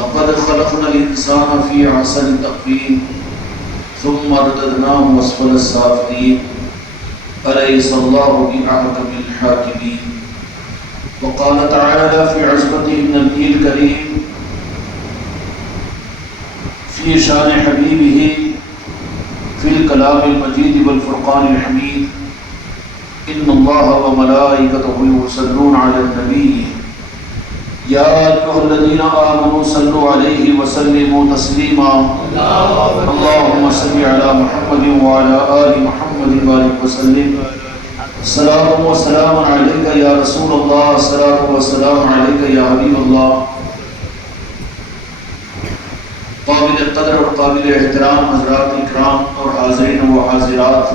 لقد خلقنا الإنسان في أحسن تقويم ثم رددناه أسفل السافلين أليس الله بأحكم الحاكمين. وقال تعالى في عزمته النبي الكريم في شان حبيبه في الكلام المجيد والفرقان الحميد إن الله وملائكته يصلون على النبي يا أيها الذين آمنوا صلوا عليه وسلموا تسليما. اللهم صل على محمد وعلى آل محمد وبارك وسلم. الصلاة والسلام عليك يا رسول الله، الصلاة والسلام عليك يا حبيب الله. قابل قدر اور قابل احترام حضرات اکرام اور حاضرین و حاضرات،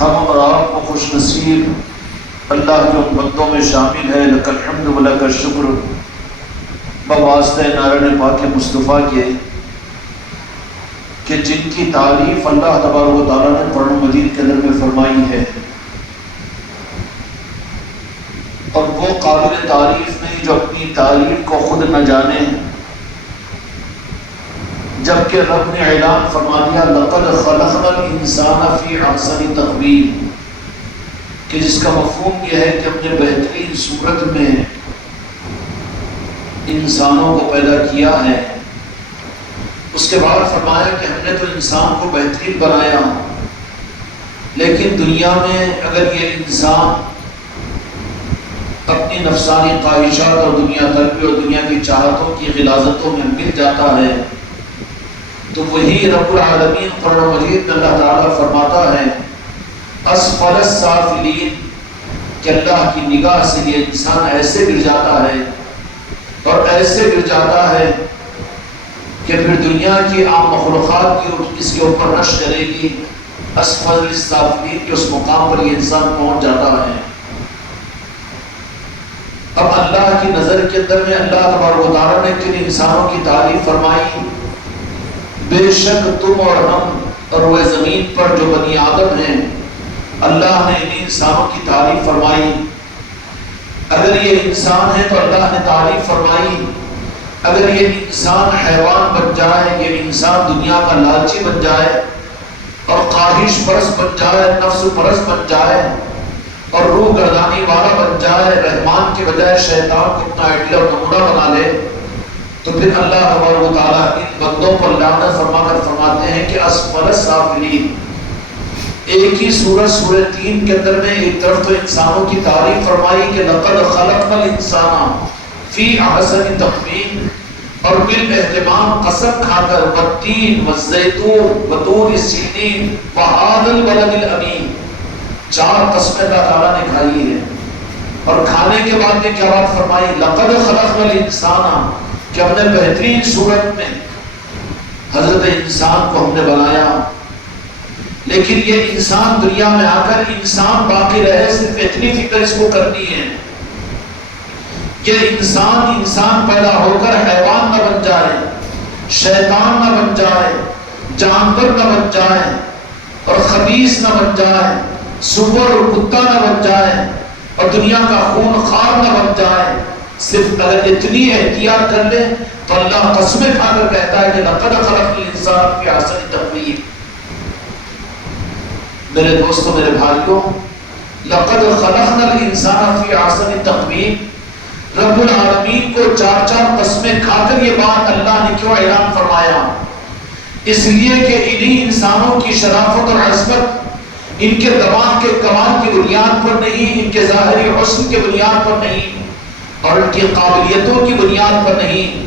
ہم اور آپ کو خوش نصیب اللہ کے ان بندوں میں شامل ہے لک الحمد و لک الشکر بواسطہ نارن پاک مصطفیٰ کے کہ جن کی تعریف اللہ تبارک و تعالیٰ نے قرآن مجید کے اندر میں فرمائی ہے، اور وہ قابل تعریف نہیں جو اپنی تعریف کو خود نہ جانے، جبکہ رب نے اعلان فرما دیا لقد خلقنا الانسان فی احسن تقویم، کہ جس کا مفہوم یہ ہے کہ اپنے بہترین صورت میں انسانوں کو پیدا کیا ہے۔ اس کے بعد فرمایا کہ ہم نے تو انسان کو بہترین بنایا، لیکن دنیا میں اگر یہ انسان اپنی نفسانی خواہشات اور دنیا طلبی اور دنیا کی چاہتوں کی غلاظتوں میں مل جاتا ہے تو وہی رب العالمین قرآن مجید میں اللہ تعالیٰ فرماتا ہے اسفل السافلین، کہ اللہ کی نگاہ سے یہ انسان ایسے گر جاتا ہے اور ایسے گر جاتا ہے کہ پھر دنیا کی عام مخلوقات کی اس کے اوپر رش کرے گی، اسفل السافلین کے اس مقام پر یہ انسان پہنچ جاتا ہے۔ اب اللہ کی نظر کے اندر میں اللہ تبارک و تعالیٰ نے کن انسانوں کی تعریف فرمائی؟ بے شک تم اور ہم اور وہ زمین پر جو بنی آدم ہیں، اللہ نے ان انسانوں کی تعریف فرمائی۔ اگر یہ انسان ہے تو اللہ نے تعریف فرمائی، اگر یہ انسان حیوان بن جائے، یہ انسان دنیا کا لالچی بن جائے اور خواہش پرست بن جائے، نفس پرست بن جائے اور روح گردانی والا بن جائے، رحمان کے بجائے شیطان کو اپنا آئیڈیا اور نمونہ بنا لے، تو پھر اللہ تبارک و تعالیٰ ان بندوں پر لعنت فرما کر فرماتے ہیں کہ اسفل السافلین۔ ایک ہی سورہ 3 کے اندر میں ایک طرف تو انسانوں کی تعریف فرمائی کہ لقد خلقنا الانسان فی احسن تقویم، اور بالاہتمام قسم کھا کر والتین والزیتون وطور سینین وہذا البلد الامین، 4 قسمیں اللہ تعالیٰ نے کھائی ہے۔ اور کھانے کے بعد نے کیا بات فرمائی؟ لقد خلقنا الانسان، کہ ہم نے بہترین صورت میں حضرت انسان کو ہم نے بنایا، لیکن یہ انسان دنیا میں آ کر انسان باقی رہے، صرف اتنی فکر اس کو کرنی ہے کہ انسان پیدا ہو کر حیوان نہ بن جائے، شیطان نہ بن جائے، جانور نہ بن جائے اور خبیث نہ بن جائے، سور اور کتا نہ بن جائے اور دنیا کا خون خوار نہ بن جائے۔ صرف اگر اتنی احتیاط کر لے تو اللہ قسمیں کھا کر کہتا ہے کہ لقد خلقنا الانسان فی احسن تقویم۔ میرے دوستو، میرے بھائیوں، لقد خلقنا الانسان فی احسن تقویم، رب العالمین کو 4 قسمیں کھا کر یہ بات اللہ نے کیوں اعلان فرمایا؟ اس لیے کہ انہی انسانوں کی شرافت اور عظمت ان کے دماغ کے کمال کی بنیاد پر نہیں، ان کے ظاہری حسن کے بنیاد پر نہیں اور ان کی قابلیتوں کی بنیاد پر نہیں،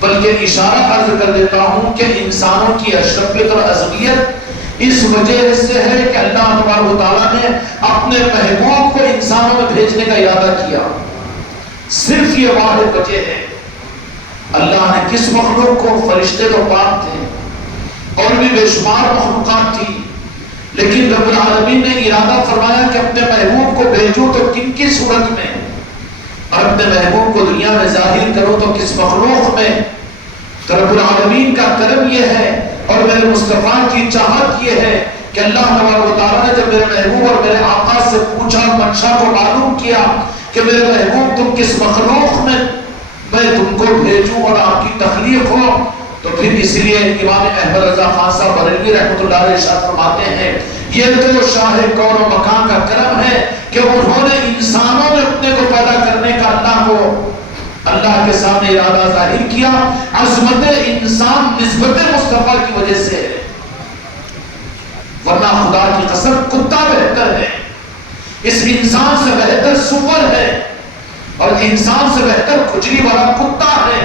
بلکہ اشارہ عرض کر دیتا ہوں کہ انسانوں کی اشرفیت اور عظمت اس وجہ سے ہے کہ اللہ تبارک و تعالیٰ نے اپنے محبوب کو انسانوں میں بھیجنے کا ارادہ کیا۔ صرف یہ واحد وجہ ہے۔ اللہ نے کس مخلوق کو، فرشتے تو پاک تھے اور بھی بے شمار مخلوقات تھی، لیکن رب العالمین نے ارادہ فرمایا کہ اپنے محبوب کو بھیجو تو کن کی صورت میں، اور اپنے محبوب کو دنیا میں ظاہر کرو تو کس مخلوق میں؟ تو رب العالمین کا کرم یہ ہے اور میرے مصطفیٰ کی چاہت یہ ہے کہ اللہ تبارک و تعالیٰ نے جب میرے محبوب اور میرے آقا سے پوچھا، منشا کو معلوم کیا کہ میرے محبوب تم کس مخلوق میں میں تم کو بھیجوں اور آپ کی تخلیق ہو، تو پھر اس لیے امام احمد رضا خان صاحب بریلوی رحمۃ اللہ علیہ ارشاد فرماتے ہیں یہ تو شاہ کون و مکان کا کرم ہے کہ انہوں نے انسانوں میں اپنے کو پیدا کرنے کا اللہ کے سامنے ارادہ ظاہر کیا۔ عظمت انسان نسبت مصطفیٰ کی وجہ سے ہے، ورنہ خدا کی قسم کتا بہتر ہے، اس انسان سے بہتر سپر ہے، اور انسان سے بہتر کھجلی والا کتا ہے،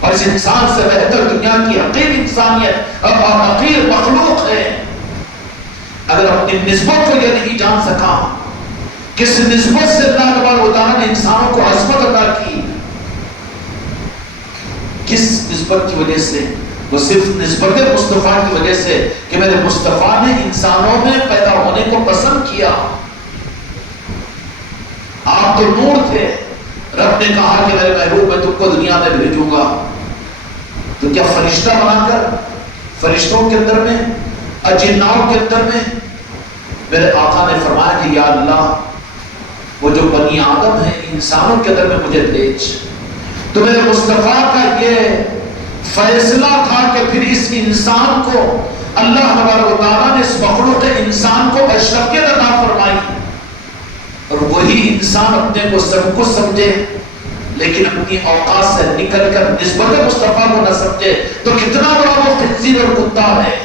اور اس انسان سے بہتر دنیا کی حقیر انسانیت اور حقیر مخلوق ہے۔ اگر اپنی نسبت کو یہ نہیں جان سکا کس نسبت سے اللہ تبارک و تعالیٰ نے انسانوں کو عظمت عطا کی، کس نسبت کی وجہ سے؟ وہ صرف نسبت مصطفیٰ کی وجہ سے کہ میرے مصطفیٰ نے انسانوں میں پیدا ہونے کو پسند کیا۔ آپ تو نور تھے، رب نے کہا کہ میرے محبوب میں تم کو دنیا میں بھیجوں گا، تو کیا فرشتہ بنا کر فرشتوں کے اندر میں اجناؤں کے اندر میں میرے آقا نے فرمایا کہ یا اللہ وہ جو بنی آدم ہیں انسانوں کے اندر میں مجھے بھیج۔ تو میرے مصطفیٰ کا یہ فیصلہ تھا کہ پھر اس انسان کو اللہ تبارک و تعالیٰ نے اس مخلوق انسان کو اشرفیت عطا فرمائی، اور وہی انسان اپنے کو سب کچھ سمجھے لیکن اپنی اوقات سے نکل کر نسبت مصطفیٰ کو نہ سمجھے، تو کتنا بڑا وہ خنزیر اور کتا ہے۔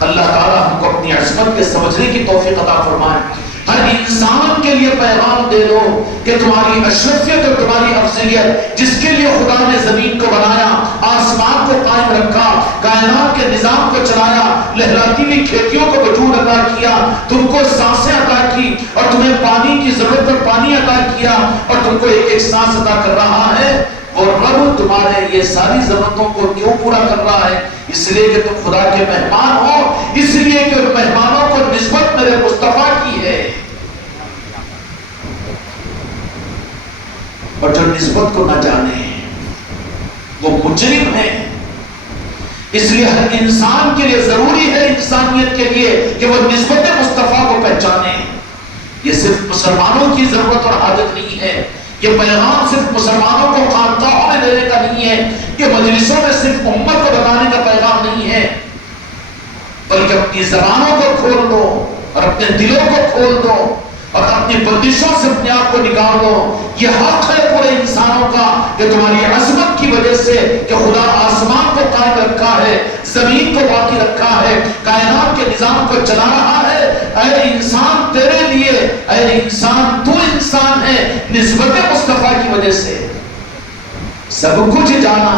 اللہ تعالیٰ ہم کو اپنی عظمت کے سمجھنے کی توفیق عطا فرمائے۔ ہر انسان کے لیے پیغام دے دو کہ تمہاری اشرفیت اور تمہاری افضلیت جس کے لیے خدا نے زمین کو بنایا، آسمان کو قائم رکھا، کائنات کے نظام کو چلایا، لہراتی ہوئی کھیتیوں کو وجود عطا کیا، تم کو سانسیں عطا کی، اور تمہیں پانی کی ضرورت پر پانی عطا کیا، اور تم کو ایک ایک سانس عطا کر رہا ہے، اور رب تمہارے یہ ساری ضرورتوں کو کیوں پورا کر رہا ہے؟ اس لیے کہ تم خدا کے مہمان ہو، اس لیے کہ مہمانوں کو نسبت میرے مصطفیٰ کی ہے، اور جو نسبت کو نہ جانے وہ مجرم ہے۔ اس لیے ہر انسان کے لیے ضروری ہے، انسانیت کے لیے، کہ وہ نسبت مصطفیٰ کو پہچانے۔ یہ صرف مسلمانوں کی ضرورت اور حاجت نہیں ہے، یہ پیغام صرف مسلمانوں کو خانقاہوں میں دینے کا نہیں ہے، یہ مجلسوں میں صرف امت کو بتانے کا پیغام نہیں ہے، بلکہ اپنی زبانوں کو کھول دو اور اپنے دلوں کو کھول دو اور اپنی بندشوں سے اپنے آپ کو نکال دو۔ یہ حق ہے پورے انسانوں کا کہ تمہاری عظمت کی وجہ سے کہ خدا آسمان کو قائم رکھا ہے، زمین کو باقی رکھا ہے، کائنات کے نظام کو چلا رہا ہے، اے انسان تیرے لیے، اے انسان تو انسان ہے نسبت مصطفیٰ کی وجہ سے۔ سب کچھ جانا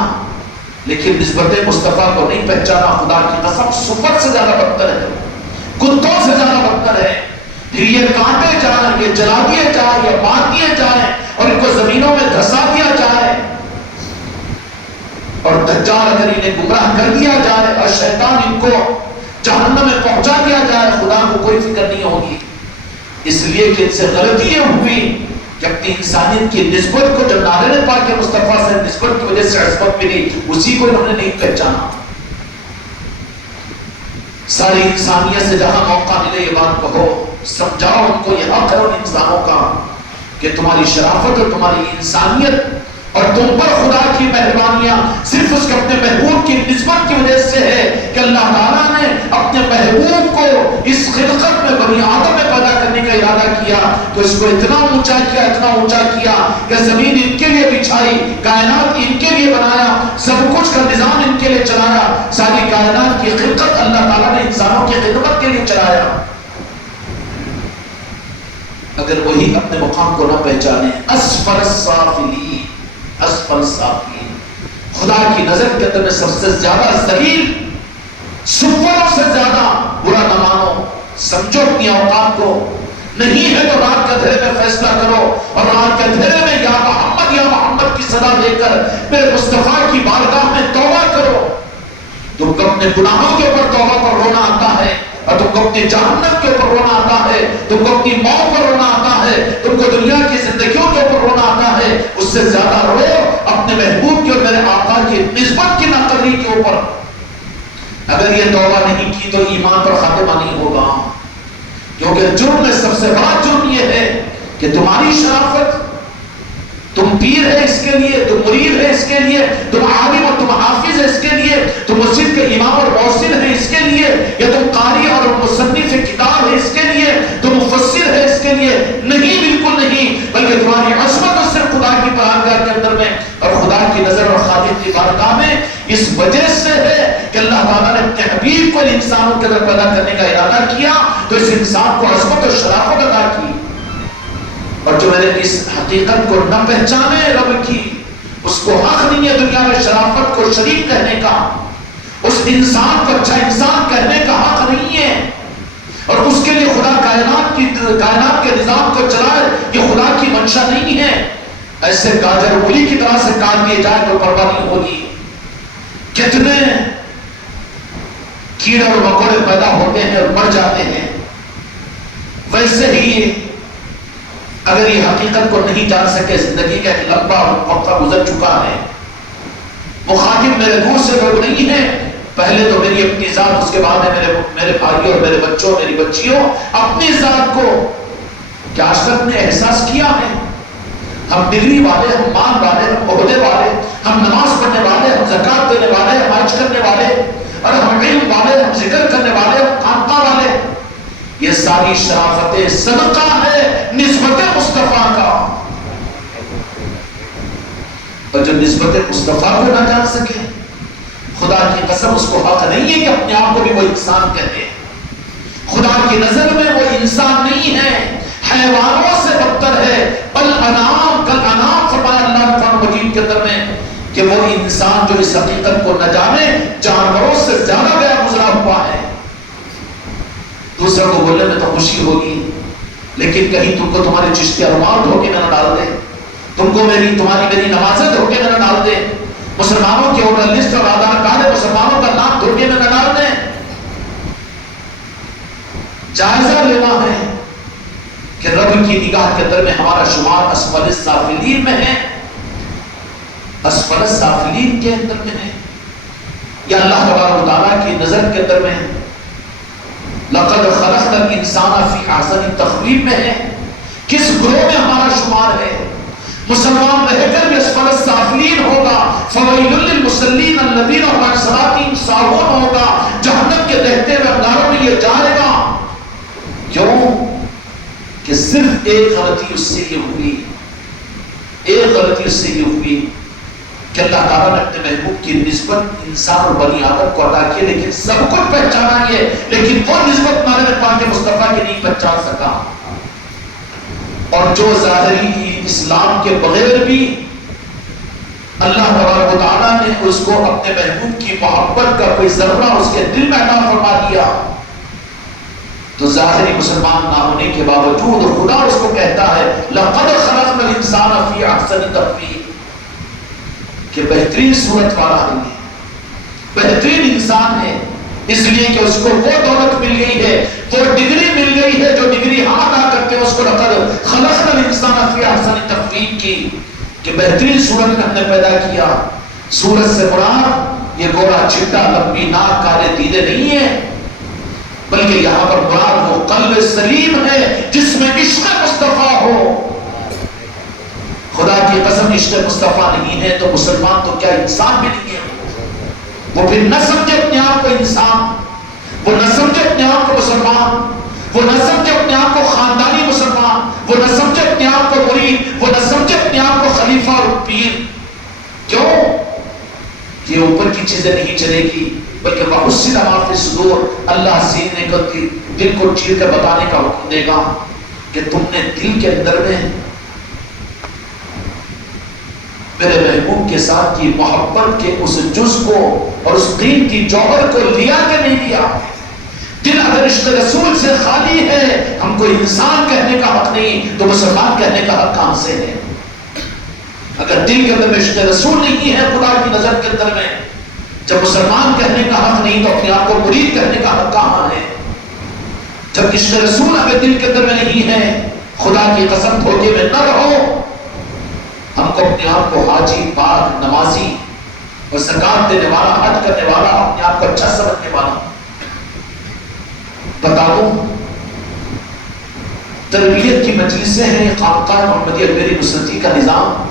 لیکن نسبت مصطفیٰ کو نہیں پہچانا، خدا کی قسم سفر سے زیادہ بدتر ہے، کتوں سے زیادہ بدتر ہے۔ پھر یہ کاٹے جائیں، یہ جلا دیے جائیں، یہ مار دیے جائیں، اور ان کو زمینوں میں دھسا دیا جائے، اور دجال اگر انہیں گمراہ کر دیا جائے اور شیطان ان کو جہنم میں پہنچا دیا جائے، خدا کو کوئی فکر نہیں ہوگی۔ اس لیے کہ ان سے غلطیاں ہوئی کہ اپنی انسانیت کی نسبت کو جب نارے پاک مصطفیٰ سے نسبت کی وجہ سے عصمت ملی، اسی کو انہوں نے نہیں پہچانا۔ ساری انسانیت سے جہاں موقع ملے یہ بات کہو، سمجھاؤ ان کو، یہ حق ہے ان انسانوں کا کہ تمہاری شرافت اور تمہاری انسانیت اور تم پر خدا کی مہربانیاں صرف اس کے اپنے محبوب کی نسبت کی وجہ سے ہے کہ اللہ تعالیٰ نے اپنے محبوب کو اس خلقت میں بنی آدم میں پیدا کرنے کا ارادہ کیا، تو اس کو اتنا اونچا کیا، اتنا اونچا کیا کہ زمین ان کے لیے بچھائی، کائنات ان کے لیے بنایا، سب کچھ کا نظام ان کے لیے چلایا، ساری کائنات کی خلقت اللہ تعالیٰ نے انسانوں کی خدمت کے لیے چلایا۔ اگر وہی اپنے مقام کو نہ پہچانے، اسفل السافلین، اسفل السافلین، خدا کی نظر کے اندر میں سب سے زیادہ ذلیل، سپروں سے زیادہ برا نہ مانو، سمجھو اپنی اوقات کو، نہیں ہے تو رات کے اندھیرے میں فیصلہ کرو، اور رات کے اندھیرے میں یا محمد کی صدا دے کر میرے مصطفیٰ کی بارگاہ میں توبہ کرو۔ تم کو اپنے گناہوں کے اوپر توبہ پر رونا آتا ہے، اور تم کو اپنی جہنم کے اوپر رونا آتا ہے، تم کو اپنی موت پر رونا آتا ہے، تم کو دنیا کی زندگیوں کے اوپر رونا آتا ہے، اس سے زیادہ رو اپنے محبوب کی اور میرے آقا کی نسبت کی ناقدری کے اوپر۔ اگر یہ توبہ نہیں کی تو ایمان پر خاتمہ نہیں ہوگا، کیونکہ جرم میں سب سے بڑا جرم یہ ہے کہ تمہاری شرافت، تم پیر ہے اس کے لیے، تم مرید ہے اس کے لیے، تم عالم اور تم حافظ ہے اس کے لیے، تم مسجد کے امام اور مؤذن ہے اس کے لیے، یا تم قاری اور مصنف کتاب ہے اس کے لیے، تم مفسر ہے اس کے لیے، نہیں، بالکل نہیں، بلکہ تمہاری عظمت اور صرف خدا کی بارگاہ کے اندر میں اور خدا کی نظر اور خالق کی بارگاہ میں اس وجہ سے ہے کہ اللہ تعالیٰ نے اپنے حبیب کو انسانوں کے اندر پیدا کرنے کا ارادہ کیا تو اس انسان کو عظمت اور شرافت عطا کی، اور جو میرے اس حقیقت کو نہ پہچانے رب کی، اس کو حق نہیں ہے دنیا میں شرافت کو شریک کہنے کا، اس انسان کو اچھا انسان کہنے کا حق نہیں ہے، اور اس کے لیے خدا کائنات کے نظام کو چلائے یہ خدا کی منشا نہیں ہے۔ ایسے گاجر مولی کی طرح سے کاٹ دیے جائے تو پرواہ نہیں ہوگی۔ کتنے کیڑے اور مکوڑے پیدا ہوتے ہیں اور مر جاتے ہیں، ویسے ہی اگر یہ حقیقت کو نہیں جان سکے، زندگی کا ایک لمبا وقفہ گزر چکا ہے، مخاطب میرے دور سے لوگ نہیں ہیں، پہلے تو میری اپنی ذات، اس کے بعد ہے میرے بھائیوں اور میرے بچوں، میری بچیوں، اپنی ذات کو کیا آج تک نے احساس کیا ہے؟ ہم ڈگری والے، ہم مان والے، ہم عہدے والے، ہم نماز پڑھنے والے، ہم زکات دینے والے، ہم حج کرنے والے، اور ہم علم والے، ہم ذکر کرنے والے، ہم خانقاہ والے، یہ ساری شرافتیں صدقہ ہے نسبت مصطفیٰ کا، اور جو نسبت مصطفیٰ کو نہ جان سکے، خدا کی قسم اس کو حق نہیں ہے کہ اپنے آپ کو بھی وہ انسان کہتے ہیں۔ خدا کی نظر میں وہ انسان نہیں ہے، حیوانوں سے بدتر ہے، بل انعام کل انعام، فرمایا اللہ نے قرآن مجید کے اندر میں کہ وہ انسان جو اس حقیقت کو نہ جانے جانوروں سے زیادہ گیا گزرا ہوا ہے۔ دوسروں کو بولنے میں تو خوشی ہوگی، لیکن کہیں تم کو تمہارے چشتے رومال دھوکے میں نہ ڈال دے، تم کو تمہاری میری نمازیں دھوکے میں نہ ڈال دے، مسلمانوں کی اور لسٹ اور آدھار کارڈ مسلمانوں کا نام دھوکے میں نہ ڈال دیں۔ جائزہ لینا ہے کہ رب کی نگاہ کے اندر میں ہمارا شمار اسفل السافلین میں ہے، اسفل السافلین کے اندر میں ہے، یا اللہ تبارک و تعالیٰ کی نظر کے اندر میں ہے، لقد خلقنا الانسان فی احسن تقویم میں ہے، کس گروہ میں ہمارا شمار ہے؟ مسلمان رہ کر بھی اسفل السافلین ہوگا، فویل للمصلین الذین هم عن صلاتهم ساہون ہوگا، جہنم کے دہتے ہوئے انگاروں میں یہ جائے گا۔ کیوں؟ کہ صرف ایک غلطی اس سے یہ ہوئی، ایک غلطی اس سے یہ ہوئی کہ اللہ تعالیٰ نے اپنے محبوب کی نسبت انسان اور بنی آدم کو عطا کی، لیکن سب کچھ پہچانا یہ، لیکن وہ نسبت ہمارے پاک مصطفیٰ کی نہیں پہچان سکا، اور جو ظاہری اسلام کے بغیر بھی اللہ تبارک و تعالیٰ نے اس کو اپنے محبوب کی محبت کا کوئی ذرہ اس کے دل میں عطا فرما دیا، تو ظاہری مسلمان نہ ہونے کے باوجود خدا اس کو کہتا ہے لقد خلقنا الانسان فی احسن تقویم، کہ بہترین صورت والا ہے، بہترین انسان ہے، اس لیے کہ اس کو وہ دولت مل گئی ہے، وہ ڈگری مل گئی ہے، جو ڈگری ہم ادا کرتے ہیں اس کو لقد خلقنا الانسان فی احسن تقویم کی، کہ بہترین صورت میں ہم نے پیدا کیا۔ صورت سے مراد یہ گورا چٹا لمبی ناک کالے دیدے نہیں ہے، بلکہ یہاں پر مراد وہ قلب سلیم ہے جس میں عشق مصطفیٰ ہو۔ خدا کی قسم عشق مصطفیٰ نہیں ہے تو مسلمان تو کیا انسان بھی نہیں ہے، وہ پھر نہ سمجھے اپنے آپ کو انسان، وہ نہ سمجھے اپنے آپ کو مسلمان، وہ نہ سمجھے اپنے آپ کو خاندانی مسلمان، وہ نہ سمجھے اپنے آپ کو مرید، وہ نہ سمجھے اپنے آپ کو خلیفہ اور پیر۔ کیوں؟ کہ اوپر کی چیزیں نہیں چلے گی، بلکہ وَحُصِّلَ مَا فِي الصُّدُورِ، اللہ سینے کو دل کو چیر کر بتانے کا حکم دے گا کہ تم نے دل کے اندر میں میرے محبوب کے ساتھ کی محبت کے اس جز کو اور اس قیمتی جوہر کو لیا کہ نہیں لیا؟ دل اگر عشق رسول سے خالی ہے، ہم کو انسان کہنے کا حق نہیں تو مسلمان کہنے کا حق کہاں سے ہے؟ اگر دل کے اندر میں عشق رسول نہیں ہے خدا کی نظر کے اندر میں، جب مسلمان کہنے کا حق نہیں تو اپنے آپ کو مرید کہنے کا حق کہاں ہے؟ جب عشق رسول اگر دل کے اندر میں نہیں ہے، خدا کی قسم دھوکے میں نہ رہو۔ ہم کو اپنے آپ کو حاجی، پاک، نمازی اور زکات دینے والا، حج کرنے والا، اپنے آپ کو اچھا سمجھنے والا بتا دوں، تربیت کی مجلسیں ہیں، خانقاہ محمدیہ البیری نصرتی کا نظام.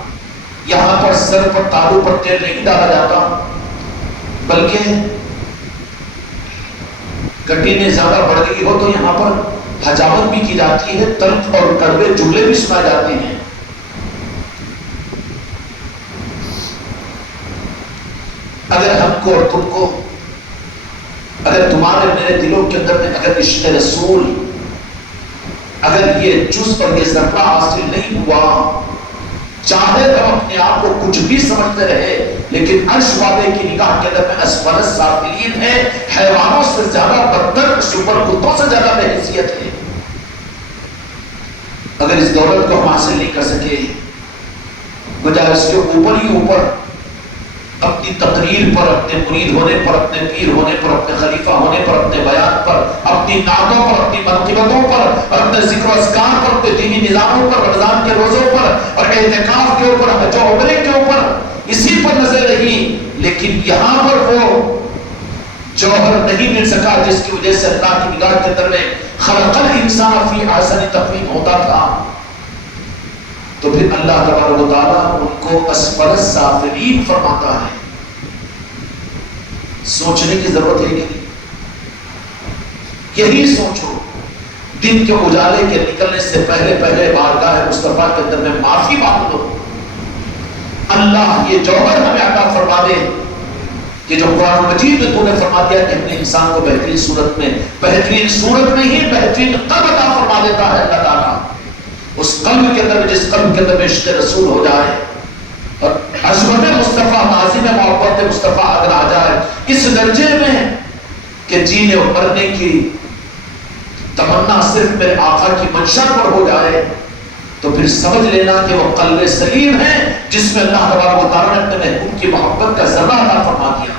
یہاں پر سر پر تالو پر تیل نہیں ڈالا جاتا، بلکہ کٹینیں زیادہ بڑھ گئی ہو تو یہاں پر حجامت بھی کی جاتی ہے، تلخ اور کڑوے جملے بھی سنائے جاتے ہیں. اگر ہم کو اور تم کو، اگر تمہارے میرے دلوں کے اندر میں اگر عشق رسول، اگر یہ جز اور یہ ذرہ حاصل نہیں ہوا، چاہے تو اپنے آپ کو کچھ بھی سمجھتے رہے، لیکن عرش والے کی نگاہ کے اندر میں اسفل السافلین ہے، حیوانوں سے زیادہ بدتر، سپر کتوں سے زیادہ بے حیثیت ہے. اگر اس دولت کو ہم حاصل نہیں کر سکے، بجائے اس کے اوپر ہی اوپر اپنی تقریر پر، اپنے مرید ہونے پر، اپنے پیر ہونے پر، اپنے خلیفہ ہونے پر، اپنے بیان پر، اپنی نعتوں پر، اپنی منقبتوں پر، اور اپنے ذکر و اذکار پر، اپنے دینی نظاموں پر، رمضان کے روزوں پر اور اعتکاف کے اوپر، حج و عمرے کے اوپر، اسی پر نظر رہی. لیکن یہاں پر وہ جوہر نہیں مل سکا جس کی وجہ سے اللہ کی نگاہ کے اندر میں خلق الانسان فی احسن تقویم ہوتا تھا. تو پھر اللہ تبارک و تعالیٰ ان کو اسفل السافلین فرماتا ہے. سوچنے کی ضرورت ہے کہ نہیں؟ یہی سوچو، دن کے اجالے کے نکلنے سے پہلے پہلے بارگاہ مصطفیٰ کے اندر میں معافی مانگ لو. اللہ یہ جوہر ہمیں عطا فرما دے کہ جو قرآن مجید میں تو نے فرما دیا کہ اپنے انسان کو بہترین صورت میں ہی بہترین قلب عطا فرما دیتا ہے اللہ تعالیٰ. اس قلب کے اندر، جس قلب کے اندر میں عشق رسول ہو جائے اور عظمت مصطفیٰ، تعظیم محبت مصطفیٰ اگر آ جائے اس درجے میں کہ جینے اور مرنے کی تمنا صرف میرے آقا کی منشا پر ہو جائے، تو پھر سمجھ لینا کہ وہ قلب سلیم ہے جس میں اللہ تبارک و تعالیٰ نے اپنے محبوب کی محبت کا ذرہ عطا فرما دیا.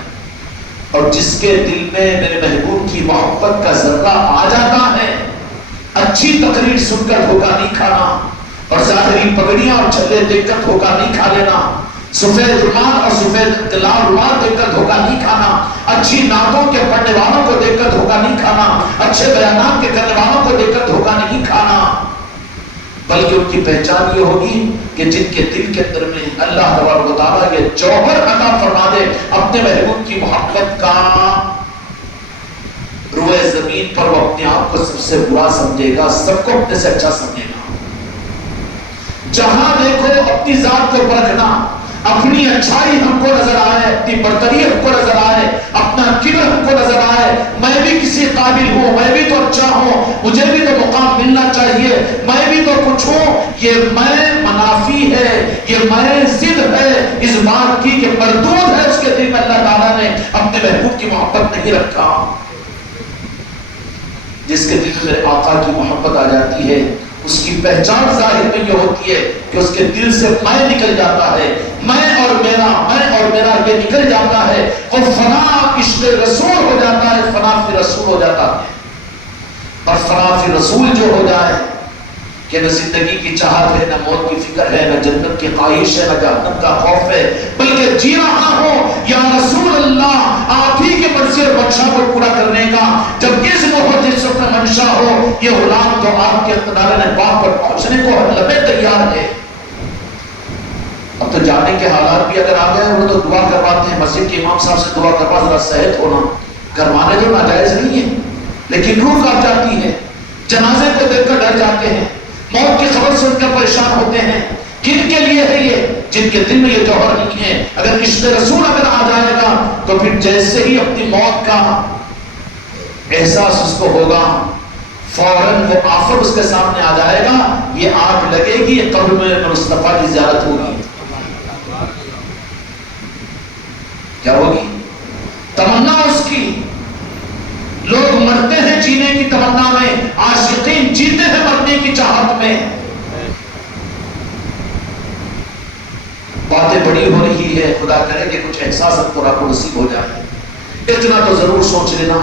اور جس کے دل میں میرے محبوب کی محبت کا ذرہ آ جاتا ہے، اچھی تقریر سن کر دھوکہ نہیں کھانا، اور ظاہری پگڑیاں اور چھلے دیکھ کر دھوکہ نہیں کھا لینا، سفید رومال اور سفید لال رومال دیکھ کر دھوکہ نہیں کھانا، اچھی نعتوں کے پڑھنے والوں کو دیکھ کر دھوکہ نہیں کھانا، اچھے بیانات کے کرنے والوں کو دیکھ کر دھوکہ نہیں کھانا، بلکہ ان کی پہچان یہ ہوگی کہ جن کے دل کے اندر میں اللہ تبارک و تعالیٰ یہ جوہر عطا فرما دے اپنے محبوب کی محبت کا، روئے زمین پر وہ اپنے آپ کو سب سے برا سمجھے گا، سب کو اپنے سے اچھا سمجھے گا. جہاں دیکھو اپنی ذات کو پرکھنا، اپنی اچھائی ہم کو نظر آئے، اپنی برتری ہم کو نظر آئے، اپنا کبر ہم کو نظر آئے، میں بھی کسی قابل ہوں، میں بھی تو اچھا ہوں، مجھے بھی تو مقام ملنا چاہیے، میں بھی تو کچھ ہوں، یہ میں منافی ہے، یہ میں ضد ہے اس بات کی کہ مردود ہے اس کے دل میں اللہ تعالیٰ نے اپنے محبوب کی محبت نہیں رکھا. جس کے دل میں میرے آقا کی محبت آ جاتی ہے، اس کی پہچان ظاہر میں یہ ہوتی ہے کہ اس کے دل سے میں نکل جاتا ہے، میں اور میرا یہ نکل جاتا ہے، اور فنا عشق رسول ہو جاتا ہے، فنا فی رسول ہو جاتا ہے. اور فنا فی رسول جو ہو جائے کہ نہ زندگی کی چاہت ہے، نہ موت کی فکر ہے، نہ جنت کی خواہش ہے، نہ جہنم کا خوف ہے، بلکہ جی رہا ہوں یا رسول اللہ آپ ہی کے مرضی اور منشا کو پورا کرنے کا. جب اس محبت جس وقت منشا ہو، یہ غلام تو آپ کے اقتدار نے باپ پر پہنچنے کو لبے تیار ہے. اب تو جانے کے حالات بھی اگر آ گئے، وہ تو دعا کرواتے ہیں، مسجد کے امام صاحب سے دعا کروا، ذرا صحت ہونا، کروانے تو ناجائز نہیں ہے، لیکن روح کاٹ جاتی ہے. جنازے کو دیکھ کر ڈر جاتے ہیں، موت کی خبر سن کر پریشان ہوتے ہیں. کن کے لیے ہے یہ؟ جن کے دل میں یہ جوہر نہیں ہے. اگر عشق رسول اگر آ جائے گا تو پھر جیسے ہی اپنی موت کا احساس اس کو ہوگا، فوراً وہ آفت اس کے سامنے آ جائے گا، یہ آگ لگے گی، یہ قبر میں مصطفیٰ کی زیارت ہوگی. کیا ہوگی؟ تمنا اس کی. لوگ مرتے ہیں جینے کی تمنا میں، عاشقین جیتے ہیں مرنے کی چاہت میں. باتیں بڑی ہو رہی ہے، خدا کرے کہ کچھ احساس اب پورا کو نصیب ہو جائے. اتنا تو ضرور سوچ لینا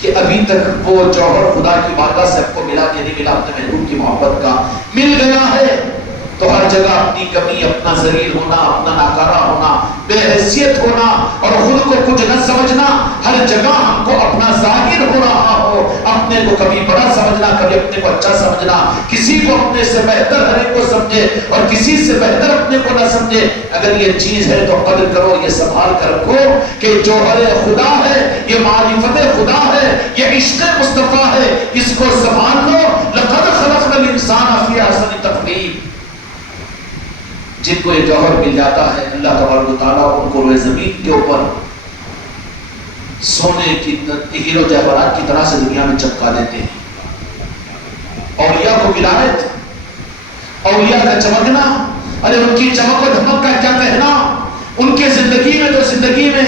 کہ ابھی تک وہ جوہر خدا کی بارگاہ سے آپ کو ملا کہ نہیں ملا، اپنے محبوب کی محبت کا مل گیا ہے تو ہر جگہ اپنی کمی، اپنا ذلیل ہونا، اپنا ناکارہ ہونا، بے حیثیت ہونا اور خود کو کچھ نہ سمجھنا، ہر جگہ ہم کو اپنا ظاہر ہو رہا ہو، اپنے کو کبھی بڑا سمجھنا، کبھی اپنے کو اچھا سمجھنا، کسی کو اپنے سے بہتر ہر ایک کو سمجھے اور کسی سے بہتر اپنے کو نہ سمجھے. اگر یہ چیز ہے تو قدر کرو، یہ سنبھال کر رکھو کہ جوہر خدا ہے، یہ معرفت خدا ہے، یہ عشق مصطفیٰ ہے، اس کو سنبھال لو. لقد خلقنا الانسان فی احسن تقویم. جن کو یہ جوہر مل جاتا ہے اللہ تبارک و تعالیٰ ان کو روئے زمین کے اوپر سونے کی ہیرو جواہرات کی طرح سے دنیا میں چمکا دیتے ہیں. اولیاء کو ولایت، اولیاء کا چمکنا، ارے ان کی چمک و دھمک کا کیا کہنا، ان کے زندگی میں تو زندگی میں،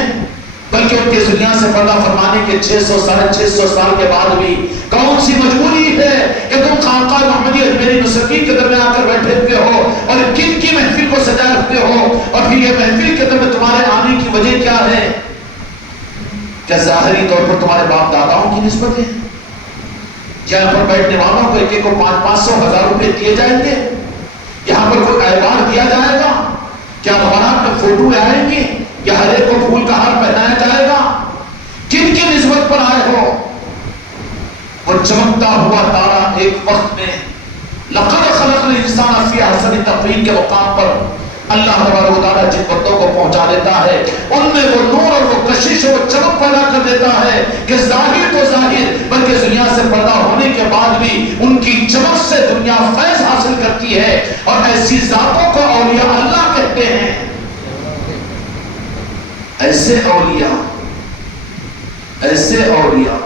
بلکہ ان کے دنیا سے پردہ فرمانے کے 600 ساڑھے 600 سال کے بعد بھی کون سی مجبوری ہے کہ تم خانقاہ محمدی اجمیری نصرتی کے در میں آ کر بیٹھے ہوئے ہو اور کن کی محفل کو سجائے رکھتے ہو، اور پھر یہ محفل کے در میں تمہارے آنے کی وجہ کیا ہے؟ کیا ظاہری طور پر تمہارے باپ داداؤں کی نسبت ہے؟ یہاں پر بیٹھنے والوں کو ایک ایک کو 500 1000 روپے دیے جائیں گے؟ یہاں پر کوئی اعتبار دیا جائے گا؟ کیا مبارک میں فوٹو آئیں گے یا ہر ایک کو پھول کا ہار پہنایا جائے گا؟ کن کی نسبت پر آئے ہو؟ وہ چمکتا ہوا تارا ایک وقت میں لقد خلقنا الانسان فی احسن تقویم کے مقام پر اللہ تبارک و تعالیٰ جن بندوں کو پہنچا دیتا ہے ان میں وہ نور اور وہ کشش اور وہ چمک پیدا کر دیتا ہے کہ ظاہر تو ظاہر بلکہ دنیا سے پردہ ہونے کے بعد بھی ان کی چمک سے دنیا فیض حاصل کرتی ہے. اور ایسی ذاتوں کو اولیاء اللہ کہتے ہیں. ایسے اولیاء، ایسے اولیاء،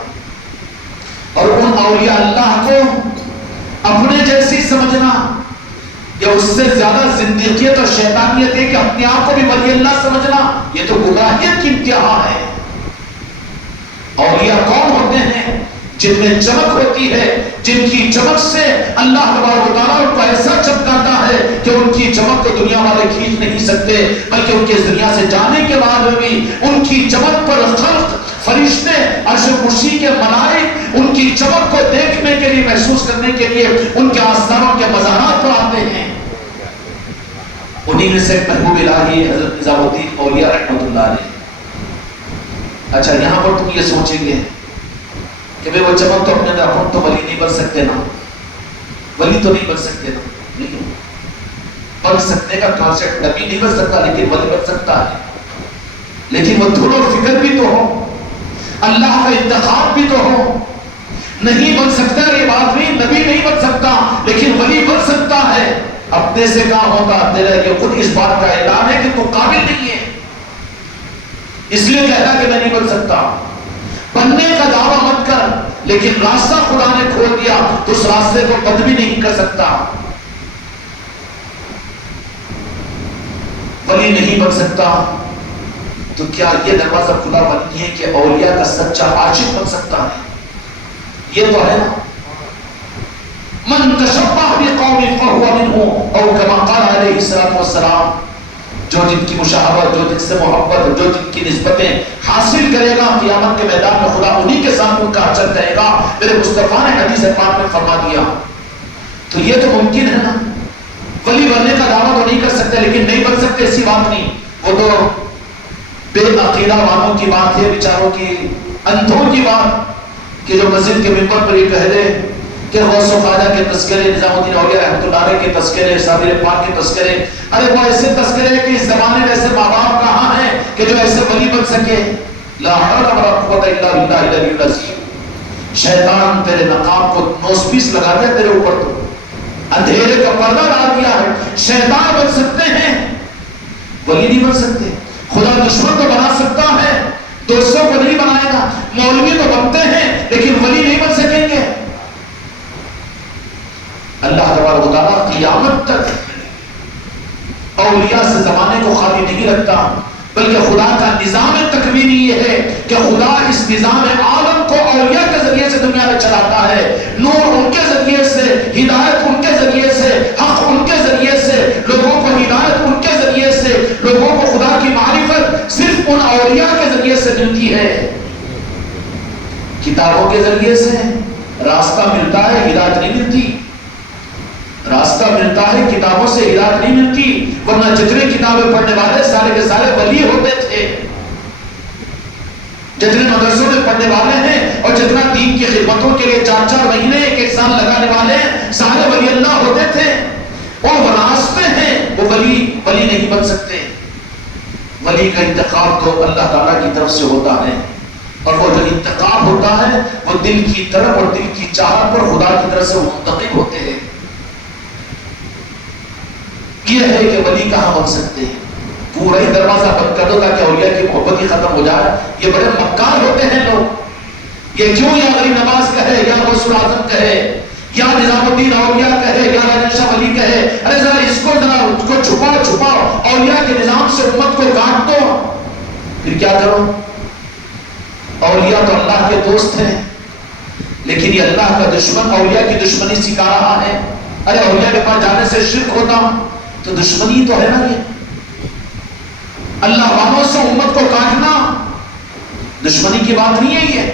اور ان اولیاء اللہ کو اپنے جیسی سمجھنا یا اس سے زیادہ زندگیت اور شیطانیت ہے کہ اپنے آپ کو بھی ولی اللہ سمجھنا، یہ تو گمراہیت کی انتہا ہے. اولیاء کون ہوتے ہیں؟ جن میں چمک ہوتی ہے، جن کی چمک سے اللہ تبارک و تعالیٰ ان کو ایسا چمکاتا ہے کہ ان کی چمک کو دنیا والے کھینچ نہیں سکتے، بلکہ ان کے دنیا سے جانے کے بعد بھی ان کی چمک پر خلق، فرشتے، عرش کرسی کے ملائک ان کی چمک کو دیکھنے کے لیے، محسوس کرنے کے لیے ان کے آستانوں کے مزارات پر آتے ہیں. انہی میں سے محبوب الہی حضرت نظام الدین اولیاء رحمۃ اللہ علیہ. اچھا یہاں پر تم یہ سوچیں گے کہ بھئی وہ چمک تو اپنے اندر، تو ولی نہیں بن سکتے نا، ولی تو نہیں بن سکتے نا. نہیں بن سکتے کا کانسیپٹ، نبی نہیں بن سکتا لیکن ولی بن سکتا ہے. لیکن وہ دھن اور فکر بھی تو ہو، اللہ کا انتخاب بھی تو ہو. نہیں بن سکتا یہ بات نہیں، نبی نہیں بن سکتا لیکن ولی بن سکتا ہے. اپنے سے کہاں ہوگا؟ تیرا کہ خود اس بات کا اعلان ہے کہ تو قابل نہیں ہے، اس لیے کہتا کہ میں نہیں بن سکتا. بننے کا دعویٰ مت کر، لیکن راستہ خدا نے کھول دیا تو اس راستے کو بند بھی نہیں کر سکتا. ولی نہیں بن سکتا تو کیا یہ دروازہ کھلا بنی ہے کہ اولیاء کا سچا عاشق بن سکتا ہے؟ یہ تو ہے نا. من تشبہ بقوم فہو منہم، او کما قال علیہ الصلوۃ والسلام. جو جن کی مشاہبت، جو جن سے محبت، جو جن کی نسبتیں حاصل کرے گا، قیامت کے میدان میں خدا انہی کے ساتھ ان کا اجر دے گا. میرے مصطفیٰ نے حدیث پاک میں فرما دیا. تو یہ تو ممکن ہے نا. ولی بننے کا دعویٰ تو نہیں کر سکتے لیکن نہیں بن سکتے ایسی بات نہیں. وہ تو بے عقیدہ والوں کی بات ہے، بیچاروں کی، اندھوں کی بات، کہ جو مسجد کے ممبر پر یہ کہہ دے کہ غوث و خواجہ کے تذکرے، نظام الدین اولیاء رحمۃ اللہ علیہ کے تذکرے، صابر پاک کے تذکرے، ارے وہ ایسے تذکرے کہ اس زمانے میں ایسے ماں باپ کہاں ہیں کہ جو ایسے ولی بن سکے. لا حول ولا قوت الا باللہ العلی العظیم. شیطان تیرے نقاب کو نوسپیس لگا دیا تیرے اوپر، تو اندھیرے کا پردہ ڈال دیا ہے. شیطان بن سکتے ہیں، ولی نہیں بن سکتے. خدا دشمن کو بنا سکتا ہے، دوستوں کو نہیں بنائے گا. مولوی تو بنتے ہیں لیکن ولی نہیں بن سکیں گے. اللہ تبارک و تعالیٰ قیامت تک اولیاء سے زمانے کو خالی نہیں رکھتا، بلکہ خدا کا نظام تکوینی یہ ہے کہ خدا اس نظام عالم کو اولیاء کے ذریعے سے دنیا میں چلاتا ہے. نور ان کے ذریعے سے، ہدایت ان کے ذریعے سے، حق ان کے ذریعے سے، لوگوں کو ہدایت ان کے ذریعے سے، لوگوں کو خدا کی معرفت صرف ان اولیاء کے ذریعے سے ملتی ہے. کتابوں کے ذریعے سے راستہ ملتا ہے، ہدایت نہیں ملتی. راستہ راستہ ملتا ہے، کتابوں سے ہدایت نہیں ملتی، ورنہ جتنے کتابیں پڑھنے والے سارے کے سارے ولی ہوتے تھے، جتنے مدرسوں میں پڑھنے والے ہیں اور جتنا دین کی خدمتوں کے لیے 4 مہینے 1 سال لگانے والے ہیں، سارے ولی اللہ ہوتے تھے، اور وراثت میں ہیں، وہ ولی نہیں بن سکتے۔ ولی کا انتخاب تو اللہ تعالیٰ کی طرف سے ہوتا ہے، اور وہ جو انتخاب ہوتا ہے وہ دل کی طرف اور دل کی چاہت پر خدا کی طرف سے منتخب ہوتے ہیں۔ یہ ہے کہ ولی کہاں بن سکتے ہیں؟ پورا ہی دروازہ بند کر دو تاکہ اولیاء کی محبت ہی ختم ہو جائے۔ یہ بڑے مکار ہوتے ہیں لوگ، یہ کیوں یا غریب نواز کہے، یا غوث الاعظم کہے، یا نظام الدین اولیاء کہے، یا راجہ شاہ ولی کہے، ارے ذرا اس کو چھپاؤ اولیاء کے نظام سے امت کو کاٹ دو، پھر کیا کرو؟ اولیاء تو اللہ کے دوست ہیں، لیکن یہ اللہ کا دشمن اولیاء کی دشمنی سکھا رہا ہے۔ ارے اولیاء کے پاس جانے سے شرک ہوتا تو دشمنی تو ہے نا، یہ اللہ والوں سے امت کو کاٹنا دشمنی کی بات نہیں ہے۔ یہ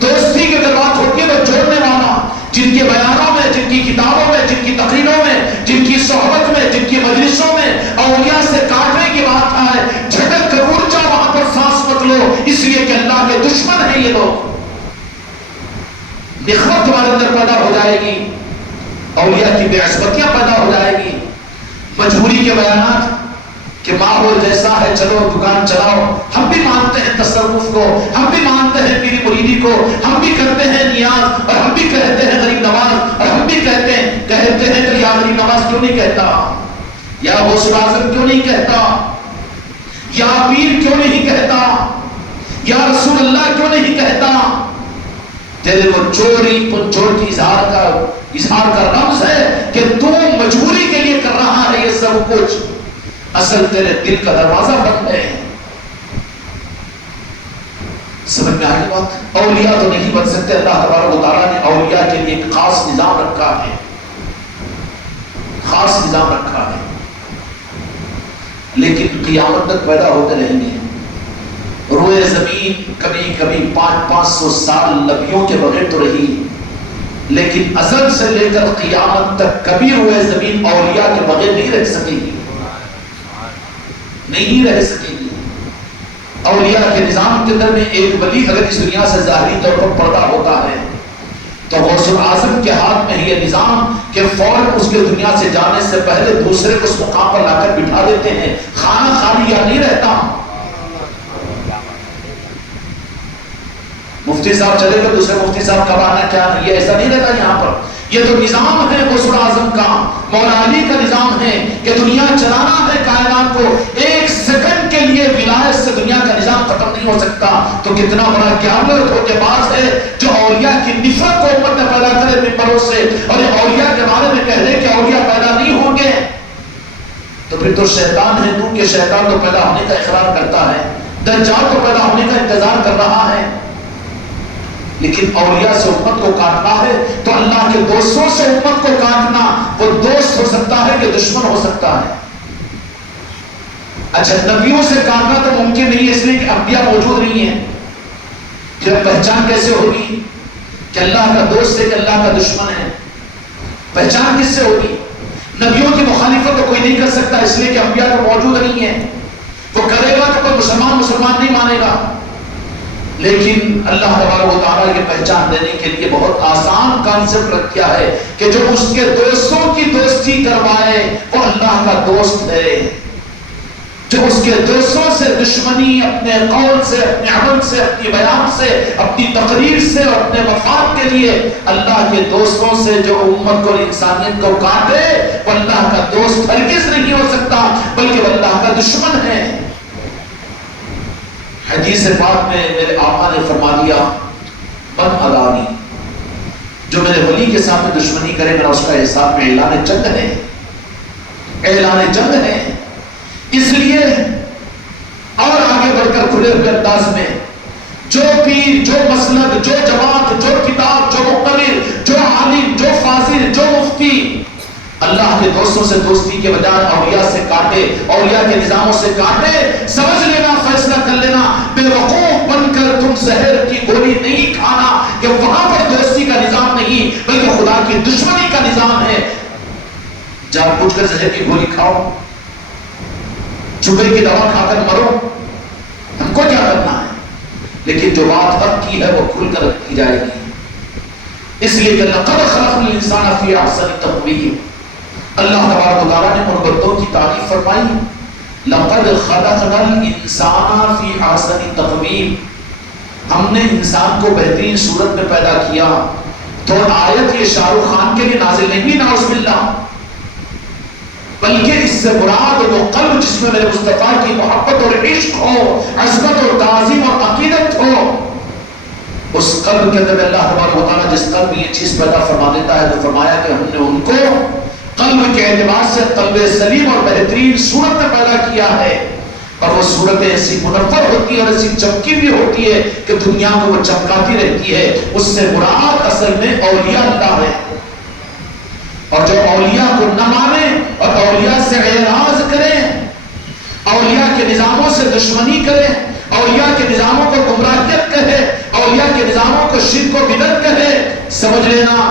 دوستی کی اگر بات ہوتی ہے تو جوڑنے والا، جن کے بیانوں میں، جن کی کتابوں میں، جن کی تقریروں میں، جن کی صحبت میں، جن کی مجلسوں میں اولیاء سے کاٹنے کی بات آئے، جھٹک کر اڑ جاؤ، وہاں پر سانس مت لو، اس لیے کہ اللہ کے دشمن ہیں یہ لوگ۔ نفرت تمہارے اندر پیدا ہو جائے گی، اولیاء کی بے عصمتیاں پیدا ہو جائے گی، مجبوری کے بیانات کہ ماحول جیسا ہے چلو دکان چلاؤ، ہم بھی مانتے ہیں تصوف کو، ہم بھی مانتے ہیں پیری مریدی کو، ہم بھی کرتے ہیں نیاز، اور ہم بھی کہتے ہیں غریب نواز، اور ہم بھی کہتے ہیں تو یا غریب نواز کیوں نہیں کہتا، یا غوث الاعظم کیوں نہیں کہتا، یا پیر کیوں نہیں کہتا، یا رسول اللہ کیوں نہیں کہتا؟ تیرے کو چوری چور کی اظہار کا رمز ہے کہ تو مجبوری کے لیے کر رہا ہے یہ سب کچھ، اصل تیرے دل کا دروازہ بند ہے۔ سمجھ میں آگے بات؟ اولیاء تو نہیں بن سکتے، اللہ تبارک و تعالیٰ نے اولیاء کے لیے ایک خاص نظام رکھا ہے، خاص نظام رکھا ہے، لیکن قیامت تک پیدا ہوتے رہیں گے۔ روئے زمین کبھی کبھی 500 سال نبیوں کے بغیر تو رہی، لیکن ازل سے لے کر قیامت تک کبھی روئے زمین اولیاء کے بغیر نہیں رہ سکے گی، نہیں رہ سکے گی۔ اولیاء کے نظام کے اندر میں ایک ولی اگر اس دنیا سے ظاہری طور پر پردہ ہوتا ہے تو غوث الاعظم کے ہاتھ میں یہ نظام کہ فوراً اس کے دنیا سے جانے سے پہلے دوسرے کو اس مقام پر لا کر بٹھا دیتے ہیں، خانہ خالی یا نہیں رہتا۔ مفتی صاحب چلے گئے، دوسرے مفتی صاحب کب آنا کیا نہیں، یہ ایسا نہیں رہتا یہاں پر۔ یہ تو نظام ہے غوث الاعظم کا، مولا علی کا نظام ہے کہ دنیا چلانا ہے کائنات کو، 1 سیکنڈ کے لیے ولایت سے دنیا کا نظام ختم نہیں ہو سکتا۔ تو کتنا بڑا گیامر دھوکے باز ہے جو اولیاء کی نفرت کو امت میں پیدا کرے منبروں سے، اور یہ اولیاء کے بارے میں کہہ دے کہ اولیاء پیدا نہیں ہوں گے، تو پھر تو شیطان ہے تو، کہ شیطان تو پیدا ہونے کا اقرار کرتا ہے، دجال تو پیدا ہونے کا انتظار کر رہا ہے، لیکن اولیاء سے امت کو کاٹنا ہے تو اللہ کے دوستوں سے امت کو کاٹنا، وہ دوست ہو سکتا ہے کہ دشمن ہو سکتا ہے۔ اچھا نبیوں سے کاٹنا تو ممکن نہیں ہے، اس لیے کہ انبیاء موجود نہیں ہیں، پھر پہچان کیسے ہوگی کہ اللہ کا دوست ہے کہ اللہ کا دشمن ہے؟ پہچان کس سے ہوگی؟ نبیوں کی مخالفت تو کوئی نہیں کر سکتا، اس لیے کہ انبیاء تو موجود نہیں ہیں، وہ کرے گا تو کوئی مسلمان نہیں مانے گا، لیکن اللہ تبارک و تعالیٰ کی پہچان دینے کے لیے بہت آسان کانسیپٹ رکھا ہے کہ جو اس کے دوستوں کی دوستی کروائے وہ اللہ کا دوست ہے، جو اس کے دوستوں سے دشمنی اپنے قول سے، اپنے عمل سے، اپنی بیان سے، اپنی تقریر سے اور اپنے مفاد کے لیے اللہ کے دوستوں سے جو امت کو، انسانیت کو کاٹے، وہ اللہ کا دوست ہرگز نہیں ہو سکتا، بلکہ وہ اللہ کا دشمن ہے۔ حدیث پاک میں میرے آقا نے فرما دیا، من ادانی، جو میرے ولی کے سامنے دشمنی کرے میرا اس کا حساب میں اعلان جنگ ہے، اعلان جنگ ہے۔ اس لیے اور آگے بڑھ کر کھلے ہوئے انداز میں جو پیر، جو مسلک، جو جماعت، جو کتاب، جو مقرر، جو عالم، جو فاضل، جو مفتی اللہ کے دوستوں سے دوستی کے بجائے اولیاء سے کاٹے، اولیاء کے نظاموں سے کاٹے، سمجھ لینا، فیصلہ کر لینا، بے وقوف بن کر تم زہر کی گولی نہیں کھانا کہ وہاں پر دوستی کا نظام نہیں بلکہ خدا کی دشمنی کا نظام ہے۔ جان بوجھ کر زہر کی گولی کھاؤ، چوبے کی دوا کھا کر مرو، ہم کو کیا کرنا ہے؟ لیکن جو بات حق کی ہے وہ کھل کر کی جائے گی. اس لیے کہ لقد خلقنا الانسان فی احسن تقویم، اللہ تبارک و تعالیٰ نے ان بندوں کی تعریف فرمائی، لقد خلقنا الانسان فی احسن تقویم، ہم نے انسان کو بہترین صورت میں پیدا کیا. تو آیت یہ شاہ رخ خان کے لیے نازل نہیں ہوئی نعوذ باللہ، بلکہ اس سے مراد وہ قلب جس میں میرے مصطفیٰ کی محبت اور عشق ہو، عظمت اور تعظیم اور عقیدت ہو، اس قلب کے اندر اللہ تبارک و تعالیٰ جس قلب یہ چیز پیدا فرما دیتا ہے تو فرمایا کہ ہم نے ان کو قلب کے اعتبار سے قلب سلیم اور بہترین صورت میں پیدا کیا ہے. اور وہ صورت ایسی منور ہوتی ہے اور ایسی چمکی بھی ہوتی ہے کہ دنیا کو وہ چمکاتی رہتی ہے. اس سے مراد اصل میں اولیاء اللہ ہے. اور جو اولیاء کو نہ مانے اور اولیاء سے اعراض کرے، اولیاء کے نظاموں سے دشمنی کرے، اولیاء کے نظاموں کو گمراہیت کہے، اولیاء کے نظاموں کو شرک و بدعت کہے، سمجھ لینا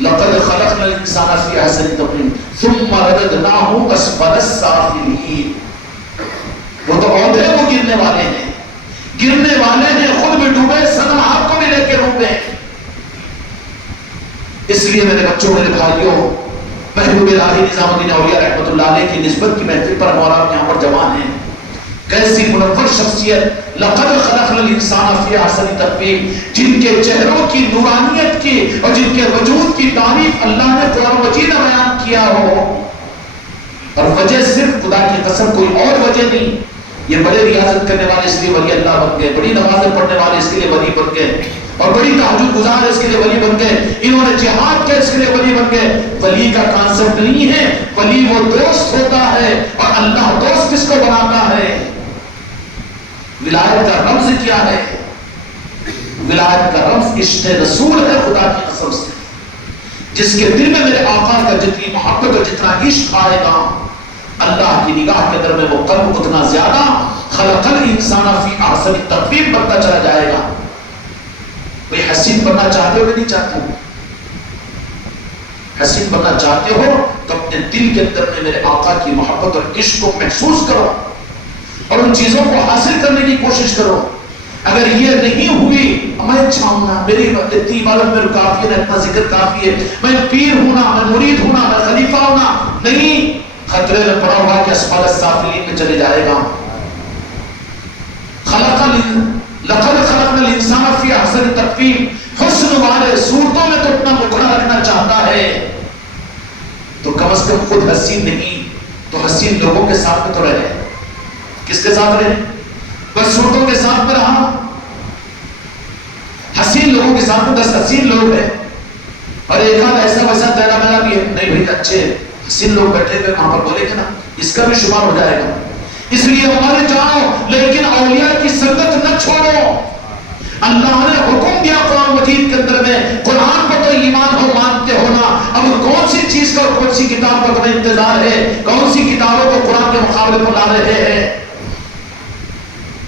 لقد خلقنا الانسان فی احسن تقویم ثم رددناہ اسفل السافلین. وہ تو عہدے کو گرنے والے ہیں، گرنے والے ہیں، خود بھی ڈوبے، صنم آپ کو بھی لے کے ڈوبے. اس لیے میرے بچوں، میرے بھائیوں، محبوب الہی نظام الدین اولیاء رحمۃ اللہ علیہ کی نسبت کی محفل پر مولانا یہاں پر جمع ہیں. کیسی منور شخصیت، لقد خلقنا الانسان فی احسن تقویم، جن کے چہروں کی نورانیت کی اور جن کے وجود کی تعریف اللہ نے قرآن مجید میں بیان کیا ہو. اور وجہ صرف خدا کی قسم، کوئی اور وجہ نہیں. یہ بڑے ریاضت کرنے والے اس لیے ولی اللہ بن گئے، بڑی نمازیں پڑھنے والے اس کے لیے ولی بن گئے، اور بڑی تہجد گزار اس کے لیے ولی بن گئے، انہوں نے جہاد کیا اس کے لیے ولی بن گئے. ولی کا کانسیپٹ نہیں ہے، ولی وہ دوست ہوتا ہے، اور اللہ دوست کس کو بناتا ہے؟ ولایت کا رمز کیا ہے؟ ولایت کا رمز عشق رسول ہے. خدا کی قسم سے جس کے دل میں میرے آقا کا جتنی محبت اور جتنا عشق آئے گا، اللہ کی نگاہ کے اندر میں وہ قلب اتنا زیادہ خلق الانسان فی احسن تقویم بنتا چلا جائے گا. کوئی حسین بننا چاہتے ہو کہ نہیں چاہتے ہو؟ حسین بننا چاہتے ہو تو اپنے دل کے اندر میں میرے آقا کی محبت اور عشق کو محسوس کرو اور ان چیزوں کو حاصل کرنے کی کوشش کرو. اگر یہ نہیں ہوئی، میں چاہوں گا میری اتنی عبادت میں کافی ہے، اتنا ذکر کافی ہے، میں پیر ہونا، میں مرید ہونا، میں خلیفہ ہونا، نہیں، خطرے میں پڑا ہوا کہ اسفل السافلین میں چلے جائے گا. لقد خلقنا الانسان فی احسن تقویم، حسن والے صورتوں میں تو اپنا مکھڑا رکھنا چاہتا ہے تو کم از کم خود حسین نہیں تو حسین لوگوں کے ساتھ میں تو رہے. کس کے ساتھ رہے؟ بس صورتوں کے ساتھ میں رہا. حسین لوگوں کے ساتھ میں 10 حسین لوگ ہیں اور ایک آدھ ایسا ویسا تیرا میرا بھی ہے، نہیں بھائی اچھے حسین لوگ بیٹھے ہوئے وہاں پر بولے گے نا، اس کا بھی شمار ہو جائے گا. اس لیے مر جاؤ لیکن اولیاء کی سنگت نہ چھوڑو. اللہ نے حکم دیا قرآن مجید کے اندر میں، قرآن پر تو ایمان ہو، مانتے ہو نا. اب کون سی چیز کا اور کون سی کتاب کا تمہیں انتظار ہے؟ کون سی کتابوں کو قرآن کے مقابلے پر لا رہے ہیں؟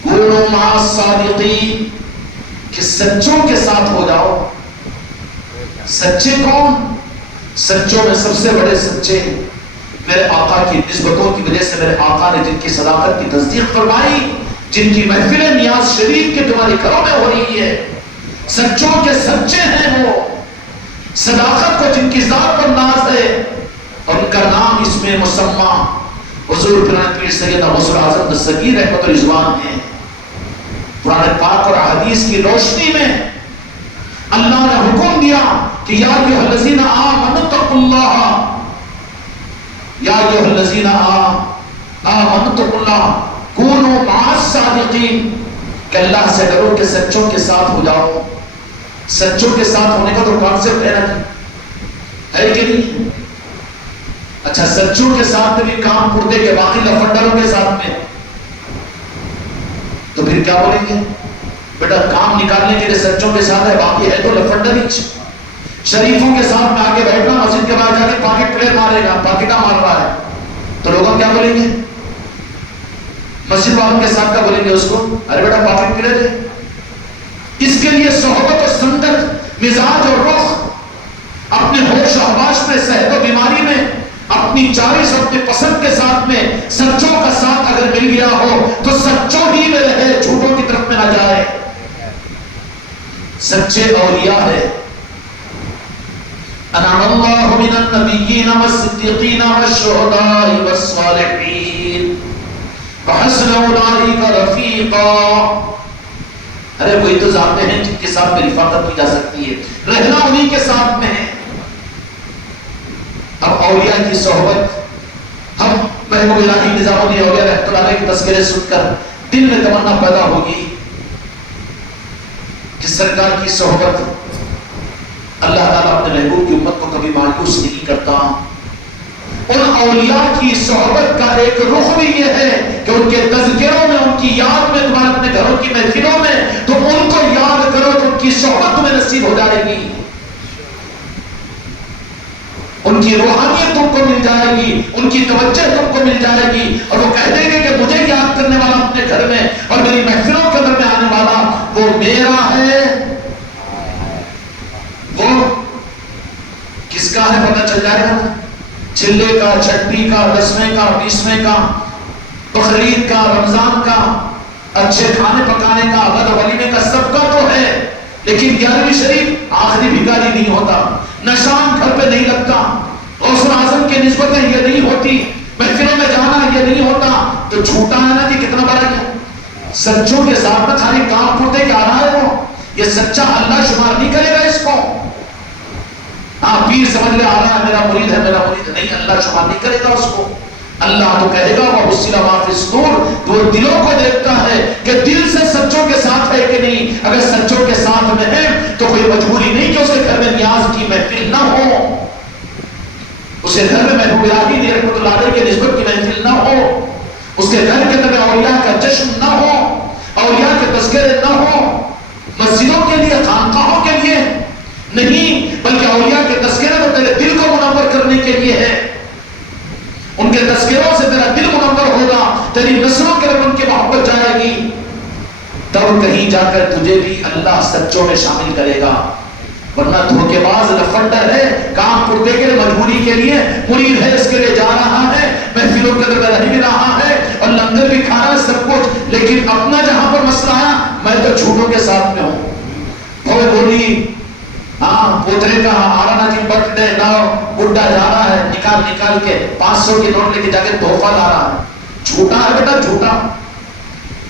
کونوا مع الصادقین، کہ سچوں کے ساتھ ہو جاؤ. سچے کون؟ سچوں میں سب سے بڑے سچے میرے آقا کی نسبتوں کی وجہ سے میرے آقا نے جن کی صداقت کی تصدیق فرمائی، جن کی محفل نیاز شریف کے تمہاری گھروں میں ہو رہی ہے، سچوں کے سچے ہیں وہ. صداقت کو جن کی ذات پر ناز ہے اور ان کا نام اس میں مسمى حضور پیران پیر سیدنا غوث اعظم دستگیر رحمت رضوان ہے. قرآن پاک اور حدیث کی روشنی میں اللہ نے حکم دیا کہ یا ایھا الذین آمنوا اتقوا اللہ، یا ایھا الذین آمنوا اتقوا اللہ کونوا مع الصادقین، کہ اللہ سے ڈرو کہ سچوں کے ساتھ ہو جاؤ. سچوں کے ساتھ ہونے کا تو کانسیپٹ ہے نا، ہے کہ نہیں؟ اچھا سچوں کے ساتھ میں بھی کام پردے کے باقی لفنڈروں کے ساتھ میں تو پھر کیا بولیں گے؟ بیٹا کام نکالنے کے لیے سچوں کے ساتھ ہے، باقی ہے تو لفنڈر ہی. شریفوں کے ساتھ میں آگے بیٹھنا، مسجد کے باہر جا کے پاکٹ پلیئر مارے گا، پاکٹا مار رہا ہے تو لوگ کیا بولیں گے؟ مسجد والوں کے ساتھ کیا بولیں گے اس کو؟ ارے بیٹا پاکٹ پلیئر ہے. اس کے لیے صحبت اور سنگت، مزاج اور رخ چوائس اور اپنے پسند کے ساتھ میں سچوں کا ساتھ اگر مل گیا ہو تو سچوں ہی میں رہے، جھوٹوں کی طرف میں نہ جائے۔ سچے اولیاء ہے۔ انعم اللہ من النبیین والصدیقین والشہداء والصالحین وحسن اولئک رفیقا۔ ارے وہی تو ذاتیں ہیں جن کے ساتھ میں رفاقت کی جا سکتی ہے، رہنا انہی کے ساتھ میں ہے۔ اب اولیاء کی صحبت، ہم محبوب الہی نظام الدین اولیاء رحمۃ اللہ علیہ کے تذکرے سن کر دل میں تمنا پیدا ہوگی کہ سرکار کی صحبت، اللہ تعالیٰ اپنے محبوب کی امت کو کبھی مایوس نہیں کرتا۔ ان اولیاء کی صحبت کا ایک رخ بھی یہ ہے کہ ان کے تذکروں میں، ان کی یاد میں، تمہارے اپنے گھروں کی محفلوں میں تم ان کو یاد کرو تو ان کی صحبت تمہیں نصیب ہو جائے گی، ان کی روحانیت تم کو مل جائے گی، ان کی توجہ تم کو مل جائے گی، اور وہ کہہ دیں گے کہ مجھے یاد کرنے والا اپنے گھر میں اور میری محفلوں کے اندر میں آنے والا وہ میرا ہے۔ وہ کس کا ہے پتہ چل جائے گا، چھلے کا، چھٹی کا، 10ویں کا، 20ویں کا، بقرعید کا، رمضان کا، اچھے کھانے پکانے کا، غد ولیمے کا، سب کا تو ہے، لیکن 11ویں شریف آخری بھکاری نہیں ہوتا، نشان گھر پہ نہیں لگتا، غوث اعظم کی نسبتیں یہ نہیں ہوتی، محفلوں میں جانا یہ نہیں ہوتا، تو جھوٹا ہے نا جی، کتنا بڑا کیا سچوں کے ساتھ میں خالی کام پھوٹے کے آ رہا ہے، وہ یہ سچا اللہ شمار نہیں کرے گا اس کو۔ ہاں پیر سمجھ لے آ رہا ہے، میرا مرید ہے، میرا مرید ہے، نہیں، اللہ شمار نہیں کرے گا اس کو۔ اللہ تو کہے گا وَبُصِّرَ مَا فِي الصُّدُورِ، وہ دلوں کو دیکھتا ہے کہ دل سے سچوں کے ساتھ ہے کہ نہیں۔ اگر سچوں کے ساتھ میں ہے تو کوئی مجبوری نہیں کہ اس کے گھر میں نیاز کی محفل نہ ہو، اس کے گھر میں محبوب الہی رحمۃ اللہ علیہ کے نسبت کی محفل نہ ہو، اس کے گھر کے اندر اولیاء کا جشن نہ ہو، اولیاء کے تذکرے نہ ہو، مسجدوں کے لیے، خانقاہوں کے لیے نہیں، بلکہ اولیاء کے تذکرے تو تیرے دل کو منور کرنے کے لیے ہے۔ ان کے تذکروں سے تیرا دل منور ہوگا، تیری نسلوں کے اندر ان کی محبت جائے گی، تب کہیں جا کر تجھے بھی اللہ سچوں میں شامل کرے گا۔ ورنہ دھوکے باز لفنڈر ہے، کام کرتے کے لیے، مجبوری کے لیے، مرید ہے اس کے لیے جا رہا ہے، محفلوں کے اندر رہ بھی رہا ہے اور لنگر بھی کھا رہا ہے، سب کچھ، لیکن اپنا جہاں پر مسئلہ آیا میں تو جھوٹوں کے ساتھ میں ہوں۔ بھوے بولی ہاں پوترے کا آ رہا جی برتھ ڈے نہ بڈھا جا رہا ہے، نکال کے 500 کی نوٹ لے کے جا کے تحفہ لا رہا ہے، جھوٹا ہے بیٹا، جھوٹا۔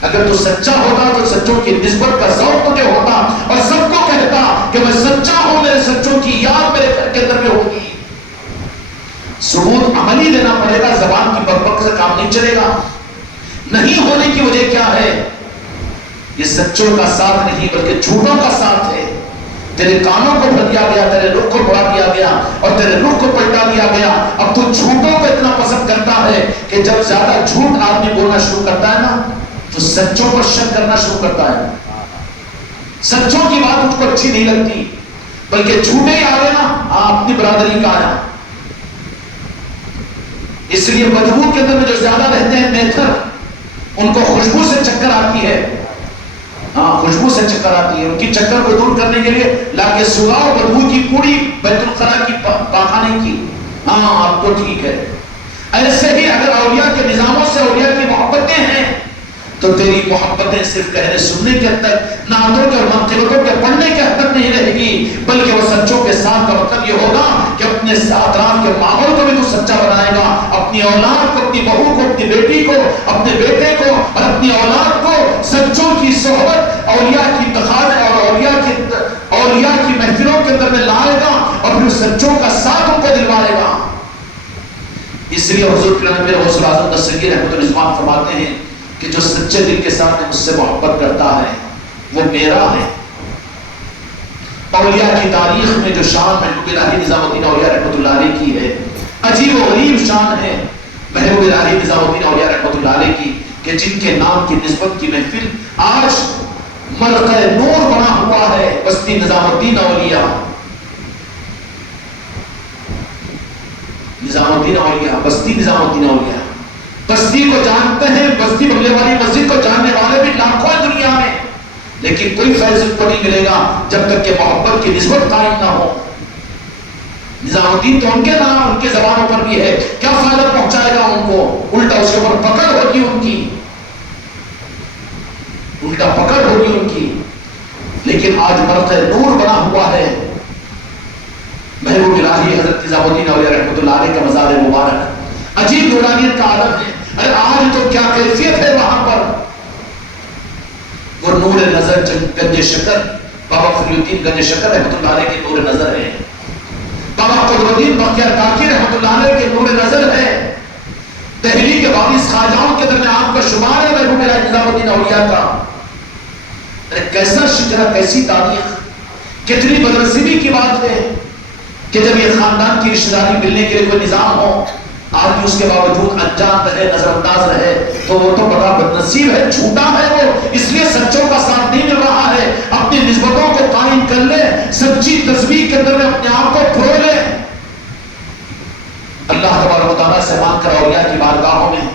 اگر تو سچا ہوتا تو سچوں کی نسبت کا ذوق تجھے ہوتا اور سب کو کہتا کہ میں سچا ہوں، میرے سچوں کی یاد میرے گھر کے اندر میں ہوگی۔ ثبوت عملی دینا پڑے گا، زبان کی بک سے کام نہیں چلے گا۔ نہیں ہونے کی وجہ کیا ہے؟ یہ سچوں کا ساتھ نہیں بلکہ جھوٹوں کا ساتھ ہے۔ تیرے کانوں کو بھر دیا گیا، تیرے رخ کو بڑھا دیا گیا اور تیرے رخ کو پلٹا دیا گیا۔ اب تو جھوٹوں کو اتنا پسند کرتا ہے کہ جب زیادہ جھوٹ آدمی بولنا شروع کرتا ہے نا تو سچوں پر شک کرنا شروع کرتا ہے۔ سچوں کی بات اس کو اچھی نہیں لگتی، بلکہ جھوٹے ہی آ گئے نا، اپنی برادری کا آیا۔ اس لیے بدبو کے اندر میں جو زیادہ رہتے ہیں نیتھر، ان کو خوشبو سے چکر آتی ہے، ہاں خوشبو سے چکر آتی ہے، ان کی چکر کو دور کرنے کے لیے لا کے سگاؤ بدبو کی پوڑی بیت الخلا کی پاخانے کی، ہاں اب تو ٹھیک ہے۔ ایسے ہی اگر اولیاء کے نظاموں سے اولیاء کی محبتیں ہیں تو تیری محبتیں صرف کہنے سننے کے حد تک، نعتوں کے اور منقبتوں کے پڑھنے کے حد تک نہیں رہے گی، بلکہ وہ سچوں کے ساتھ کا مطلب یہ ہوگا کہ اپنے اطراف کے ماحول کو بھی تو سچا بنائے گا، اپنی اولاد کو، اپنی بہو کو، اپنی بیٹی کو، اپنے بیٹے کو اور اپنی اولاد کو سچوں کی صحبت، اولیاء کی تخاذ اور اولیاء کی محفلوں کے اندر میں لائے گا اور پھر سچوں کا ساتھ ان کو دلوائے گا۔ اس لیے حضور کے نبی غوث اعظم دستگیر احمد الرضوان فرماتے ہیں کہ جو سچے دل کے ساتھ مجھ سے محبت کرتا ہے وہ میرا ہے۔ اولیاء کی تاریخ میں جو شان محبوب الہی نظام الدین اولیاء رحمۃ اللہ علیہ کی ہے، عجیب و غریب شان ہے محبوب الہی نظام الدین اولیاء رحمۃ اللہ علیہ کی، کہ جن کے نام کی نسبت کی محفل آج ملکہ نور بنا ہوا ہے بستی نظام الدین اولیاء، نظام الدین اولیاء، بستی نظام الدین اولیاء۔ بستی کو جانتے ہیں، بستی بنگلے والی مسجد کو جاننے والے بھی لاکھوں ہیں دنیا میں، لیکن کوئی فیض کو نہیں ملے گا جب تک کہ محبت کی نسبت قائم نہ ہو۔ نظام الدین تو ان کے نام ان کے زبانوں پر بھی ہے، کیا فائدہ پہنچائے گا ان کو؟ الٹا اس کے اوپر پکڑ ہوگی ان کی، الٹا پکڑ ہوگی ان کی۔ لیکن آج برق نور بنا ہوا ہے محبوب الہی حضرت نظام الدین اولیاء رحمۃ اللہ علیہ کا مزار مبارک، عجیب نورانیت کا عالم ہے۔ ارے آج تو کیا کیفیت ہے وہاں پر، وہ نور نظر گنج شکر، بابا فری الدین گنج شکر رحمۃ اللہ علیہ کے نور نظر ہے، بابا قطب الدین بختیار کاکی رحمۃ اللہ علیہ کے نور نظر ہے، دہلی کے 22 خواجاؤں کے درمیان آپ کا شمار ہے محبوب الہی نظام الدین اولیاء کا۔ کیسا شجرہ، کیسی تاریخ، کتنی بدنصیبی کی بات ہے کہ جب یہ خاندان کی رشتہ داری ملنے کے لیے کوئی نظام ہو، آدمی اس کے باوجود انجان رہے، نظر انداز رہے، تو وہ تو بڑا بدنصیب ہے، جھوٹا ہے وہ، اس لیے سچوں کا ساتھ نہیں مل رہا ہے۔ اپنی نسبتوں کو قائم کر لے، سچی تصویر کے اندر میں اپنے آپ کو پرو لے، اللہ تبارک و تعالیٰ سے مانگ کر اولیاء کی بارگاہوں میں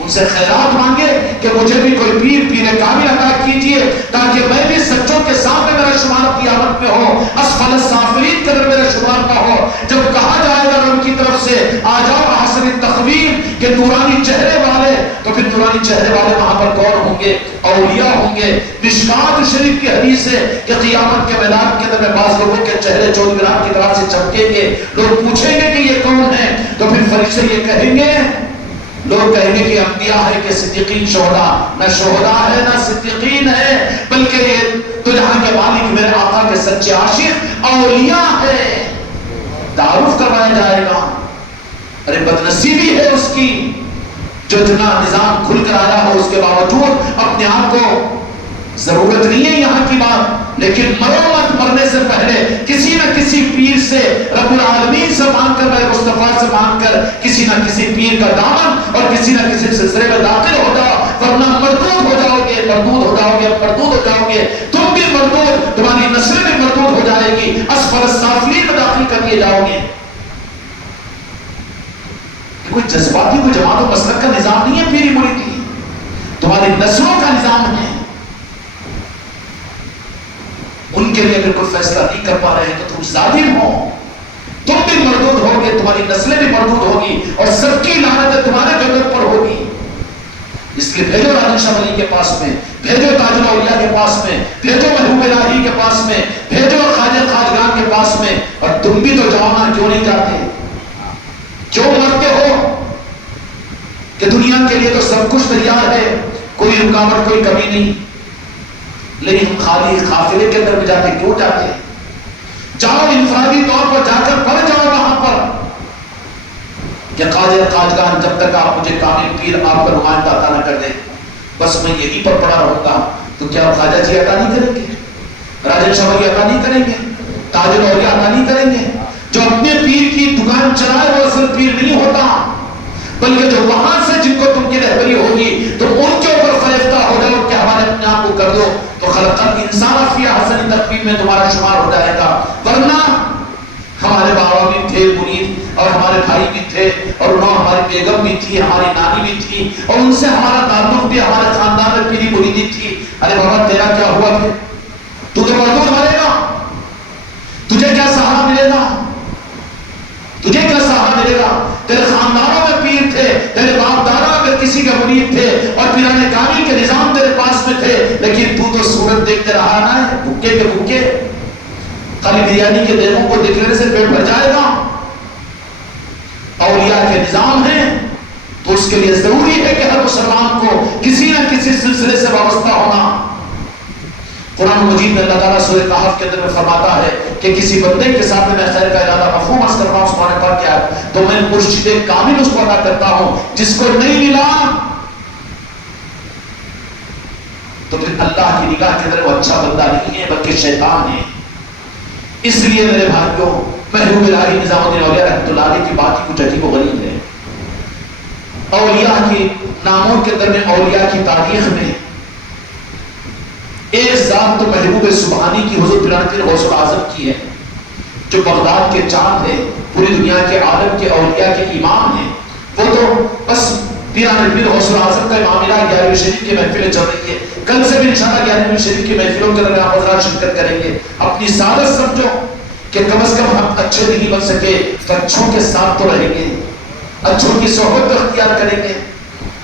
ان سے خیرات مانگے کہ مجھے بھی کوئی پیر کامل عطا کیجئے تاکہ میں بھی سچوں کے ساتھ میں میرا شمار قیامت میں ہو، اسفل السافلین کے اندر میرا شمار نہ ہو۔ جب کہا جائے گا رب کی طرف سے آ جاؤ حسن التقویم کے نورانی چہرے والے، تو پھر نورانی چہرے والے وہاں پر کون ہوں گے؟ اولیاء ہوں گے۔ مشکات شریف کی حدیث ہے کہ قیامت کے میدان کے اندر میں بعض لوگوں کے چہرے چودگرام کی طرح سے چمکیں گے، لوگ پوچھیں گے کہ یہ کون ہے، تو پھر فرشتے یہ کہیں گے، لوگ کہیں گے کہ انبیاء ہے کہ صدیقین شہداء، نہ شہداء ہے نہ صدیقین ہے، بلکہ یہ تو جہاں کے مالک میرے آقا کے سچے عاشق اولیاء ہے، تعارف کروایا جائے گا۔ ارے بدنصیبی ہے اس کی جو اتنا نظام کھل کر آیا ہو، اس کے باوجود اپنے آپ کو ضرورت نہیں ہے یہاں کی بات، لیکن مرو مت، مرنے سے پہلے کسی نہ کسی پیر سے، رب العالمین سے مانگ کر، میرے مصطفیٰ سے مانگ کر کسی نہ کسی پیر کا دامن اور کسی نہ کسی سلسلے میں داخل ہو جاؤ، ورنہ مردود ہو جاؤ گے، مردود ہو جاؤ گے، مردود ہو جاؤ گے، تم بھی مردود، تمہاری نسل بھی مردود ہو جائے گی، اسفل السافلین میں داخل کر دیے جاؤ گے۔ کوئی جذباتی، کوئی جماعت و مسلک کا نظام نہیں ہے پیری مریدی، تمہاری نسلوں کا نظام ہے۔ ان کے لیے اگر کوئی فیصلہ نہیں کر پا رہے ہیں تو تم ظالم ہو، تم بھی مردود ہوگے، تمہاری نسلیں بھی مردود ہوگی، اور سب کی لعنت تمہارے گردن پر ہوگی۔ اس لیے بھیجو راجن شاہ ولی کے پاس میں، بھیجو تاج الاولیاء کے پاس میں، بھیجو محبوب الہی کے پاس میں، بھیجو خواجہ خواجگان کے پاس میں، اور تم بھی تو جاؤ نا، کیوں نہیں جاتے؟ کیوں مرتے ہو کہ دنیا کے لیے تو سب کچھ تیار ہے، کوئی رکاوٹ، کوئی کمی نہیں، لیکن خالی قافلے کے اندر میں جاتے کیوں جاتے؟ جاؤ انفرادی طور پر جا کر پڑھ جاؤ وہاں پر کہ خواجہ خواجگان جب تک آپ مجھے کامل پیر آپ کا نمائندہ عطا نہ کر دیں، بس میں یہی پر پڑا رہوں گا، تو کیا خواجہ جی عطا نہیں کریں گے؟ راجن شاہ ولی عطا نہیں کریں گے؟ تاج الاولیاء عطا نہیں کریں گے؟ جو اپنے پیر کی دکان چلائے وہ اصل پیر نہیں ہوتا، بلکہ جو وہاں سے جن کو تم کی رہبری ہوگی تو ان کے اوپر فریفتہ ہو جاؤ کہ ہمارے اپنے آپ کو کر دو، تو خلق الانسان فی احسن تقویم میں تمہارا شمار ہو جائے گا۔ ورنہ ہمارے بابا بھی تھے مرید، اور ہمارے بھائی بھی تھے، اور انہوں ہماری بیگم بھی تھی، ہماری نانی بھی تھی، اور ان سے ہمارا تعلق بھی، ہمارے خاندان میں پیری مریدی تھی۔ ارے بابا تیرا کیا ہوا پھر؟ تو مردود مرے گا، تجھے کیا سہارا ملے گا؟ تجھے کیا سہارا ملے گا؟ تیرے خاندانوں میں پیر تھے، تیرے باپ دادا اگر کسی کے مرید تھے، اور پیرانے کامل کے نظام تیرے پاس میں تھے، لیکن تو صورت دیکھتے رہا نا، بھوکے کے بھوکے، خالی بریانی کے دیگوں کو دیکھنے سے پیٹ بھر جائے گا۔ اولیاء کے نظام ہیں تو اس کے لیے ضروری ہے کہ ہر مسلمان کو کسی نہ کسی سلسلے سے وابستہ ہونا۔ قرآن مجید میں اللہ تعالیٰ سورہ کہف کے اندر میں فرماتا ہے کہ کسی بندے کے ساتھ میں خیر کا ارادہ مفہوم عرض کرتا ہوں، سبحانہ پاک کیا ہے، تو میں مرشد کامل اس کو عطا کرتا ہوں، جس کو نہیں ملا تو پھر اللہ کی نگاہ کے اندر وہ اچھا بندہ نہیں ہے بلکہ شیطان ہے۔ اس لیے میرے بھائیوں، محبوب الہی نظام الدین اولیاء رحمۃ اللہ علیہ کی بات ہی کچھ عجیب و غریب ہے۔ اولیاء کے ناموں کے اندر میں، اولیاء کی تاریخ میں ایک ذات تو محبوب سبحانی کی حضور پیرانے پیر غوث الاعظم کی ہے، جو بغداد کے چاند ہے، پوری دنیا کے عالم کے اولیاء کے امام ہیں۔ وہ تو بس پیرانے پیر غوث الاعظم کا معاملہ 11ویں شریف کی محفلیں چل رہی ہے، کل سے بھی انشاءاللہ 11ویں شریف کی محفلوں کے اندر آپ حضرات شرکت کریں گے۔ اپنی سعادت سمجھو کہ کم از کم ہم اچھے نہیں بن سکے تو اچھوں کے ساتھ تو رہیں گے، اچھوں کی صحبت اختیار کریں گے۔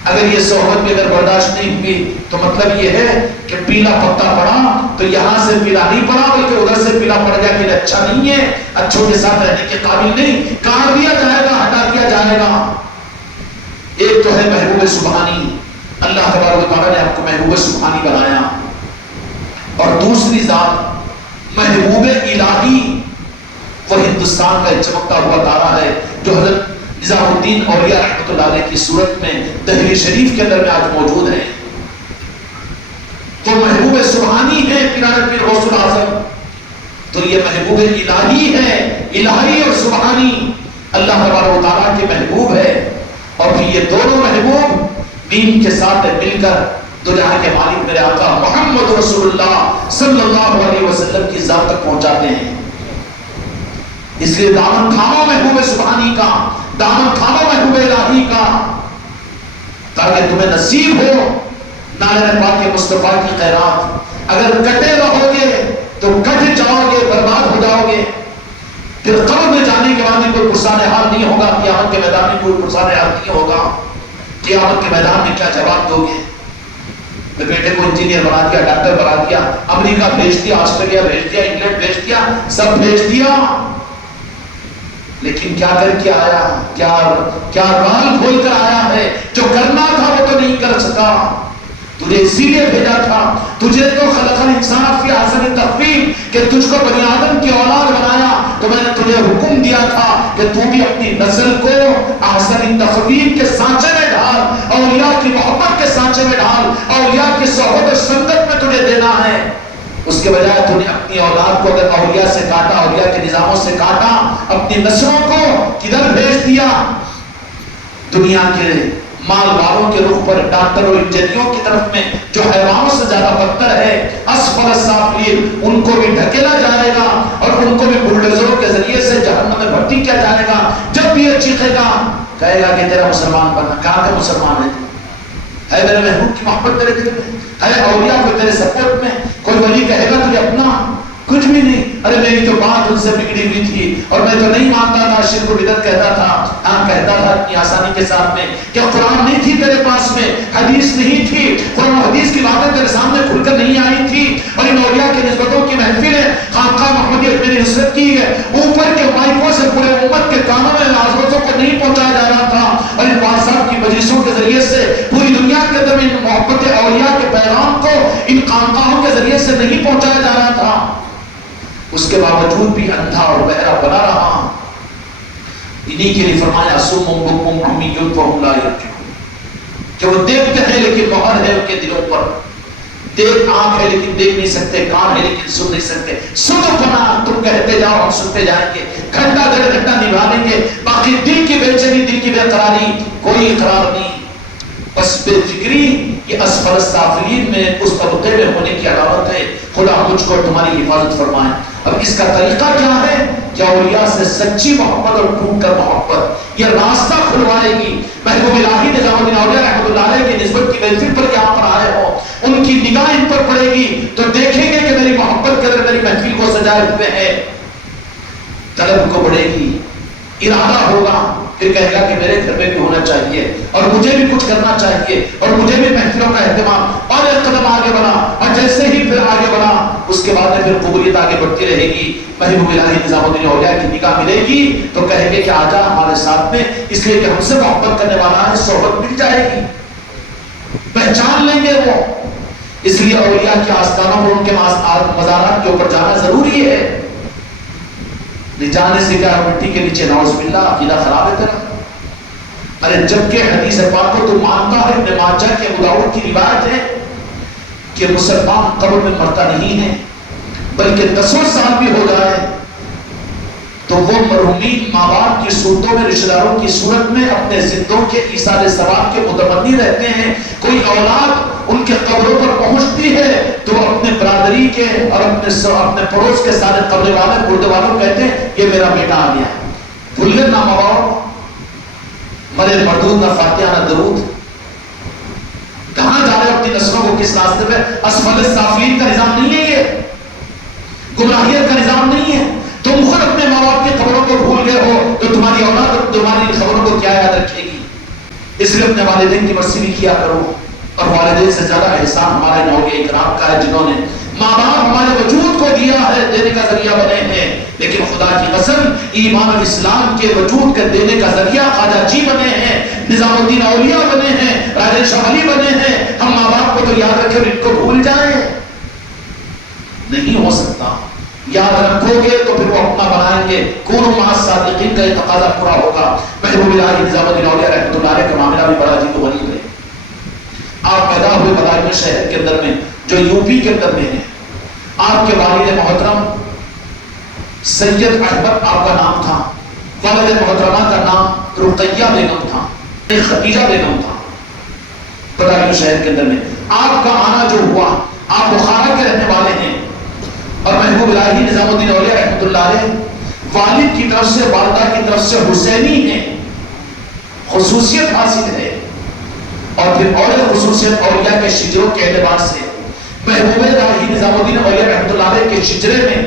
اگر یہ صحبت بھی اگر برداشت نہیں ہوئی تو مطلب یہ ہے کہ پیلا پتا پڑا تو یہاں سے پیلا نہیں پڑا بلکہ ادھر سے پیلا پڑ گیا کہ اچھا نہیں ہے، اچھوں کے ساتھ رہنے کے قابل نہیں، کاٹ دیا جائے گا، ہٹا دیا جائے گا۔ ایک تو ہے محبوب سبحانی، اللہ تبارک و تعالیٰ نے آپ کو محبوب سبحانی بنایا، اور دوسری ذات محبوب الہی، وہ ہندوستان کا ایک چمکتا ہوا تارا ہے جو حضرت نظام الدین اولیاء رحمۃ اللہ علیہ کی صورت میں دہلی شریف کے اندر میں آج موجود ہے۔ تو محبوب سبحانی ہے پیران پیر غوث الاعظم، تو یہ محبوب الہی ہے، الہی اور سبحانی اللہ تبارک و تعالیٰ کے محبوب ہے، اور پھر یہ دونوں محبوب دین کے ساتھ مل کر دنیا کے مالک میرے آقا محمد رسول اللہ صلی اللہ علیہ وسلم کی ذات تک پہنچاتے ہیں۔ اس لیے دامن تھامو محبوب سبحانی کا، دامن تھامو محبوب الہی کا، تاکہ تمہیں نصیب ہو نالے پاک کے مصطفیٰ کی خیرات۔ اگر کٹے رہو گے تو کٹ جاؤ گے، برباد ہو جاؤ گے، پھر قبر میں جانے کے بعد کوئی پرسان حال نہیں ہوگا، قیامت کے میدان میں کوئی پرسان حال نہیں ہوگا، قیامت کے میدان میں کیا جواب دو گے؟ بیٹے کو انجینئر بنا دیا، ڈاکٹر بنا دیا، امریکہ بھیج دیا، آسٹریلیا بھیج دیا، انگلینڈ بھیج دیا، سب بھیج دیا، لیکن کیا کر کے آیا؟ کیا رال کھول کر آیا ہے؟ جو کرنا تھا وہ تو نہیں کر سکا، تجھے اسی لیے بھیجا تھا، تجھے تو خلق الانسان فی احسن تقویم، کہ تجھ کو بنی آدم کی اولاد بنایا تو میں نے تجھے حکم دیا تھا کہ تو بھی اپنی نسل کو احسن تقویم کے سانچے میں ڈھال، اولیاء کی محبت کے سانچے میں ڈھال، اولیاء کی صحبت و سنگت میں تجھے دینا ہے۔ اس کے بجائے تو نے اپنی اولاد کو اگر اولیاء سے کاٹا، اولیاء کے نظاموں سے کاٹا، اپنی نسلوں کو کدھر بھیج دیا؟ دنیا کے مال والوں کے رخ پر، ڈاکٹر اور انجینئروں کی طرف میں جو حیوانوں سے زیادہ بدتر ہے، اسفل السافلین، ان کو بھی ڈھکیلا جائے گا اور ان کو بھی بلڈوزروں کے ذریعے سے جہنم میں بھرتی کیا جائے گا۔ جب بھی یہ چیخے گا، کہے گا کہ تیرا مسلمان بننا، کہاں کا مسلمان ہے میرے محبوب کی محبت تیرے دل میں ہے، اولیاء کو تیرے سپورٹ میں، کوئی ولی کہے گا تجھے اپنا، کچھ بھی نہیں، ارے میری تو بات ان سے بگڑی ہوئی تھی اور میں تو نہیں مانتا تھا، شرک و بدعت کہتا تھا، ہاں کہتا تھا اتنی آسانی کے ساتھ میں، کیا قرآن نہیں تھی تیرے پاس میں، حدیث نہیں تھی، قرآن و حدیث کی باتیں تیرے سامنے کھل کر نہیں آئی تھی، اور ان اولیاء کی نسبتوں کی محفلیں خانقاہ محمدیہ میری نصرت کی ہے، اوپر کے مائکوں سے پورے امت کے کانوں میں عظمتوں کو نہیں پہنچایا جا رہا تھا، اور ان پاک صاحب کی مجلسوں کے ذریعے سے پوری دنیا کے اندر ان محبت اولیاء کے پیغام کو ان خانقاہوں کے ذریعے سے نہیں پہنچایا جا رہا تھا، اس کے باوجود بھی اندھا اور بہرا بنا رہا۔ انہی کے لیے فرمایا صم بکم عمی فہم لا یرجعون، کہ وہ دیکھتے ہیں لیکن مہر ہے ان کے دلوں پر، دیکھ آنکھ ہے لیکن دیکھ نہیں سکتے، کان ہے لیکن سن نہیں سکتے، سنو فنا، تم کہتے جاؤ ہم سنتے جائیں گے، گھنٹہ ڈیڑھ گھنٹہ نبھا لیں گے، باقی دل کی بے چینی، دل کی بے قراری، کوئی اقرار نہیں۔ بس بے فکری یہ اسفل السافلین میں اس طبقے میں ہونے کی علامت ہے۔ خدا مجھ کو تمہاری حفاظت فرمائے۔ اب اس کا طریقہ کیا ہے؟ کہ اولیاء سے سچی محبت اور ٹوٹ کر محبت، یہ راستہ کھلوائے گی۔ محبوب الہی نظام الدین اولیاء رحمۃ اللہ علیہ کی نسبت کی محفل پر یہاں پر آئے ہو، ان کی نگاہ ان پر پڑے گی تو دیکھیں گے کہ میری محبت کے اندر میری محفل کو سجائے ہوئے ہے، طلب کو بڑھے گی، ارادہ ہوگا، پھر کہے گا کہ میرے گھر میں بھی ہونا چاہیے اور مجھے بھی کچھ کرنا چاہیے اور مجھے بھی محفلوں کا اہتمام، اور ایک قدم آگے بڑھا، اور جیسے ہی پھر آگے بڑھا اس کے بعد پھر قبولیت آگے بڑھتی رہے گی۔ محبوب الہی نظام الدین اولیاء کی نگاہ ملے گی تو کہیں گے کہ آجا ہمارے ساتھ میں، اس لیے کہ ہم سے محبت کرنے والا ہے، صحبت مل جائے گی، پہچان لیں گے وہ۔ اس لیے اولیاء کے آستانوں پر، ان کے مزارات کے اوپر جانا ضروری ہے۔ جانے سے کیا مٹی کے نیچے نعوذ باللہ عقیدہ خراب ہے تیرا؟ ارے جبکہ حدیث پاک کو تو مانتا ہے، ابن ماجہ کے ابو داؤد کی روایت ہے کہ مسلمان قبر میں مرتا نہیں ہے، بلکہ 10 سال بھی ہو جائے تو وہ مرحومین ماں باپ کی صورتوں میں، رشتہ داروں کی صورت میں اپنے زندوں کے ایصال ثواب کے متمنی رہتے ہیں۔ کوئی اولاد ان کے قبروں پر پہنچتی ہے تو اپنے برادری کے اور اپنے پڑوس کے سارے قبر والے مردے والوں کہتے ہیں یہ میرا بیٹا آ گیا۔ بھول گئے نہ ماں باپ، مرے مردود نہ فاتحہ نہ درود، کہاں جا رہے اپنی نسلوں کو کس راستے پہ؟ اسفل السافلین کا نظام نہیں ہے، یہ گمراہیت کا نظام نہیں ہے۔ تم خود اس لیے اپنے والدین کی مرضی بھی کیا کرو، اور والدین سے زیادہ احسان ہمارے اولیاء کرام کا ہے جنہوں نے ماں باپ ہمارے وجود کو دیا ہے، دینے کا ذریعہ بنے ہیں، لیکن خدا کی قسم ایمان اور اسلام کے وجود کے دینے کا ذریعہ خواجہ جی بنے ہیں، نظام الدین اولیاء بنے ہیں، راجہ شاہ ولی بنے ہیں۔ ہم ماں باپ کو تو یاد رکھیں اور ان کو بھول جائیں؟ نہیں ہو سکتا۔ یاد رکھو گے تو پھر وہ اپنا بنائیں گے۔ کونوا مع الصادقین کا یہ تقاضا پورا ہوگا۔ محبوب الہی نظام الدین اولیاء رحمۃ اللہ علیہ کا معاملہ بھی بڑا عجیب و غریب ہے۔ آپ پیدا ہوئے بدایوں شہر کے اندر میں جو یو پی کے اندر میں ہے۔ آپ کے والد محترم سید احمد آپ کا نام تھا، والد محترمہ کا نام رقیہ بیگم تھا، خدیجہ بیگم تھا، بدایوں شہر کے اندر میں۔ آپ کا آنا جو ہوا، آپ بخارا کے رہنے والے ہیں، اور محبوب الہی نظام الدین اولیاء رحمۃ اللہ علیہ والد کی طرف سے والدہ کی طرف سے حسینی ہیں، خصوصیت حاصل ہے۔ اور پھر اور خصوصیت اولیاء کے شجروں کے اعتبار سے محبوب الہی نظام الدین اولیاء رحمۃ اللہ علیہ کے شجرے میں،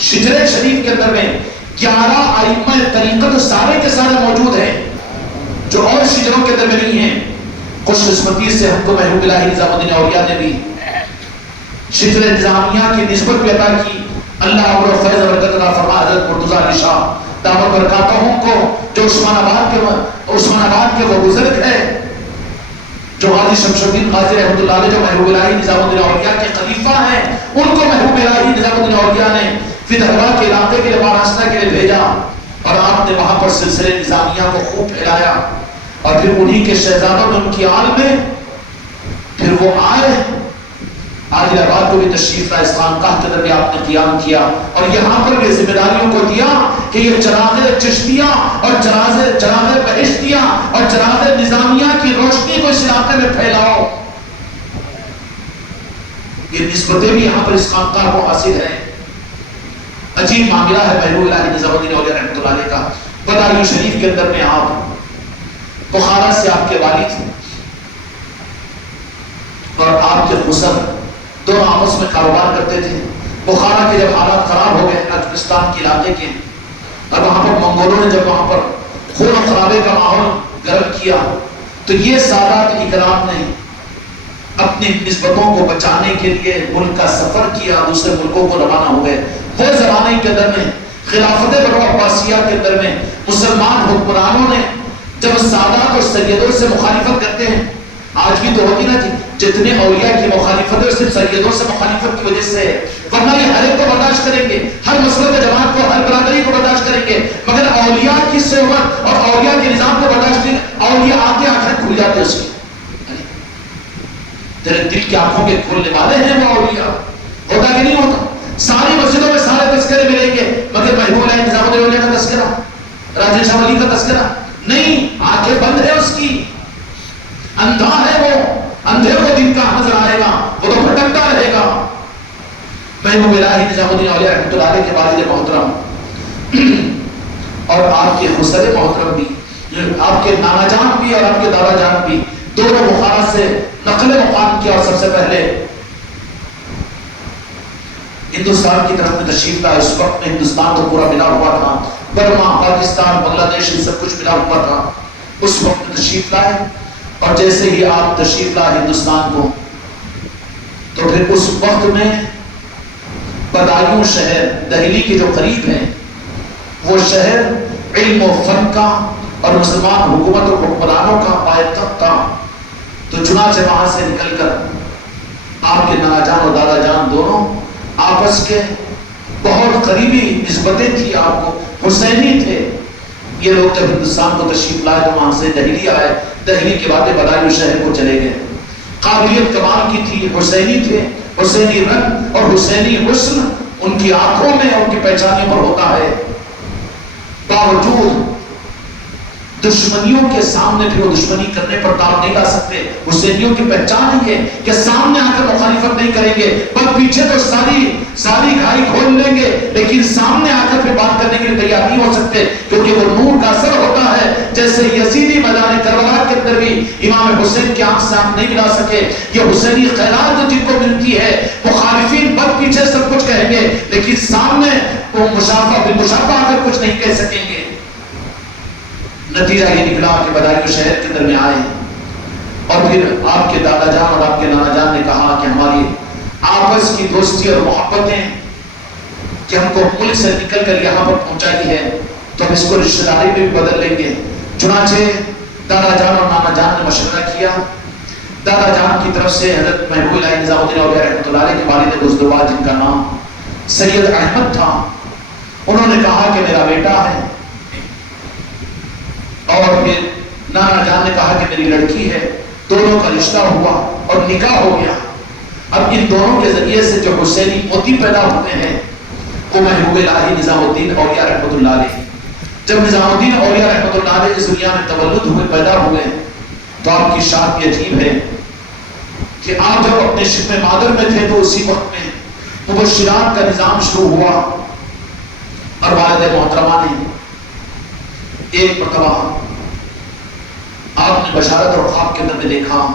شجرے شریف کے اندر میں 11 ائمہ طریقت سارے کے سارے موجود ہیں جو اور شجروں کے اندر میں نہیں ہیں۔ خوش قسمتی سے ہم کو محبوب الہی نظام الدین اولیاء نے بھی شجر نظامیہ کی نسبت بھی عطا کی۔ اللہ عمر و فیض و برکت عطا فرما حضرت مرتضیٰ علی شاہ دامت برکاتہم کو، جو عثمان آباد کے وہ بزرگ ہے، جو غازی شمس الدین غازی رحمۃ اللہ علیہ جو محبوب الہی نظام الدین اولیاء کے خلیفہ ہیں، ان کو محبوب الہی نظام الدین اولیاء نے فدحوا کے علاقے کے لیے مہاراشٹر کے لیے بھیجا، اور آپ نے وہاں پر سلسلے نظامیہ کو خوب پھیلایا، اور پھر انہی کے شہزادوں نے ان کی آل میں پھر وہ آئے۔ عادل آباد کو بھی تشریف لائے، اس خانقاہ کے اندر بھی آپ نے قیام کیا، اور یہاں پر بھی ذمہ داریوں کو دیا کہ یہ چراغ چشتیہ اور چراغ بہشتیہ اور چراغ نظامیہ کی روشنی کو اس علاقے میں پھیلاؤ۔ یہ نسبتیں بھی یہاں پر اس خانقاہ کو حاصل ہیں۔ عجیب معاملہ ہے محبوب الہی نظام الدین اولیاء رحمۃ اللہ علیہ کا۔ بدایوں شریف کے اندر میں آپ بخارا سے آپ کے والد اور آپ کے خسر دونوں آپس میں کاروبار کرتے تھے۔ بخارا کے جب حالات خراب ہو گئے افغانستان کے علاقے کے، اور وہاں پر منگولوں نے جب وہاں پر خون و خرابے کا ماحول گرم کیا، تو یہ سادات اکرام نے اپنی نسبتوں کو بچانے کے لیے ملک کا سفر کیا، دوسرے ملکوں کو روانہ ہو گئے۔ وہ زمانے کے اندر میں خلافت بنو عباسیہ کے اندر میں مسلمان حکمرانوں نے جب سادات اور سیدوں سے مخالفت کرتے ہیں، آج بھی تو ہوتی نا جی، جتنے اولیاء کی مخالفت ہے صرف سیدوں سے مخالفت کی وجہ سے ہے، ورنہ یہ ہر ایک کو برداشت کریں گے، ہر مسلک جماعت کو، ہر برادری کو برداشت کریں گے، مگر اولیاء کی صحبت اور اولیاء کے نظام کو برداشت نہیں۔ اولیاء آتے آنکھیں کھل جاتے اس کی، تیرے دل کی آنکھوں کے کھولنے والے ہیں وہ اولیاء۔ ہوتا کہ نہیں ہوتا؟ ساری مسجدوں میں سارے تذکرے ملیں گے، مگر محبوب الہی نظام الدین اولیاء کا تذکرہ، راجہ شاہ ولی کا تذکرہ نہیں، آنکھیں بند ہے اس کی، اندھا ہے وہ، اندھے کو دن کا نظر آئے گا، وہ تو بھٹکتا رہے گا۔ محبوب الہی نظام الدین اولیاء رحمۃ اللہ علیہ کے والد محترم اور آپ کے خسر محترم بھی، آپ کے نانا جان بھی اور آپ کے دادا جان بھی، دونوں بخارا سے نقل مقام کیا، اور سب سے پہلے ہندوستان کی طرف میں تشریف لائے۔ اس وقت میں ہندوستان تو پورا ملا ہوا تھا، برما، پاکستان، بنگلہ دیش، یہ سب کچھ ملا ہوا تھا۔ اس وقت میں تشریف لائے، اور جیسے ہی آپ تشریف لائے ہندوستان کو، تو پھر اس وقت میں بدایوں شہر دہلی کے جو قریب ہے، وہ شہر علم و فن کا اور مسلمان حکومت و حکمرانوں کا پائتخت تھا۔ تو چنانچہ وہاں سے نکل کر آپ کے نانا جان اور دادا جان دونوں آپس کے بہت قریبی نسبتیں تھی، آپ کو حسینی تھے۔ یہ لوگ جب ہندوستان کو تشریف لائے تو وہاں سے دہلی آئے، دہلی کے بعد بدایوں شہر کو چلے گئے۔ قابلیت کمال کی تھی، حسینی تھے، حسینی رنگ اور حسینی حسن ان کی آنکھوں میں، ان کی پہچانیوں پر ہوتا ہے۔ باوجود دشمنیوں کے سامنے پھر وہ دشمنی کرنے پر کام نہیں لا سکتے۔ حسینیوں کی پہچان ہی ہے کہ سامنے آ کر مخالفت نہیں کریں گے، پر پیچھے تو ساری گھائی کھول لیں گے، لیکن سامنے آ کر پھر بات کرنے کے لیے تیار نہیں ہو سکتے، کیونکہ وہ نور کا اثر ہوتا ہے۔ جیسے یزیدی میدان کربلا کے اندر بھی امام حسین کی آنکھ سے آنکھ نہیں ملا سکے، یہ حسینی خیرات جن کو ملتی ہے، مخالفین بد پیچھے سب کچھ کہیں گے، لیکن سامنے وہ مشافہ بالمشافہ آ کر کچھ نہیں کہہ سکیں گے۔ نتیجہ یہ نکلا کہ بدایو شہر کے اندر میں آئے اور پھر آپ کے دادا جان اور آپ کے نانا جان نے کہا کہ ہماری آپس کی دوستی اور محبتیں کہ ہم کو ملک سے نکل کر یہاں پر پہنچائی ہے تو ہم اس کو رشتہ داری میں بھی بدل لیں گے۔ چنانچہ دادا جان اور نانا جان نے مشورہ کیا۔ دادا جان کی طرف سے حضرت محبوب الہی نظام الدین اولیاء رحمۃ اللہ علیہ کے والد بزرگوار جن کا نام سید احمد تھا، انہوں نے کہا کہ میرا بیٹا ہے، اور پھر نانا جان نے کہا کہ میری لڑکی ہے۔ دونوں کا رشتہ ہوا اور نکاح ہو گیا۔ اب ان دونوں کے ذریعے سے جو حسینی موتی پیدا ہوتے ہیں وہ محبوب الہی نظام الدین اولیاء رحمۃ اللہ علیہ، جب نظام الدین اولیاء رحمۃ اللہ علیہ اس دنیا میں تولد ہوئے، پیدا ہوئے، تو آپ کی شان بھی عجیب ہے کہ آپ جب اپنے شکم مادر میں تھے تو اسی وقت میں مبشرات کا نظام شروع ہوا، اور والد محترمہ نے ایک مرتبہ آپ نے بشارت اور خواب کے اندر میں دیکھا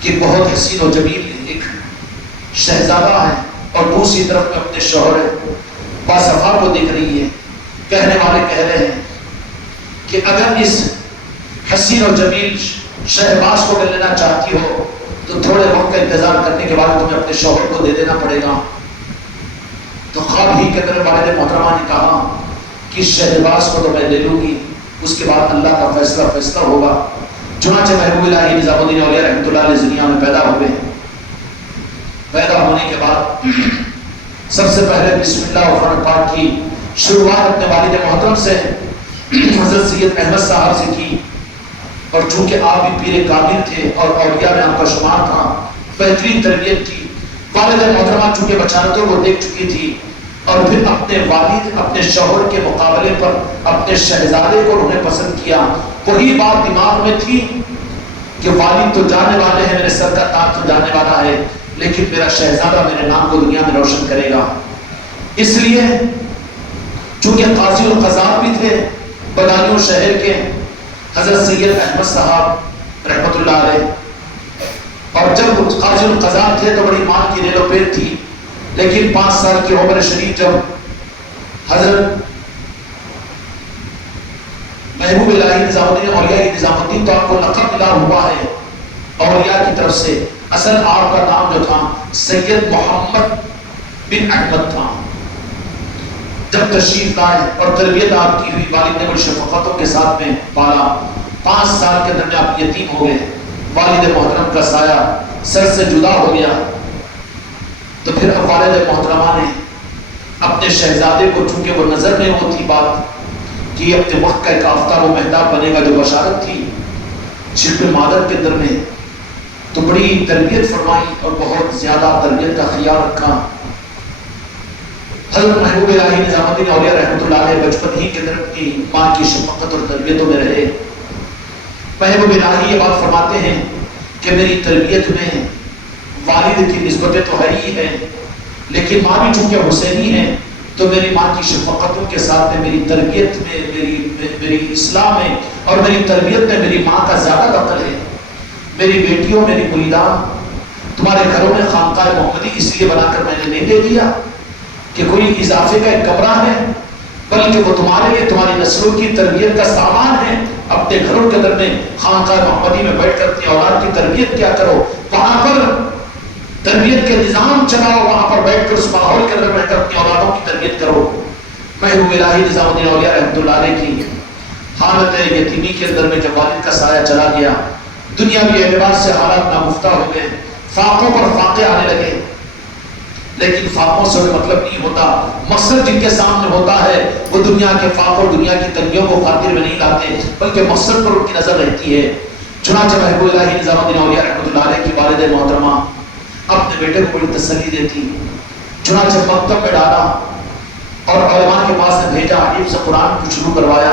کہ بہت حسین و جمیل ایک شہزادہ ہے، اور دوسری طرف میں اپنے شوہر باصفا کو دیکھ رہی ہے۔ کہنے والے کہہ رہے ہیں کہ اگر اس حسین و جمیل شہباز کو مل لینا چاہتی ہو تو تھوڑے وقت کا انتظار کرنے کے بعد تمہیں اپنے شوہر کو دے دینا پڑے گا۔ تو خواب ہی کے اندر والد محترمہ نے کہا کہ شہباز کو تو میں لے لوں گی، اس کے بعد اللہ کا فیصلہ ہوگا۔ چنانچہ محبوب الہی نظام الدین اولیاء رحمۃ اللہ علیہ دنیا میں پیدا ہوئے۔ پیدا ہونے کے بعد سب سے پہلے بسم اللہ الرحمن پاک کی شروعات اپنے والد محترم سے حضرت سید احمد صاحب سے کی، اور چونکہ آپ بھی پیر کامل تھے اور اولیاء میں آپ کا شمار تھا، بہترین تربیت تھی۔ والد محترمہ چونکہ بچانتوں کو دیکھ چکی تھی، اور پھر اپنے والد اپنے شوہر کے مقابلے پر اپنے شہزادے کو انہوں نے پسند کیا۔ وہی بات دماغ میں تھی کہ والد تو جانے والے ہیں، میرے سر کا تاج تو جانے والا ہے، لیکن میرا شہزادہ میرے نام کو دنیا میں روشن کرے گا۔ اس لیے چونکہ قاضی القضات بھی تھے بدایوں شہر کے حضرت سید احمد صاحب رحمۃ اللہ علیہ، اور جب قاضی القضات تھے تو بڑی مال کی ریل و پیر تھی، لیکن 5 سال کی عمر شریف جب حضرت محبوب الہی نظام الدین اولیاء نظام الدین، تو آپ کو لقب ملا ہوا ہے اولیاء کی طرف سے۔ اصل آپ کا نام جو تھا سید محمد بن احمد تھا۔ جب تشریف لائے اور تربیت آپ کی ہوئی، والد نے بڑی شفقتوں کے ساتھ میں پالا۔ 5 سال کے اندر میں آپ یتیم ہو گئے، والد محترم کا سایہ سر سے جدا ہو گیا۔ تو پھر اب والد محترمہ نے اپنے شہزادے کو، چونکہ وہ نظر میں وہ تھی بات کہ یہ اپنے وقت کا ایک آفتاب و مہتاب بنے گا جو بشارت تھی شکل مادر کے اندر میں، تو بڑی تربیت فرمائی اور بہت زیادہ تربیت کا خیال رکھا۔ حضرت محبوب الہی نظام الدین اولیاء رحمۃ اللہ علیہ بچپن ہی کے اندر اپنی ماں کی شفقت اور تربیتوں میں رہے۔ محبوب الہی یہ بات فرماتے ہیں کہ میری تربیت میں والد کی نسبتیں تو ہے ہی ہے، لیکن ماں بھی چونکہ حسینی ہے تو میری ماں کی شفقتوں کے ساتھ میں میری تربیت میں، میری اصلاح میں اور میری تربیت میں میری ماں کا زیادہ دخل ہے۔ میری بیٹیوں، میری مریدان، تمہارے گھروں میں خانقاہ محمدی اس لیے بنا کر میں نے نہیں دے دیا کہ کوئی اضافے کا ایک کمرہ ہے، بلکہ وہ تمہارے لیے تمہاری نسلوں کی تربیت کا سامان ہے۔ اپنے گھروں کے اندر میں خانقاہ محمدی میں بیٹھ کر اپنی اولاد کی تربیت کیا کرو، وہاں پر تربیت کے نظام چلاؤ، وہاں پر بیٹھ کر اس ماحول کے اندر بیٹھ کر اپنی اولادوں کی تربیت کرو۔ محبوب الہی نظام الدین اولیاء رحمۃ اللہ علیہ کی حالت یتیمی کے اندر میں جب والد کا سایہ چلا گیا، دنیاوی اعتبار سے حالات ناگفتہ ہو گئے، فاقوں پر فاقے آنے لگے، لیکن فاقوں سے مطلب نہیں ہوتا، مقصد جن کے سامنے ہوتا ہے وہ دنیا کے فاقوں، دنیا کی تنگیوں کو خاطر میں نہیں لاتے، بلکہ مقصد پر ان کی نظر رہتی ہے۔ چنانچہ محبوب الہی نظام الدین اولیاء رحمۃ اللہ علیہ کی والد محترمہ اپنے بیٹے کو بڑی تسلی دیتی، چنانچہ مکتب میں ڈالا اور علماء کے پاس نے بھیجا، حدیث سے قرآن کو شروع کروایا،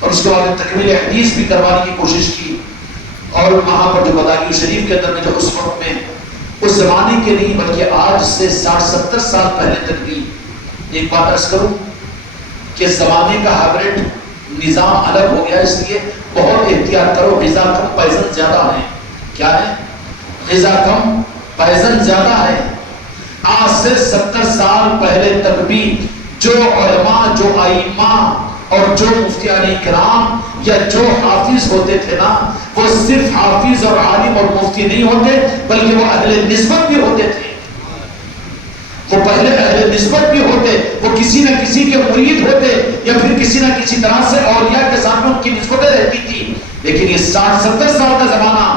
اور اس کے بعد تکمیل حدیث بھی کروانے کی کوشش کی۔ اور وہاں پر جو بدایو شریف کے اندر میں جو اس وقت میں اس زمانے کے نہیں بلکہ آج سے 60-70 سال پہلے تک بھی ایک بات عرض کروں کہ زمانے کا ہائبرڈ نظام الگ ہو گیا، اس لیے بہت احتیاط کرو۔ غذا کم پیزن زیادہ ہے، کیا ہے؟ غذا کم پیزن زیادہ ہے۔ آج سے 70 سال پہلے تک بھی جو علماء، جو ائمہ اور جو مفتیان کرام یا جو حافظ ہوتے تھے نا، وہ صرف حافظ اور عالم اور مفتی نہیں ہوتے، بلکہ وہ اہل نسبت بھی ہوتے تھے. وہ پہلے اہل نسبت بھی ہوتے، وہ کسی نہ کسی کے مرید ہوتے، یا پھر کسی نہ کسی طرح سے اولیاء کے سامنے ان کی نسبتیں رہتی تھی. لیکن یہ 60-70 سال کا زمانہ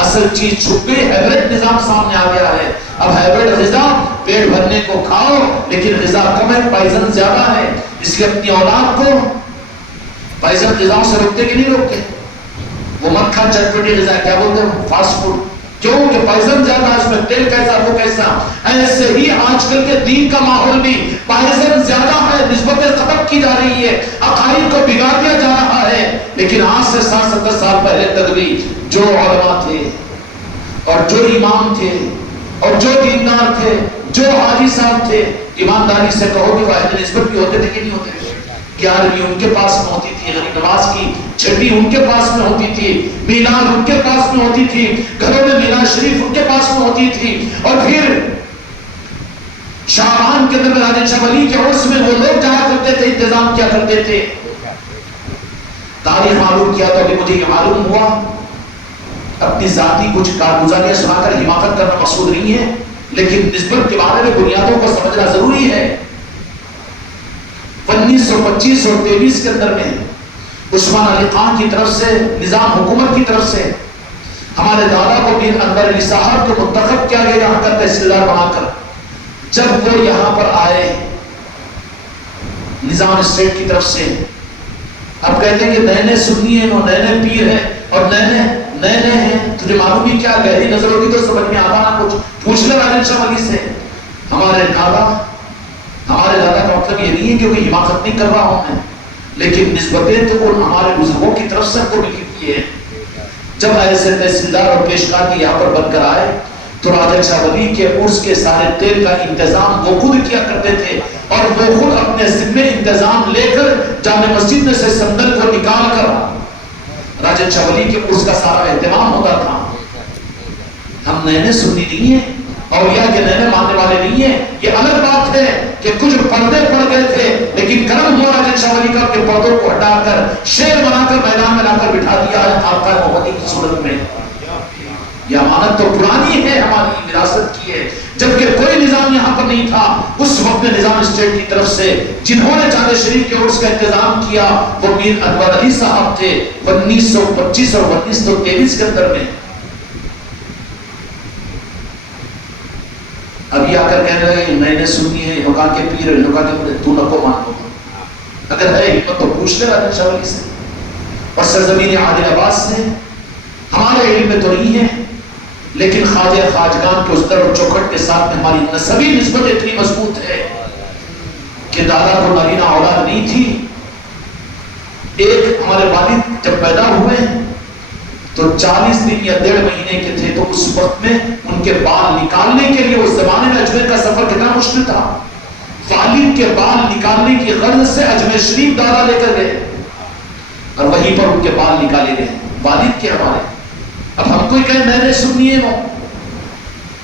اصل چیز چھپ گئی، ہیبرڈ نظام سامنے آ گیا ہے. اب ہیبرڈ غذا پیٹ بھرنے کو کھاؤ، لیکن غذا کم ہے، پائزن زیادہ ہے. اس لیے اپنی اولاد کو پائزن غذاؤں سے روکتے کہ نہیں روکتے؟ وہ مکھن چٹپٹی غذا کیا بولتے ہیں؟ Fast food. کیوں کہ پائزن زیادہ ہے، اس میں تیل کیسا وہ کیسا. ایسے ہی آج کل کے دین کا ماحول بھی پائزن زیادہ ہے، نسبتیں ختم کی جا رہی ہے، عقائد کو بگاڑ دیا جا رہا ہے. لیکن آج سے 60-70 سال پہلے تک بھی جو علماء تھے اور جو امام تھے اور جو دیندار تھے، جو حاجی صاحب تھے، ایمانداری سے کہو کہ وہ اہل نسبت بھی ہوتے تھے کہ نہیں ہوتے تھے؟ 11ویں ان کے پاس میں ہوتی تھی، غریب نواز کی 6ویں ان کے پاس میں ہوتی تھی، میلاد ان کے پاس میں ہوتی تھی، گھروں میں میلاد شریف ان کے پاس میں ہوتی تھی. اور پھر شعبان کے اندر راجہ شاہ ولی کے عرس میں وہ لوگ جایا کرتے تھے، انتظام کیا کرتے تھے. تاریخ معلوم کیا تو ابھی مجھے یہ معلوم ہوا، اپنی ذاتی کچھ کارگزاریاں سنا کر حماقت کرنا مقصود نہیں ہے، لیکن نسبت کے بارے میں بنیادوں کو سمجھنا ضروری ہے. 1925 اور 23 کے اندر میں عثمان علی خان کی طرف سے، نظام حکومت کی طرف سے ہمارے دادا کو میر انور علی صاحب کو منتخب کیا گیا یہاں کا تحصیلدار بنا کر. جب وہ یہاں پر آئے نظام اسٹیٹ کی طرف سے، اب کہتے ہیں کہ نئے نئے سنی ہیں، نئے نئے پیر ہیں اور نئے ہیں. تجھے معلوم ہی کیا گہری نظر ہوگی تو سمجھ میں آتا نا. کچھ پوچھ لے راجن شاہ ولی سے. ہمارے دادا کا مطلب یہ نہیں ہے کہ کوئی حماقت نہیں کر رہا ہوں میں، لیکن نسبتیں تو ہمارے بزرگوں کی طرف سے کو ملی ہوئی ہے. جب ایسے تحصیلدار اور پیشکار کی یہاں پر بن کر آئے تو راجہ شاہ ولی کے عرس کے سارے تیل کا انتظام وہ خود کیا کرتے تھے، اور وہ خود اپنے ذمے انتظام لے کر جامع مسجد میں سے صندل کو نکال کر راجہ شاہ ولی کے عرس کا سارا اہتمام ہوتا تھا. ہم نئے سنی نہیں ہیں، اولیاء کے نئے ماننے والے نہیں ہیں. یہ الگ بات ہے کہ کچھ پردے پڑ گئے تھے، لیکن کرم ہوا راجہ شاہ ولی کا کہ پردوں کو ہٹا کر شیر بنا کر میدان میں لا کر بٹھا دیا آج خانقاہ محمدی کی صورت میں. یہ امانت تو پرانی ہے، ہماری وراثت کی ہے. جبکہ کوئی نظام یہاں پر نہیں تھا اس وقت میں نظام اسٹیٹ کی طرف سے جنہوں نے جامع شریف کے عرس کا انتظام کیا وہ میر انور علی صاحب تھے. 1925 اور 1923 کے اندر میں ابھی آ کر کہہ رہے ہیں نئے سنی ہے، لوگاں کے پیر، لوگاں کے تو نہ کو مان لو. اگر ہے حکمت تو پوچھ لے راجہ شاہ ولی سے اور سرزمین عادل آباد سے. ہمارے علم میں تو نہیں ہے، لیکن خواجہ خواجگان کے اس در و چوکھٹ کے ساتھ میں ہماری نسبی نسبت اتنی مضبوط ہے کہ دادا کو نابینا اولاد نہیں تھی. ایک ہمارے والد جب پیدا ہوئے تو 40 دن یا 1.5 مہینے کے تھے، تو اس وقت میں ان کے بال نکالنے کے لیے اس زمانے میں اجمیر کا سفر کتنا مشکل تھا. والد کے بال نکالنے کی غرض سے اجمیر شریف دادا لے کر گئے اور وہیں پر ان کے بال نکالے گئے والد کے ہمارے. اب ہم کوئی کہے نئے سنی ہے،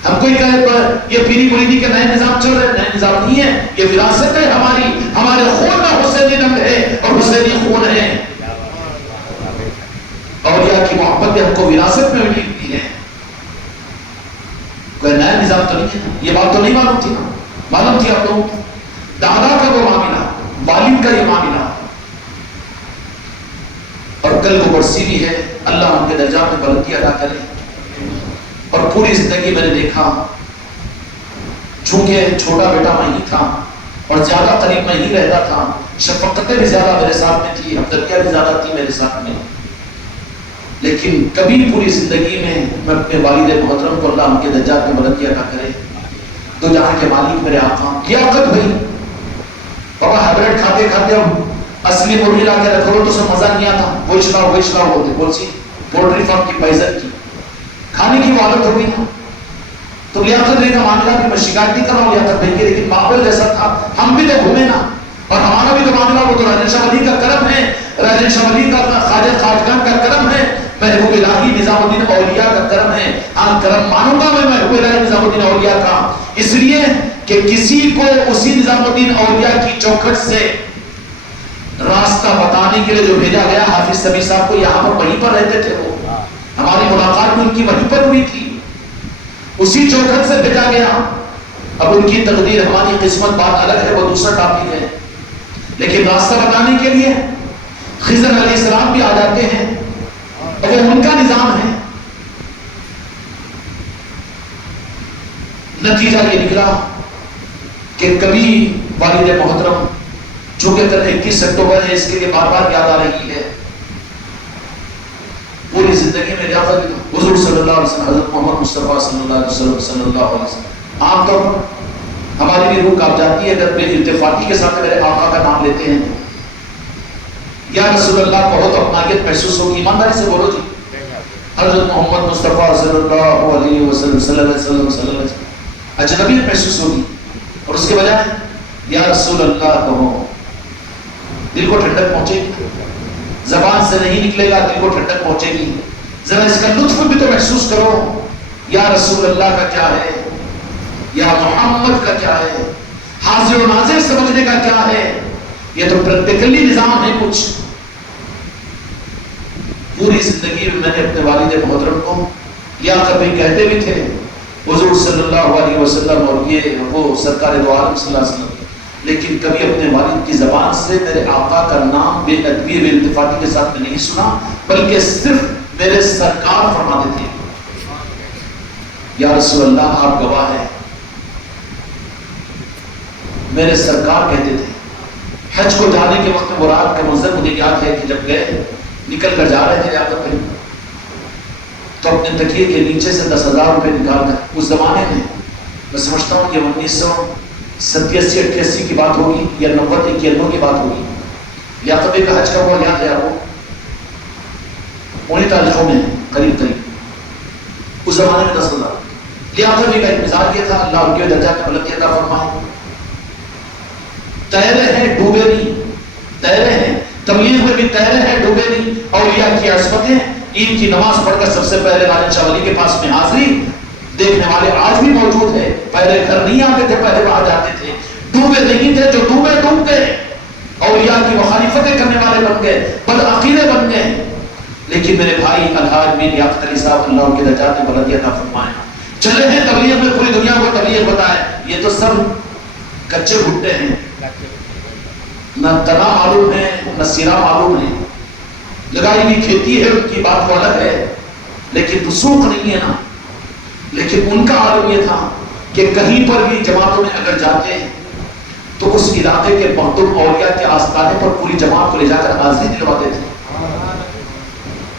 ہم کوئی کہے یہ پیری مریدی کے نئے نظام چل رہے، نئے نظام نہیں ہے. یہ وراثت ہے ہماری، ہمارے خون میں حسینی دم ہے اور حسینی خون ہے. اولیاء کی محبت ہم کو وراثت میں ملی ہوئی ہے. کوئی نیا نظام تو نہیں ہے. یہ بات تو نہیں معلوم تھی نا؟ معلوم تھی آپ لوگوں کو. دادا کا وہ معاملہ، والد کا یہ معاملہ، اور کل کو برسی بھی ہے. اللہ ان کے درجات میں بلندی ادا کرے. اور پوری زندگی میں نے دیکھا، چونکہ چھوٹا بیٹا میں ہی تھا اور زیادہ قریب میں ہی رہتا تھا، شفقتیں بھی زیادہ میرے ساتھ میں تھی، ہمدردیاں بھی زیادہ تھی میرے ساتھ میں. لیکن کبھی پوری زندگی میں اپنے والد محترم کو اللہ ان کے درجات میں بلندی عطا کرے. دو جہاں کے مالک میرے آقا لیاقت بھائی، پاپا ہیبریڈ کھاتے کھاتے اب اصلی مرغی لا کے رکھو تو اسے مزہ نہیں آتا، وہ اشلاؤ ہوتے بول سی پولٹری فارم کی پیزن کی کھانے کی عادت ہو گئی نا. تو لیاقت بھائی کا معاملہ بھی میں شکایت نہیں کر رہا ہوں لیاقت بھائی کی، لیکن ماحول جیسا تھا ہم بھی تو گھومے نا. اور ہمارا بھی تو معاملہ وہ تو راجہ شاہ ولی کا کرم ہے، راجہ شاہ ولی کا خواجہ خواجگان کا کرم ہے، محبوب الہی نظام الدین اولیاء کا کرم ہے. ہاں کرم مانوں گا میں محبوب الہی نظام الدین اولیاء کا، اس لیے کہ کسی کو اسی نظام الدین اولیاء کی چوکھٹ سے راستہ بتانے کے لیے جو بھیجا گیا حافظ سمیع صاحب کو، یہاں پر وہیں پر رہتے تھے وہ، ہماری ملاقات میں ان کی وہیں پر ہوئی تھی، اسی چوکھٹ سے بھیجا گیا. اب ان کی تقدیر ہماری قسمت بات الگ ہے، وہ دوسرا ٹاپک ہے. لیکن راستہ بتانے کے لیے خضر علیہ السلام بھی آ جاتے ہیں، اور وہ ان کا نظام ہے. نتیجہ یہ نکلا کہ کبھی والد محترم، چونکہ کل 31 اکتوبر ہے اس کے لیے بار بار یاد آ رہی ہے، پوری زندگی میں ریاضت حضور صلی اللہ علیہ وسلم، حضرت محمد مصطفیٰ صلی اللہ علیہ وسلم صلی اللہ علیہ وسلم. عام طور پر ہماری بھی روح کانپ جاتی ہے جب بے اتفاقی کے ساتھ میرے آقا کا نام لیتے ہیں. یا رسول اللہ بہت اپنائیت محسوس ہوگی، ایمانداری سے بولو جی. حضرت محمد مصطفیٰ صلی اللہ علیہ وسلم صلی اللہ علیہ وسلم اجنبیت محسوس ہوگی، اور اس کے بجائے یا رسول اللہ کہو، دل کو ٹھنڈک پہنچے گی. زبان سے نہیں نکلے گا، دل کو ٹھنڈک پہنچے گی. ذرا اس کا لطف بھی تو محسوس کرو. یا رسول اللہ کا کیا ہے، یا محمد کا کیا ہے، حاضر و ناظر سمجھنے کا کیا ہے. یہ تو پریکٹیکلی نظام ہے. کچھ پوری زندگی میں نے اپنے والد محترم کو یا کبھی کہتے بھی تھے حضور صلی اللہ علیہ وسلم اور یہ وہ سرکار دو عالم صلی اللہ علیہ وسلم، لیکن کبھی اپنے والد کی زبان سے میرے آقا کا نام بے ادبی بے التفاتی کے ساتھ میں نہیں سنا، بلکہ صرف میرے سرکار فرماتے تھے یا رسول اللہ آپ گواہ ہیں. میرے سرکار کہتے تھے. حج کو جانے کے وقت وہ رات کا منظر مجھے یاد ہے کہ جب گئے نکل کر جا رہے تھے یہاں پر تو اپنے تکیے کے نیچے سے 10,000 روپے نکال کر، اس زمانے میں میں سمجھتا ہوں کہ 1987 88 کی بات ہوگی یا 90 91 کی بات ہوگی. یعقوب کا حج کا وہ یاد ہے آپ کو، انہیں تاریخوں میں قریب قریب اس زمانے میں 10,000. یعقوب کا ایک مزاج یہ تھا، اللہ ان کے درجات میں بلندی عطا فرمائے. تیرے ہیں ڈوبے نہیں، تیرے ہیں تبلیغ میں بھی تیرے ہیں ڈوبے نہیں. اولیاء کی عصمتیں، عید کی نماز پڑھ کر سب سے پہلے راجن شاہ ولی کے پاس میں حاضری دیکھنے والے آج بھی موجود ہیں. پہلے گھر نہیں آتے تھے، پہلے وہاں جاتے تھے. ڈوبے نہیں تھے، جو ڈوبے ڈوب گئے، اولیاء کی مخالفتیں کرنے والے بن گئے، بدعقیدے بن گئے. لیکن میرے بھائی الحاج میر یاقوت علی صاحب اللہ ان کے درجات میں بلندی عطا فرمائے، چلے ہیں تبلیغ میں، پوری دنیا کو تبلیغ بتائے. یہ تو سب کچے بھٹے ہیں، نہ تنا معلوم ہے نہ سیرا معلوم ہے. لگائی ہوئی کھیتی ہے، ان کی بات وہ الگ ہے، لیکن رسوخ نہیں ہے نا. لیکن ان کا عالم یہ تھا کہ کہیں پر بھی جماعتوں میں اگر جاتے ہیں تو اس علاقے کے مخدوم اولیاء کے آستانے پر پوری جماعت کو لے جا کر حاضری دلواتے تھے.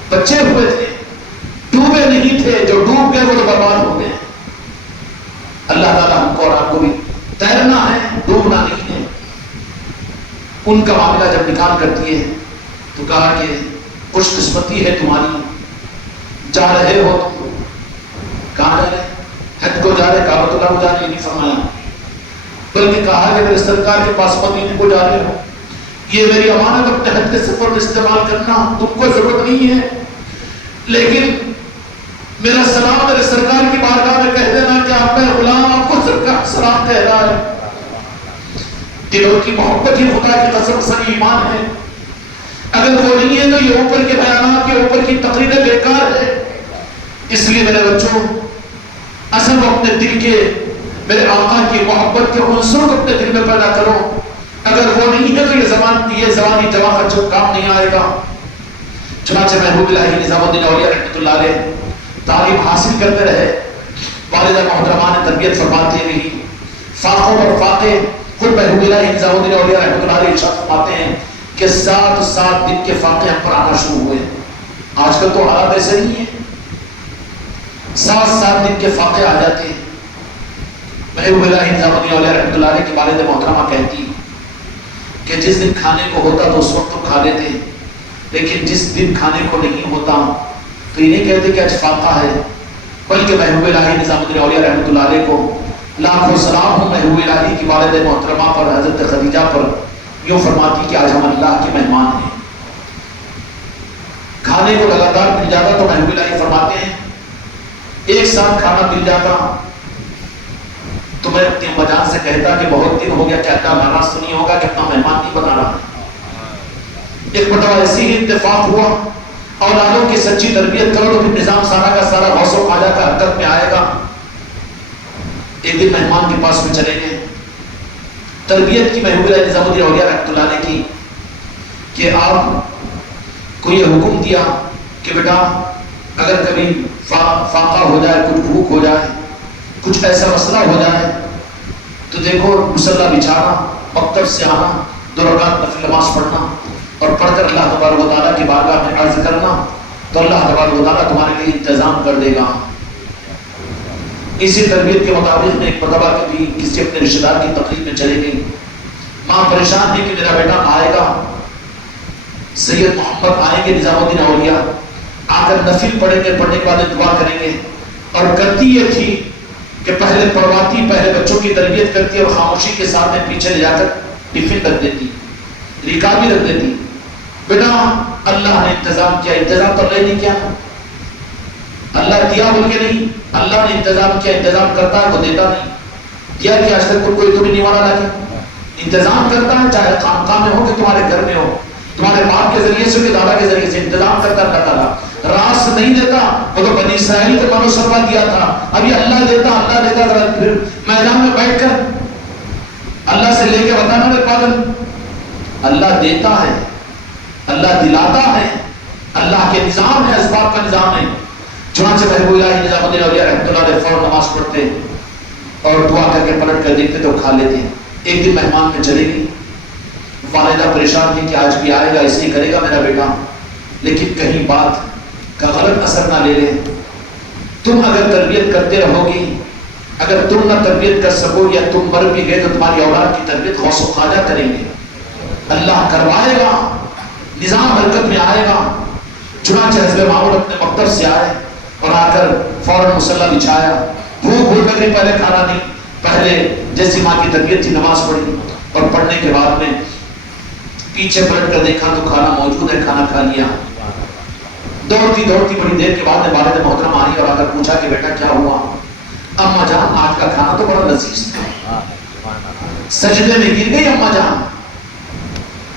بچے ہوئے تھے، ڈوبے نہیں تھے. جو ڈوب گئے وہ تو برباد ہو گئے. اللہ تعالیٰ ہم کو اور آپ کو بھی تیرنا ہے، ڈوبنا نہیں ہے. ان کا معاملہ جب نکال کر دیے تو کہا کہ خوش قسمتی ہے تمہاری، جا رہے ہو تم. کہاں جا رہے؟ حج کو جا رہے، کعبۃ اللہ کو جا رہے. نہیں فرمایا، بلکہ کہا کہ میرے سرکار کے پاس مدینے کو جا رہے ہو. یہ میری امانت اپنے حج کے سفر میں استعمال کرنا، تم کو ضرورت نہیں ہے، لیکن میرا سلام میرے سرکار کی بارگاہ میں کہہ دینا کہ آپ کا غلام آپ کو سرکار سلام کہہ رہا ہے. دلوں کی محبت ہی خدا کی قسم صحیح ایمان ہے. اگر وہ نہیں ہے تو یہ اوپر کے بیانات کے اوپر کی تقریریں بیکار ہے. اس لیے میرے بچوں، اصل اپنے دل کے میرے آقا کی محبت کے عنصر کو اپنے دل میں پیدا کرو. اگر وہ نہیں ہے تو یہ زبانی جمع کا جو کام نہیں آئے گا. چنانچہ محبوب الہی نظام الدین اولیاء رحمۃ اللہ علیہ تعلیم حاصل کرتے رہے. والدہ محترمہ نے تربیت فرماتے رہی. فاقوں پر فاقے خود محبوب الہی نظام الدین اولیاء رحمۃ اللہ علیہ ارشاد فرماتے ہیں کہ 7 دن کے فاقے ہم پر آنا شروع ہوئے. آج کل تو حالات ایسے نہیں ہیں، 7 دن کے فاقے آ جاتے ہیں. محبوب الہی نظام الدین اولیاء رحمۃ اللہ علیہ کی والدہ محترمہ کہتی کہ جس دن کھانے کو ہوتا تو اس وقت تو کھا لیتے، لیکن جس دن کھانے کو نہیں ہوتا تو یہ نہیں کہتے کہ آج فاقہ ہے، بلکہ محبوب الہی نظام الدین اولیاء رحمۃ اللہ علیہ کو لاکھوں سلام ہوں محبوب الہی کی والدہ محترمہ پر، حضرت خدیجہ پر. یوں فرماتی کہ آج ہم اللہ کے مہمان ہیں. کھانے کو لگاتار مل جاتا تو محبوب الہی فرماتے ہیں ایک ساتھ کھانا مل جاتا تو میں اپنی اما جان سے کہتا کہ بہت دن ہو گیا، کیا اللہ ناراض تو نہیں ہوگا کہ اپنا مہمان نہیں بنا رہا. ایک مرتبہ ایسی ہی اتفاق ہوا، اولادوں کی سچی تربیت کرو تو پھر نظام سارا کا سارا غوث و خواجہ کا حرکت میں آئے گا۔ ایک دن مہمان کے پاس میں چلے گئے، تربیت کی محبوب نظام الدین اولیاء رحمۃ اللہ علیہ کی کہ آپ کو یہ حکم دیا کہ بیٹا اگر کبھی فاقہ ہو جائے، کچھ بھوک ہو جائے، کچھ ایسا مسئلہ ہو جائے تو دیکھو مصلی بچھانا، مکتب سے آنا، 2 رکعت نفل نماز پڑھنا اور پڑھ کر اللہ تبارک و تعالیٰ کی بارگاہ میں عرض کرنا تو اللہ تبارک و تعالیٰ تمہارے لیے انتظام کر دے گا۔ اسی تربیت کے مطابق میں ایک مرتبہ کبھی کسی اپنے رشتہ دار کی تقریب میں چلے گئی، ماں پریشان ہے کہ میرا بیٹا آئے گا، سید محمد آئیں گے نظام الدین اولیاء، آ کر نفل پڑھیں گے، پڑھنے کے بعد دعا کریں گے، اور کرتی یہ تھی کہ پہلے پڑھواتی، پہلے بچوں کی تربیت کرتی اور خاموشی کے ساتھ میں پیچھے لے جا کر ٹفن رکھ دیتی، ریکا بھی رکھ دیتی۔ بیٹا اللہ نے انتظام کیا، انتظام تو اللہ نے کیا، اللہ دیا بول کے نہیں، اللہ نے انتظام کیا، انتظام کرتا ہے وہ دیتا نہیں۔ دیا کہ آج تک کوئی تمہیں نہیں مارا لگا، انتظام کرتا ہے، چاہے خانقاہ میں ہو کہ تمہارے گھر میں ہو، تمہارے باپ کے ذریعے سے کہ دادا کے ذریعے سے، انتظام کرتا اللہ تعالیٰ۔ راس نہیں دیتا، وہ تو بنی اسرائیل کو منو سروا دیا تھا، ابھی اللہ دیتا، اللہ دیتا، ذرا پھر میدان میں بیٹھ کر اللہ سے لے کے بتانا میرے پاگل، اللہ دیتا ہے، اللہ دلاتا ہے، اللہ کے نظام ہے، اسباب کا نظام ہے۔ چنانچہ محبوب الہی نظام الدین اولیاء رحمۃ اللہ علیہ فوراً نماز پڑھتے اور دعا کر کے پلٹ کر دیکھتے تو کھا لیتے۔ ایک دن مہمان میں چلے گئی، والدہ پریشان تھی کہ آج بھی آئے گا، اس لیے کرے گا میرا بیٹا، لیکن کہیں بات کا غلط اثر نہ لے لے۔ تم اگر تربیت کرتے رہو گی، اگر تم نہ تربیت کر سکو یا تم مر بھی گئے تو تمہاری اولاد کی تربیت غوث و خواجہ کریں گے، اللہ کروائے گا، نظام حرکت میں آئے گا۔ چنانچہ حزب معمول اپنے مکتب سے آئے اور آ کر فوراً مصلی بچھایا، بھوک لگ رہی، پہلے کھانا نہیں، پہلے جیسی ماں کی تربیت تھی نماز پڑھی، اور پڑھنے کے بعد میں پیچھے پلٹ کر دیکھا تو کھانا موجود ہے، کھانا کھا لیا۔ دوڑتی بڑی دیر کے بعد والد محترم آئی اور آ کر پوچھا کہ بیٹا کیا ہوا؟ اماں جان آج کا کھانا تو بڑا لذیذ تھا۔ سجدے میں گر گئی اماں جان۔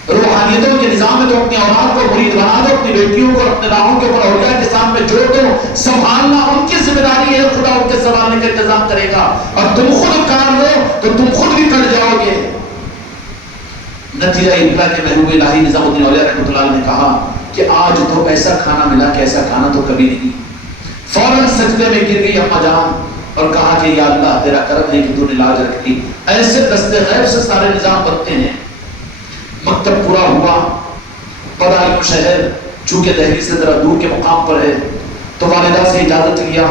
روحانیتوں کے نظام میں تو اپنی اولاد کو مرید بنا دو، اپنی بیٹیوں کو اپنے راہوں کے اوپر اولیاء کے سامنے جوڑ دو، سنبھالنا ان کی ذمہ داری ہے، خدا ان کے سنبھالنے کا انتظام کرے گا، اور تم خود کام لو تو تم خود بھی کر جاؤ گے۔ نتیجہ یہ نکلا کہ محبوب الہی نظام الدین اولیاء رحمۃ اللہ علیہ نے کہا کہ آج تو ایسا کھانا ملا کہ ایسا کھانا تو کبھی نہیں۔ فوراً سجدے میں گر گئی اماں جان اور کہا کہ یا اللہ تیرا کرم ہے کہ تو نے لاج رکھ دی۔ ایسے دستے غیب سے سارے نظام بنتے ہیں۔ مکتب پورا ہوا، بدایوں شہر چونکہ دہلی سے ذرا دور کے مقام پر ہے تو والدہ سے اجازت لیا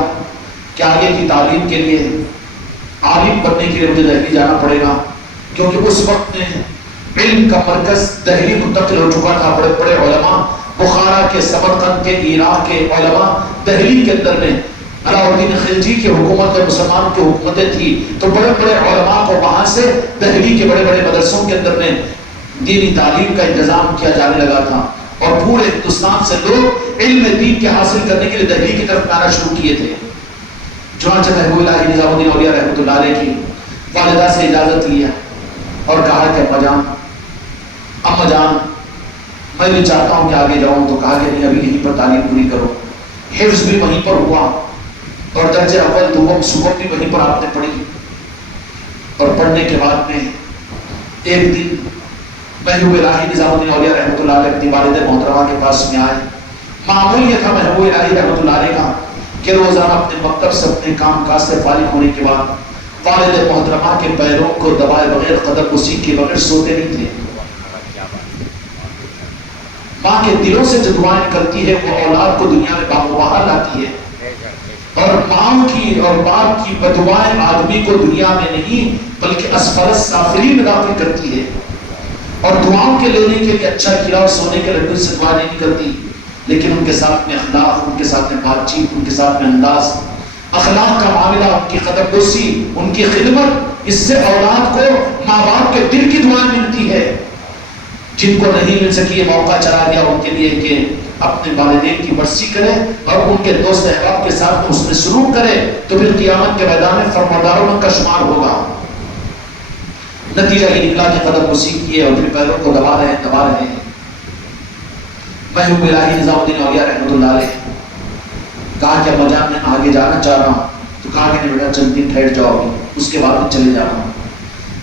کہ آگے کی تعلیم کے لیے، عالم بننے کے لیے مجھے دہلی جانا پڑے گا، کیونکہ اس وقت میں علم کا مرکز دہلی منتقل ہو چکا تھا۔ بڑے بڑے علماء بخارا کے، سمرقند کے، عراق کے علماء دہلی کے اندر میں، علاؤالدین خلجی کی حکومت اور مسلمان کی حکومتیں تھی تو بڑے بڑے علماء کو وہاں سے دہلی کے بڑے بڑے مدرسوں کے اندر میں دینی تعلیم کا انتظام کیا جانے لگا تھا، اور پورے ہندوستان سے لوگ علم دین کے حاصل کرنے کے لیے دہلی کی طرف آنا شروع کیے تھے۔ چنانچہ محبوب الہی نظام الدین اولیاء رحمۃ اللہ علیہ کی والدہ سے اجازت لیا اور کہا کہ اماں جان میں بھی چاہتا ہوں کہ آگے جاؤں، تو کہا کہ نہیں ابھی یہیں پر تعلیم پوری کرو۔ حفظ بھی وہیں پر ہوا اور درجہ اول دوم صبح بھی وہیں پر آپ نے پڑھی، اور پڑھنے کے بعد میں ایک دن محبوب الہی نظام الدین اولیاء رحمۃ اللہ علیہ اپنی والد محترمہ کے پاس میں آئے۔ معمول یہ تھا محبوب الہی رحمۃ اللہ علیہ کا کہ روزانہ اپنے مکتب سے، اپنے کام کاج سے فارغ ہونے کے بعد والد محترمہ کے پیروں کو دبائے بغیر، قدم بوسی کے بغیر سوتے نہیں تھے۔ ماں کے دلوں سے جو دعائیں نکلتی ہے وہ اولاد کو دنیا میں باوقار لاتی ہے، اور ماں کی اور باپ کی بدعائیں آدمی کو دنیا میں نہیں بلکہ اسفل السافلین میں داخل کرتی ہے۔ اور دعاؤں کے لینے کے لیے اچھا کھلا اور سونے کے لڈو سے دعا نہیں نکلتی، لیکن ان کے ساتھ میں اخلاق، ان کے ساتھ میں بات چیت، ان کے ساتھ میں انداز، اخلاق کا معاملہ، ان کی قدم بوسی، ان کی خدمت، اس سے اولاد کو ماں باپ کے دل کی دعائیں ملتی ہے۔ جن کو نہیں مل سکی یہ موقع چلا گیا ان کے لیے کہ اپنے والدین کی برسی کرے اور ان کے دوست احباب کے ساتھ اس میں سلوک کرے، تو پھر قیامت کے میدان میں فرمانبروں کا شمار ہوگا۔ نتیجہ یہ نکلا کہ قدم بوسی کیے اور پھر پیروں کو دبا رہے ہیں۔ محبوب الہی نظام الدین اولیاء رحمۃ اللہ علیہ کہا کہ ابا جان میں آگے جانا چاہ رہا ہوں، تو کہا کہ نہیں بیٹا چند دن ٹھہر جاؤ گی، اس کے بعد میں چلے جا رہا ہوں۔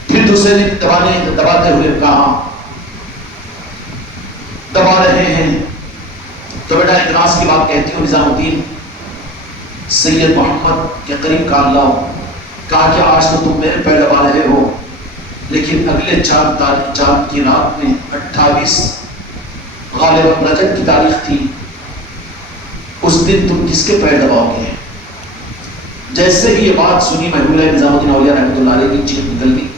پھر دوسرے دن دباتے ہوئے کہا دبا رہے ہیں، تو بیٹا اعتراض کی بات کہتی ہوں، نظام الدین سید محمد کے قریب کہا لاؤ، کہا کہ آج تو تم میرے پیر دبا رہے ہو، لیکن اگلے چاند کی رات میں 28 غالباً رجب کی تاریخ تھی، اس دن تم کس کے پیر دباؤ گے؟ جیسے ہی یہ بات سنی محبوب الہی نظام الدین اولیاء رحمۃ اللہ علیہ کی چیخ نکل گئی۔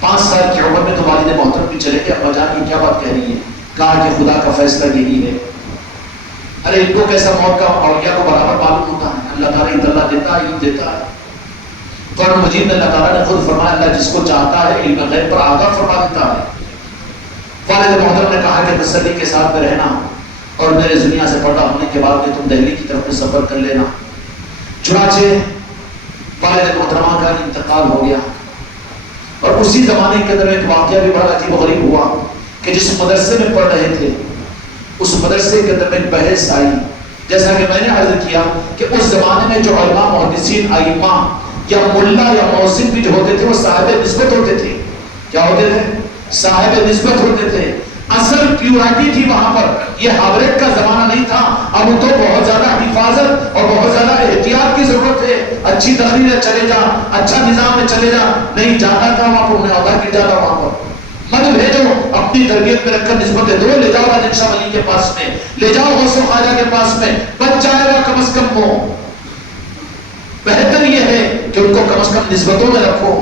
5 سال کی عمر میں تو والد محترم بھی چلے گئے، ابا جان یہ کیا بات کہہ رہی ہے؟ کہا کہ خدا کا فیصلہ یہی ہے۔ ارے ان کو کیسا موت کا اولیاء کو برابر معلوم ہوتا ہے؟ اللہ تعالیٰ اطلاع دیتا ہے، دیتا ہے۔ قرآن مجید میں اللہ تعالیٰ نے خود فرمایا اللہ جس کو چاہتا ہے علم غیب پر آگاہ فرما دیتا ہے۔ والد محترم نے کہا کہ تسلی کے ساتھ میں رہنا اور میرے دنیا سے پردہ ہونے کے بعد میں تم دہلی کی طرف میں سفر کر لینا۔ چنانچہ والد محترمہ کا انتقال ہو گیا، اور اسی زمانے کے اندر ایک واقعہ بھی بڑا عجیب و غریب ہوا کہ جس مدرسے میں پڑھ رہے تھے اس مدرسے کے اندر ایک بحث آئی۔ جیسا کہ میں نے عرض کیا کہ اس زمانے میں جو علماء محدثین ائمہ یا ملا یا مؤذن بھی جو ہوتے تھے وہ صاحب نسبت ہوتے تھے۔ کیا ہوتے تھے؟ صاحب نسبت ہوتے تھے۔ اصل پیورٹی تھی وہاں پر، یہ ہابریٹ کا زمانہ نہیں تھا۔ اب تو بہت زیادہ حفاظت اور بہت زیادہ احتیاط کی ضرورت ہے۔ اچھی تقریر ہے چلے جا، اچھا نظام ہے چلے جا، نہیں جاتا تھا وہاں پر انہیں عہدہ گر جاتا وہاں پر۔ مت بھیجو، اپنی تربیت میں رکھ کر نسبتیں دو، لے جاؤ راجن شاہ ولی کے پاس میں، لے جاؤ غوث و خواجہ کے پاس میں، بچ جائے گا کم از کم وہ۔ بہتر یہ ہے کہ ان کو کم از کم نسبتوں میں رکھو۔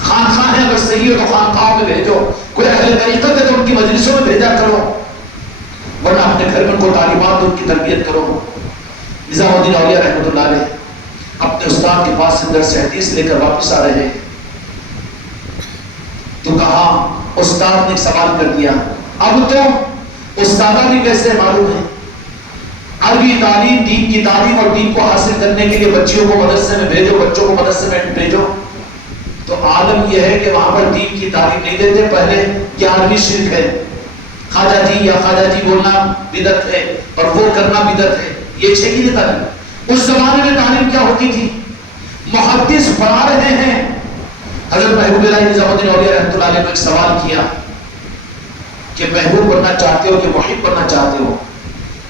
خانخواہ ہے اگر صحیح ہو تو خانخواہ میں بھیجو، کوئی اہل طریقت ہے تو ان کی مجلسوں میں بھیجا کرو، ورنہ اپنے گھر میں ان کو تعلیمات ان کی تربیت کرو۔ نظام الدین اولیاء رحمۃ اللہ علیہ اپنے استاد کے پاس سے درس حدیث لے کر واپس آ رہے تو کہا، استاد نے ایک سوال کر دیا، اب تو استادہ بھی کیسے معلوم ہے، عربی تعلیم، دین کی تعلیم اور دین کو حاصل کرنے کے لیے بچیوں کو مدرسے میں بھیجو، بچوں کو مدرسے میں بھیجو، تو عالم یہ ہے کہ وہاں پر دین کی تعلیم نہیں دیتے، پہلے 11ویں شرک ہے، خواجہ جی یا خواجہ جی بولنا بدعت ہے اور وہ کرنا بدعت ہے، یہ 6 کی تعلیم۔ اس زمانے میں تعلیم کیا ہوتی تھی؟ محدث پڑھا رہے ہیں۔ حضرت محبوب الہی نظام الدین اولیاء رحمۃ اللہ علیہ کو ایک سوال کیا کہ محبوب بننا چاہتے ہو کہ محب بننا چاہتے ہو؟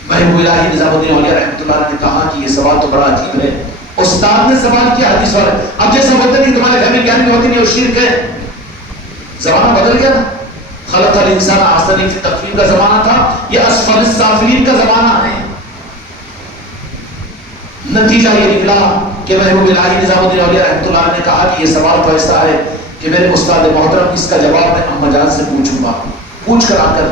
محبوب الہی نظام الدین اولیاء رحمۃ اللہ علیہ نے کہا کہ یہ سوال تو بڑا عجیب ہے، استاد نے سوال کیا حدیث والا، اب جیسا بولتے نہیں تمہارے گھر میں گیان نہیں ہوتی نہیں وہ شرک ہے۔ زمانہ بدل گیا تھا، خلق الانسان احسن تقویم کا زمانہ تھا، یہ اسفل السافلین کا زمانہ ہے۔ نتیجہ یہ نکلا کہ محبوب الہی نظام الدین اولیاء رحمۃ اللہ علیہ نے کہا کہ یہ سوال تو ایسا ہے کہ میرے استاد محترم اس کا جواب میں اما جان سے پوچھوں گا، پوچھ کر آ کر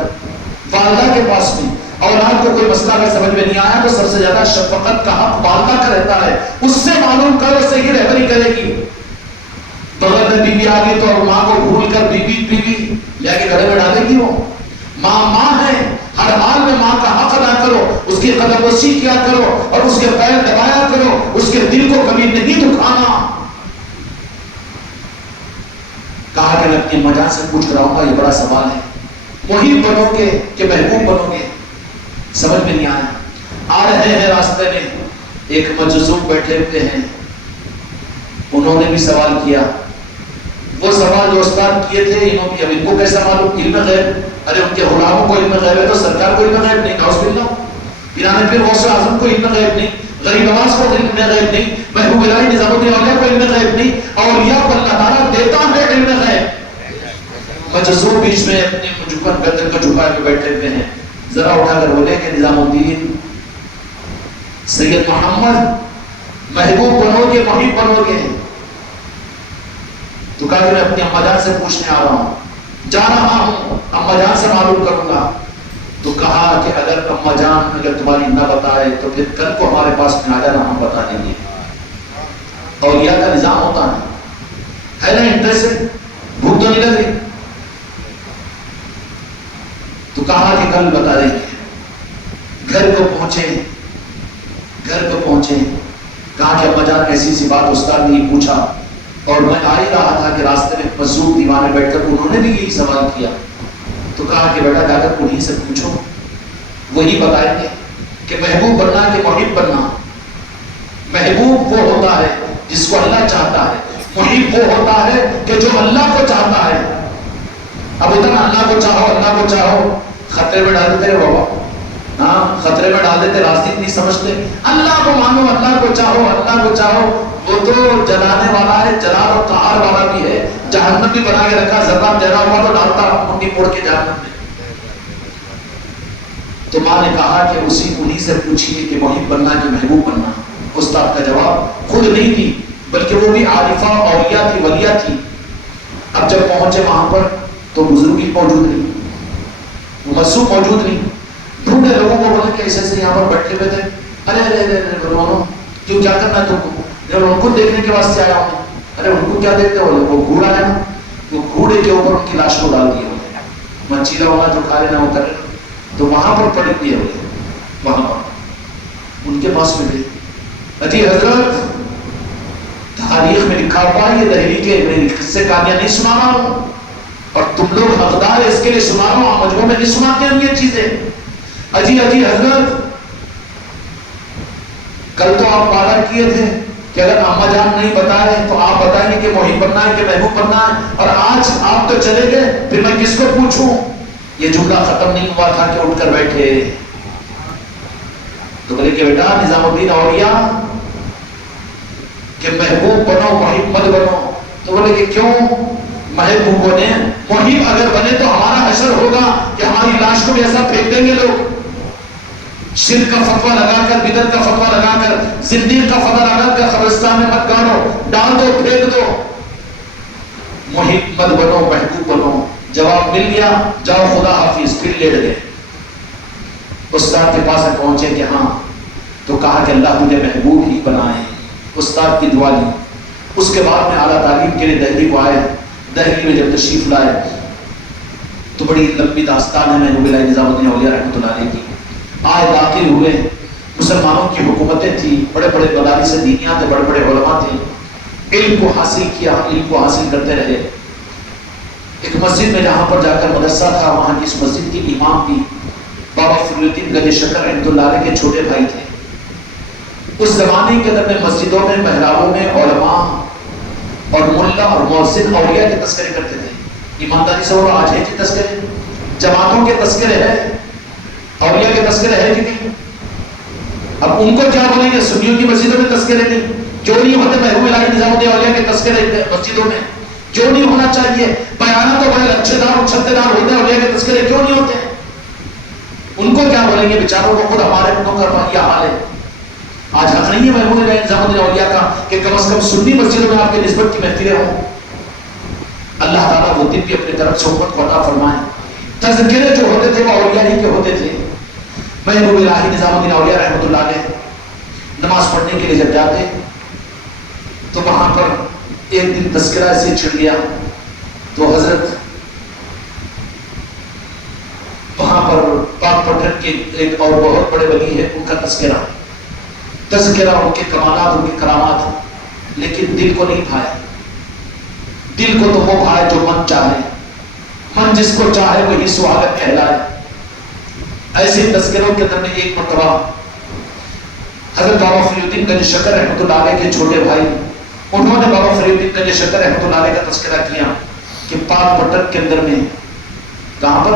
والدہ کے پاس میں اولاد کو کوئی مسئلہ اگر سمجھ میں نہیں آیا تو سب سے زیادہ شفقت کا حق والدہ کا رہتا ہے، اس سے معلوم کرو، صحیح رہبری کرے گی۔ بغل میں بیوی آ گئی تو ماں کو بھول کر بیوی لے کے گھر میں ڈالے گی، وہ ماں ہے، ہر حال میں ماں کا حق ادا کرو، اس کی قدم وسیع کیا کرو اور اس کے پیر دبایا کرو، اس کے دل کو کبھی نہیں دکھانا۔ کہا کہ میں اپنی اما جان سے پوچھ کر آؤں گا، یہ بڑا سوال ہے، وہی بنو گے کہ محبوب بنو گے؟ سمجھ میں نہیں آیا۔ آ رہے ہیں راستے میں ایک مجذوب بیٹھے ہوئے ہیں، انہوں نے بھی سوال کیا، وہ سوال جو استاد کیے تھے انہوں بھی، اب ان کو کیسا معلوم علم غیب؟ ارے ان کے غلاموں کو علم غیب ہے تو سرکار کو علم غیب نہیں، نعوذ باللہ۔ پیرانے پیر غوث اعظم کو علم غیب نہیں، غریب نواز کو علم غیب نہیں، محبوب الہی نظام الدین اولیاء کو علم غیب نہیں، اولیاء کو اللہ تعالیٰ دیتا ہے علم غیب۔ مجذوب بیچ میں اپنے جھکن گردن کو جھکا کے بیٹھے ہوئے ہیں، ذرا اٹھا کر بولے کہ نظام الدین سید محمد محبوب بنو گے محب بنو گے؟ تو کہا کہ میں اپنی اما جان سے پوچھنے آ رہا ہوں، جا رہا ہوں، اما جان سے معلوم کروں گا۔ تو کہا کہ اگر اما جان اگر تمہاری نہ بتائے تو پھر کل کو ہمارے پاس میں آ جانا، ہم بتا دیں گے۔ اولیاء کا نظام ہوتا ہے نا، انٹرسٹ بھوک تو نہیں لگ رہی؟ تو کہا کہ کل بتا دیں گے۔ گھر کو پہنچے، کہا کہ اما جان ایسی سی بات استاد نے پوچھا اور میں آ ہی رہا تھا کہ راستے میں مجذوب دیوانے بیٹھ کر انہوں نے بھی یہی سوال کیا۔ تو کہا کہ بیٹا جا کر انہیں سے پوچھو وہی بتائیں گے کہ محبوب بننا کہ محب بننا. محبوب وہ ہوتا ہے جس کو اللہ چاہتا ہے, محب وہ ہوتا ہے کہ جو اللہ کو چاہتا ہے. اب اتنا اللہ کو چاہو, اللہ کو چاہو, خطرے میں ڈال دیتے بابا, ہاں خطرے میں ڈال دیتے, راستے نہیں سمجھتے. اللہ کو مانو, اللہ کو چاہو, اللہ کو چاہو, وہ تو جلانے والا ہے, جلال اور قہار والا بھی ہے. جہنم بھی بنا کے رکھا, ذرہ تیرا ہوا تو ڈالتا منڈی موڑ کے جہنم میں. تو ماں نے کہا کہ انہی سے پوچھیے کہ محب بننا کہ محبوب بننا. استاد کا جواب خود نہیں دی, بلکہ وہ بھی عارفہ اولیاء تھی, ولیہ تھی. اب جب پہنچے وہاں پر تو بزرگ ہی موجود نہیں, مسو موجود نہیں. ڈھونڈے لوگوں کو, بولے کہ ایسے سے یہاں پر بیٹھے ہوئے تھے. ارے ارے ارے بولو کیوں, کیا کرنا ہے تم کو؟ ان کو دیکھنے کے واسطے آیا ہوں. ارے ان کو کیا دیکھتے ہو, وہ گھوڑا ہے نا, وہ گھوڑے کے اوپر ان کی لاش کو ڈال دیے ہوئے, مچھیلا والا جو کھا لینا وہ کرے. تو وہاں پر پڑے دیے ہوئے, وہاں پر ان کے پاس میں گئے. اجی حضرت تاریخ میں لکھا ہوا ہے, یہ دہلی کے میں قصے کہانیاں نہیں سنا رہا ہوں, اور تم لوگ حقدار اس کے لیے سنا رہا ہوں, مجموعوں میں نہیں سناتے ہیں یہ چیزیں. اجی حضرت کل تو آپ وعدہ کیے تھے کہ اگر اما جان نہیں بتا رہے تو آپ بتائیں گے کہ محب بننا ہے کہ محبوب بننا ہے, اور آج آپ تو چلے گئے, پھر میں کس کو پوچھوں؟ یہ جملہ ختم نہیں ہوا تھا کہ اٹھ کر بیٹھے. تو بولے کہ بیٹا نظام الدین اولیاء کہ محبوب بنو محب مت بنو. تو بولے کہ کیوں؟ محبوب بنے, محب اگر بنے تو ہمارا حشر ہوگا کہ ہماری لاش کو بھی ایسا پھینک دیں گے لوگ, شرک کا فتویٰ لگا کر, بدعت کا فتویٰ لگا کر, زندیق کا فتویٰ لگا کر قبرستان میں مت گاڑو, ڈال دو, پھینک دو. محب مت بنو محبوب بنو. جواب مل گیا, جاؤ خدا حافظ. پھر لیٹ گئے. استاد کے پاس پہنچے کہ ہاں, تو کہا کہ اللہ تجھے محبوب ہی بنائے. استاد کی دعا لی. اس کے بعد میں اعلیٰ تعلیم کے لیے دہلی کو آئے. دہلی میں جب تشریف لائے تو بڑی لمبی داستان ہے محبوب اللہ نظام الدین اولیاء رحمۃ اللہ علیہ کی. آئے, داخل ہوئے, مسلمانوں کی حکومتیں تھیں, بڑے بڑے مدارس دینیاں تھے, بڑے بڑے علماء تھے. علم کو حاصل کیا, علم کو حاصل کرتے رہے. ایک مسجد میں جہاں پر جا کر مدرسہ تھا, وہاں کی اس مسجد کی امام بھی بابا فضل الدین گنج شکر رحمۃ اللہ علیہ کے چھوٹے بھائی تھے. اس زمانے کے اندر میں مسجدوں میں, محرابوں میں علماء اور ملا اور مؤذن اولیاء کے تذکرے کرتے تھے. ایمانداری سے وہ آج ہے کہ تذکرے, جماعتوں کے تذکرے ہے, اولیاء کے تذکرے ہے کہ نہیں؟ اب ان کو کیا بولیں گے, سنیوں کی مسجدوں میں تذکرے نہیں, کیوں نہیں ہوتے محبوب اللہ نظام الدین اولیاء کے تذکرے مسجدوں میں؟ کیوں نہیں ہونا چاہیے؟ بیانات تو بڑے اچھے دار اور چھتے دار ہوتے ہیں, اولیاء کے تذکرے کیوں نہیں ہوتے؟ ان کو کیا بولیں گے, بیچاروں کو خود ہمارے منوں کا یہ حال ہے. آج حق نہیں ہے محبوب اللہ نظام الدین اولیاء کا کہ کم از کم سنی مسجدوں میں آپ کے نسبت کی محفلیں ہوں. اللہ تعالیٰ وہ دن بھی اپنے طرف سے امت کو عطا فرمائے. تذکرے جو ہوتے تھے وہ اولیاء ہی کے ہوتے تھے. محبوب اللہ نظام الدین اولیاء رحمۃ اللہ علیہ نماز پڑھنے کے لیے جب جاتے تو وہاں پر ایک دن تذکرہ ایسے چھڑ گیا. تو حضرت وہاں پر پاک پٹن کے ایک اور بہت بڑے ولی ہے, ان کا تذکرہ ان کے کمالات, ان کے کرامات, لیکن دل کو نہیں بھائے. دل کو تو وہ بھائے جو من چاہے, من جس کو چاہے وہی سواگت کہلائے. ایسے تذکروں کے اندر میں ایک مرتبہ حضرت بابا فضل الدین گنج شکر رحمۃ اللہ علیہ کے چھوٹے بھائی, انہوں نے بابا فضل الدین گنج شکر رحمۃ اللہ علیہ کا تذکرہ کیا کہ پاک پٹن کے اندر میں, کہاں پر؟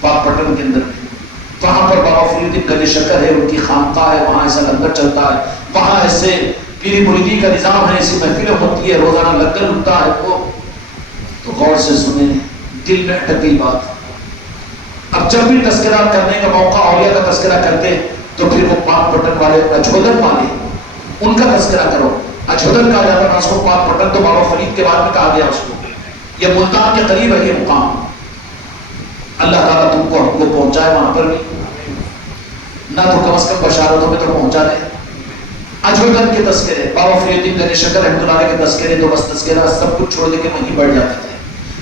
پاک پٹن کے اندر میں, وہاں پر بابا فضل الدین گنج شکر ہے, ان کی خانقاہ ہے, وہاں ایسا لنگر چلتا ہے, وہاں ایسے پیری مریدی کا نظام ہے, ایسی محفلیں ہوتی ہے, روزانہ لنگر اٹھتا ہے. وہ تو غور سے سنیں, دل میں اٹک گئی بات. اب جب بھی تذکرہ کرنے کا موقع اولیاء کا تذکرہ کرتے تو پھر وہ پاک پٹن والے, اجھودن والے, ان کا تذکرہ کرو. اجھودن کہا جاتا تھا اس کو, پاک پٹن تو بابا فرید کے بعد میں کہا گیا اس کو. یہ ملتان کے قریب ہے یہ مقام. اللہ تعالیٰ تم کو ہم کو پہنچائے وہاں پر بھی, نہ تو کم از کم بشارتوں میں تو پہنچا دے. اجھودن کے تذکرے, بابا فضل الدین گنج شکر رحمۃ اللہ علیہ کے تذکرے, تو بس تذکرہ سب کچھ چھوڑ دے کے وہیں بیٹھ جاتے تھے.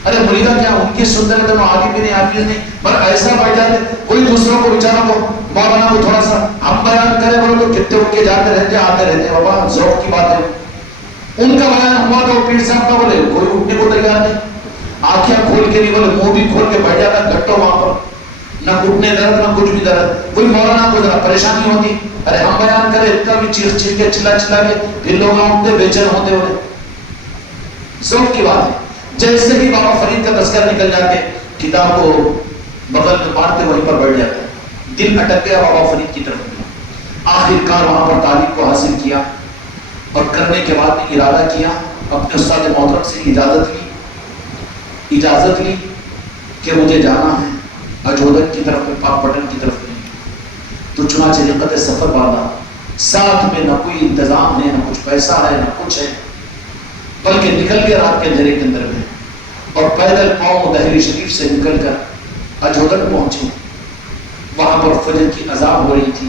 ارے مریدہ کیا ان کی سنتے رہتے, وہ آگے بھی نہیں حافظ نہیں, پر ایسا بیٹھ جاتے. کوئی دوسروں کو بیچاروں کو, مولانا کو تھوڑا سا ہم بیان کریں بولو تو کتنے اٹھ کے جاتے رہتے آتے رہتے. بابا ذوق کی بات ہے. ان کا بیان ہوا تو پیر صاحب کا بولے کوئی اٹھنے کو تیار نہیں, آنکھیں کھول کے نہیں, بولے منہ بھی کھول کے بیٹھ جاتا گھٹو وہاں پر. نہ گھٹنے درد نہ کچھ بھی درد. کوئی مولانا کو ذرا پریشانی ہوتی, ارے ہم بیان کرے اتنا بھی چیخ چیخ کے چلا چلا کے پھر لوگ اٹھتے بے چین ہوتے ہوتے. ذوق کی بات ہے. جیسے ہی بابا فرید کا تذکرہ نکل جاتے کتاب کو بغل میں مارتے وہیں پر بیٹھ جاتے. دل اٹک گیا بابا فرید کی طرف. آخر کار وہاں پر تعلیم کو حاصل کیا اور کرنے کے بعد ارادہ کیا, اپنے استاد محترم سے اجازت لی کہ مجھے جانا ہے اجودھن کی طرف میں, پاک پٹن کی طرف میں. تو چنانچہ نقطۂ سفر باندھا. ساتھ میں نہ کوئی انتظام ہے, نہ کچھ پیسہ ہے, نہ کچھ ہے, بلکہ نکل کے رات کے اندھیرے کے اندر میں اور پیدل پاؤں دہلی شریف سے نکل کر اجودھن پہنچے. وہاں پر فجر کی اذان ہو رہی تھی.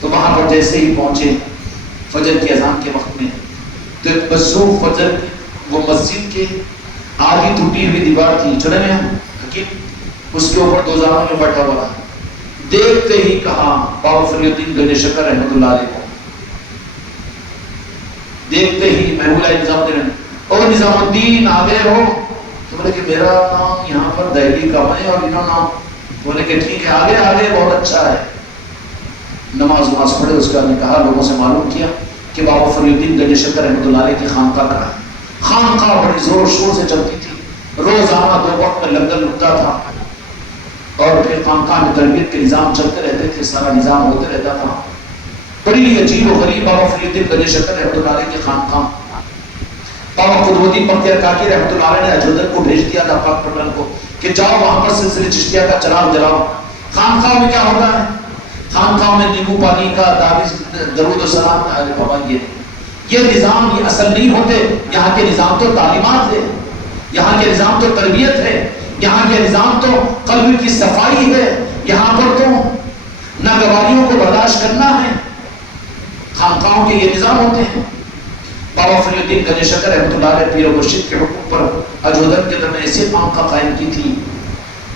تو وہاں پر جیسے ہی پہنچے فجر کی اذان کے وقت میں, تو ایک مصروف فجر کی وہ مسجد کے آدھی ٹوٹی ہوئی دیوار تھی, چنے میں حکیم اس کے اوپر 2 زانوں میں بیٹھا ہوا تھا. دیکھتے ہی کہا بابا فری الدین گنج شکر رحمۃ اللہ علیہ کو, دیکھتے ہی محمود نظام الدین, اور نظام الدین آ گئے ہو؟ تو بولے کہ میرا نام یہاں پر دہلی کا ہے اور انہوں نام. بولے کہ ٹھیک ہے آگے آگے, بہت اچھا ہے. نماز پڑھے. اس کے بعد نے کہا, لوگوں سے معلوم کیا کہ بابا فری الدین گنج شکر رحمۃ اللہ علیہ کی خانقاہ کا ہے. خانقاہ بڑی زور شور سے چلتی تھی, روزانہ 2 وقت میں لنگر لگتا تھا اور پھر خانقاہ میں تربیت کے نظام چلتے رہتے تھے, سارا نظام ہوتے رہتا تھا. بڑی عجیب و غریب بابا فری الدین گنج شکر رحمۃ اللہ علیہ کی خانقاہ. بابا قطب الدین بختیار کاکی رحمۃ اللہ علیہ نے اجودھن کو بھیج دیا تھا, پاک پٹن کو, کہ جاؤ وہاں پر سلسلے چشتیہ کا چراغ جلاؤ. خانقاہ میں کیا ہوتا ہے؟ خانقاہ میں نیمبو پانی کا تعویذ درود و سلام. ارے بابا یہ نظام یہ اصل نہیں ہوتے. یہاں کے نظام تو تعلیمات ہے, یہاں کے نظام تو تربیت ہے, یہاں کے نظام تو قلب کی صفائی ہے. یہاں پر تو ناگواریوں کو برداشت کرنا ہے. خانقاہوں کے یہ نظام ہوتے ہیں. بابا فری الدین گنج شکر رحمۃ اللہ علیہ پیر و مرشد کے حکم پر اجودھن کے اندر میں ایسی خانقاہ قائم کی تھی.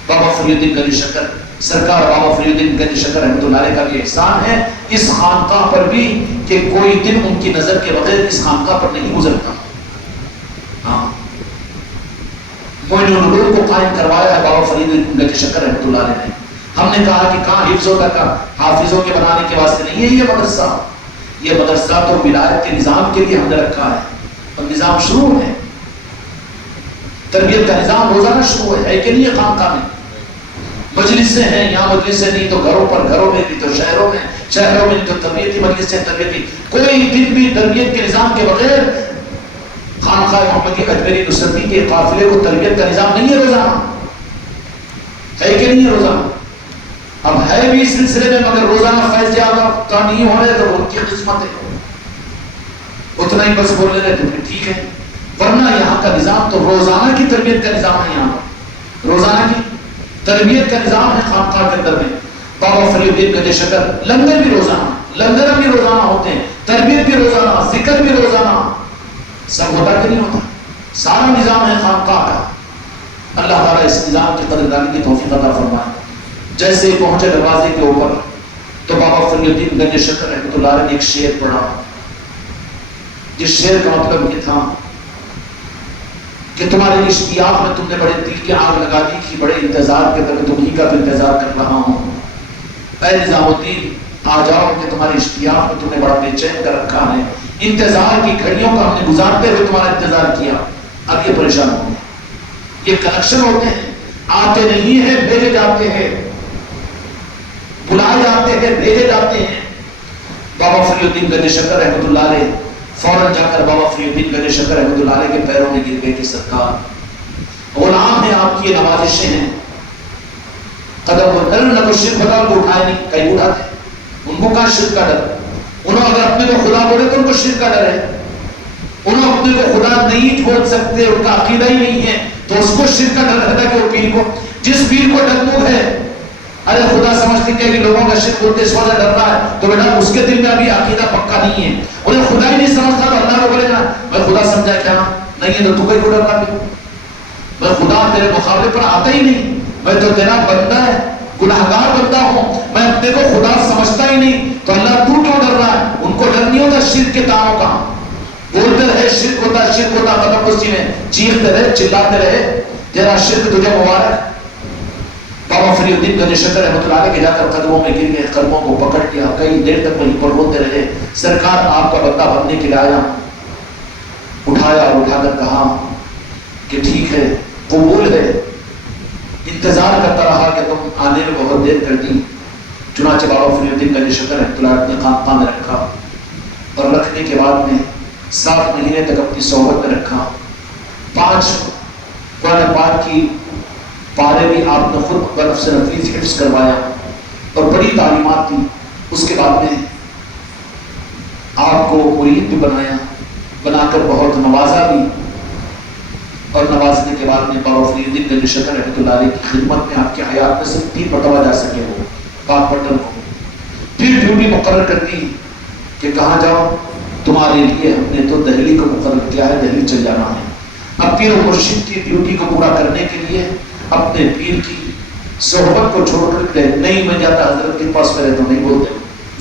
بابا فری الدین گنج شکر سرکار بابا فری الدین گنج شکر رحمۃ اللہ علیہ کا بھی احسان ہے اس خانقاہ پر بھی کہ کوئی دن ان کی نظر کے بغیر اس خانقاہ پر نہیں گزرتا. ہاں, معین العلوم کو قائم کروایا ہے بابا فری الدین گنج شکر رحمۃ اللہ علیہ نے. ہم نے کہا کہ کہاں حفظوں تک حافظوں کے بنانے کے واسطے نہیں ہے یہ مدرسہ. یہ مدرسہ تو ولایت کے نظام کے لیے ہم نے رکھا ہے, اور نظام شروع ہے, تربیت کا نظام روزانہ شروع ہے کہ نہیں. خانقاہ میں مجلس سے ہیں, یہاں مجلس سے نہیں تو گھروں پر, گھروں میں نہیں تو شہروں میں, شہروں میں نہیں تو تربیتی مجلس سے تربیتی. کوئی دن بھی تربیت کے نظام کے بغیر خانقاہ محمدی اجمیری نصرتی کے قافلے کو تربیت کا نظام نہیں ہے روزانہ. ہے کہ نہیں ہے روزانہ؟ اب ہے بھی اس سلسلے میں, مگر روزانہ فیض یافتہ نہیں ہو رہے تو ان کی قسمت ہے. اتنا ہی بس بول رہے تو پھر ٹھیک ہے, ورنہ یہاں کا نظام تو روزانہ کی تربیت کا نظام ہے. یہاں روزانہ کی تربیت کا نظام ہے خانقاہ کے اندر میں. بابا فری الدین گنج شکر لنگر بھی روزانہ, لنگر بھی روزانہ ہوتے ہیں, تربیت بھی روزانہ, ذکر بھی روزانہ. سب ہوتا کہ نہیں ہوتا؟ سارا نظام ہے خانقاہ کا. اللہ تعالیٰ اس نظام کی قدردانی کی توفیق عطا فرمائے. جیسے ہی پہنچے دروازے کے اوپر تو بابا فری الدین گنج شکر رحمۃ اللہ علیہ نے ایک شعر پڑھا. جس شعر کا مطلب یہ تھا کہ تمہارے اشتیاق میں تم نے بڑے دل کی آگ لگا دی کہ بڑے انتظار کے طرح تمہیں کا تو انتظار کر رہا ہوں. اے نظام الدین آ جاؤ کہ تمہارے اشتیاق میں تم نے بڑا بے چین کر رکھا ہے. انتظار کی گھڑیوں کا ہم نے گزارتے ہوئے تمہارا انتظار کیا, اب یہ پریشان ہو گئے. یہ کنیکشن ہوتے ہیں, آتے نہیں ہیں بھیجے جاتے ہیں, بلائے جاتے ہیں بھیجے جاتے ہیں. بابا فری الدین گنج شکر رحمۃ اللہ علیہ فوراً جا کر بابا فری الدین گنج شکر رحمۃ اللہ علیہ کے پیروں میں گر گئے کہ سرکار غلام ہیں آپ کی, یہ نوازشیں ہیں. قدم کو ڈر نہ کو شرک بتا کو اٹھائے نہیں, کہیں اٹھاتے ان کو کہاں شرک کا ڈر. انہوں اگر اپنے کو خدا بولے تو ان کو شرک کا ڈر ہے. انہوں اپنے کو خدا نہیں بول سکتے, ان کا عقیدہ ہی نہیں ہے, تو اس کو شرک کا ڈر رہتا کہ وہ پیر کو, جس پیر کو ڈر ہے ارے خدا سمجھتے کہ لوگوں کا شرک ہوتے اس وجہ ڈر رہا ہے, تو بیٹا اس کے دل میں ابھی عقیدہ پکا نہیں ہے. انہیں خدا ہی نہیں سمجھتا تو اللہ کو بولے گا میں خدا سمجھا کیا نہیں ہے, تو کہیں کو ڈرنا بھی, میں خدا تیرے مقابلے پر آتا ہی نہیں, میں تو تیرا بندہ ہے, گناہگار بندہ ہوں, میں اپنے کو خدا سمجھتا ہی نہیں, تو اللہ تو کیوں ڈر رہا ہے. ان کو ڈر نہیں ہوتا شرک کے تاروں کا, بولتے رہے شرک ہوتا شرک ہوتا, مطلب اسی میں چیختے رہے چلاتے رہے تیرا شرک تجھے مبارک. بابا فری الدین گنج شکر رحمۃ اللہ علیہ کے جا کر قدموں میں گر گئے، قدموں کو پکڑ لیا، کئی دیر تک وہیں پر روتے رہے. سرکار آپ کا بندہ بننے کے لیے آیا، اٹھایا اور اٹھا کر کہا کہ ٹھیک ہے، قبول ہے. انتظار کرتا رہا کہ تم آنے میں بہت دیر کر دی. چنانچہ بابا فری الدین گنج شکر رحمۃ اللہ علیہ نے خانقاہ میں رکھا، اور رکھنے کے بعد میں 7 مہینے تک اپنی صحبت میں رکھا. 5 قرآن پاک کی پارے بھی آپ نے خود نفس نفیس حفظ کروایا اور بڑی تعلیمات دی. اس کے بعد میں آپ کو مرید بھی بنایا، بنا کر بہت نوازا بھی، اور نوازنے کے بعد میں بابا فری الدین گنج شکر رحمۃ اللہ علیہ کی خدمت میں آپ کی حیات میں صرف 3 مرتبہ جا سکے وہ پاک پٹن کو. پھر ڈیوٹی مقرر کر دی کہ کہاں جاؤ، تمہارے لیے ہم نے تو دہلی کو مقرر کیا ہے، دہلی چل جانا ہے. اب پیر و مرشد کی ڈیوٹی کو پورا کرنے کے لیے اپنے پیر کی صحبت کو چھوڑ کر نہیں میں جاتا حضرت کے پاس میں رہتا ہوں، نہیں بولتے.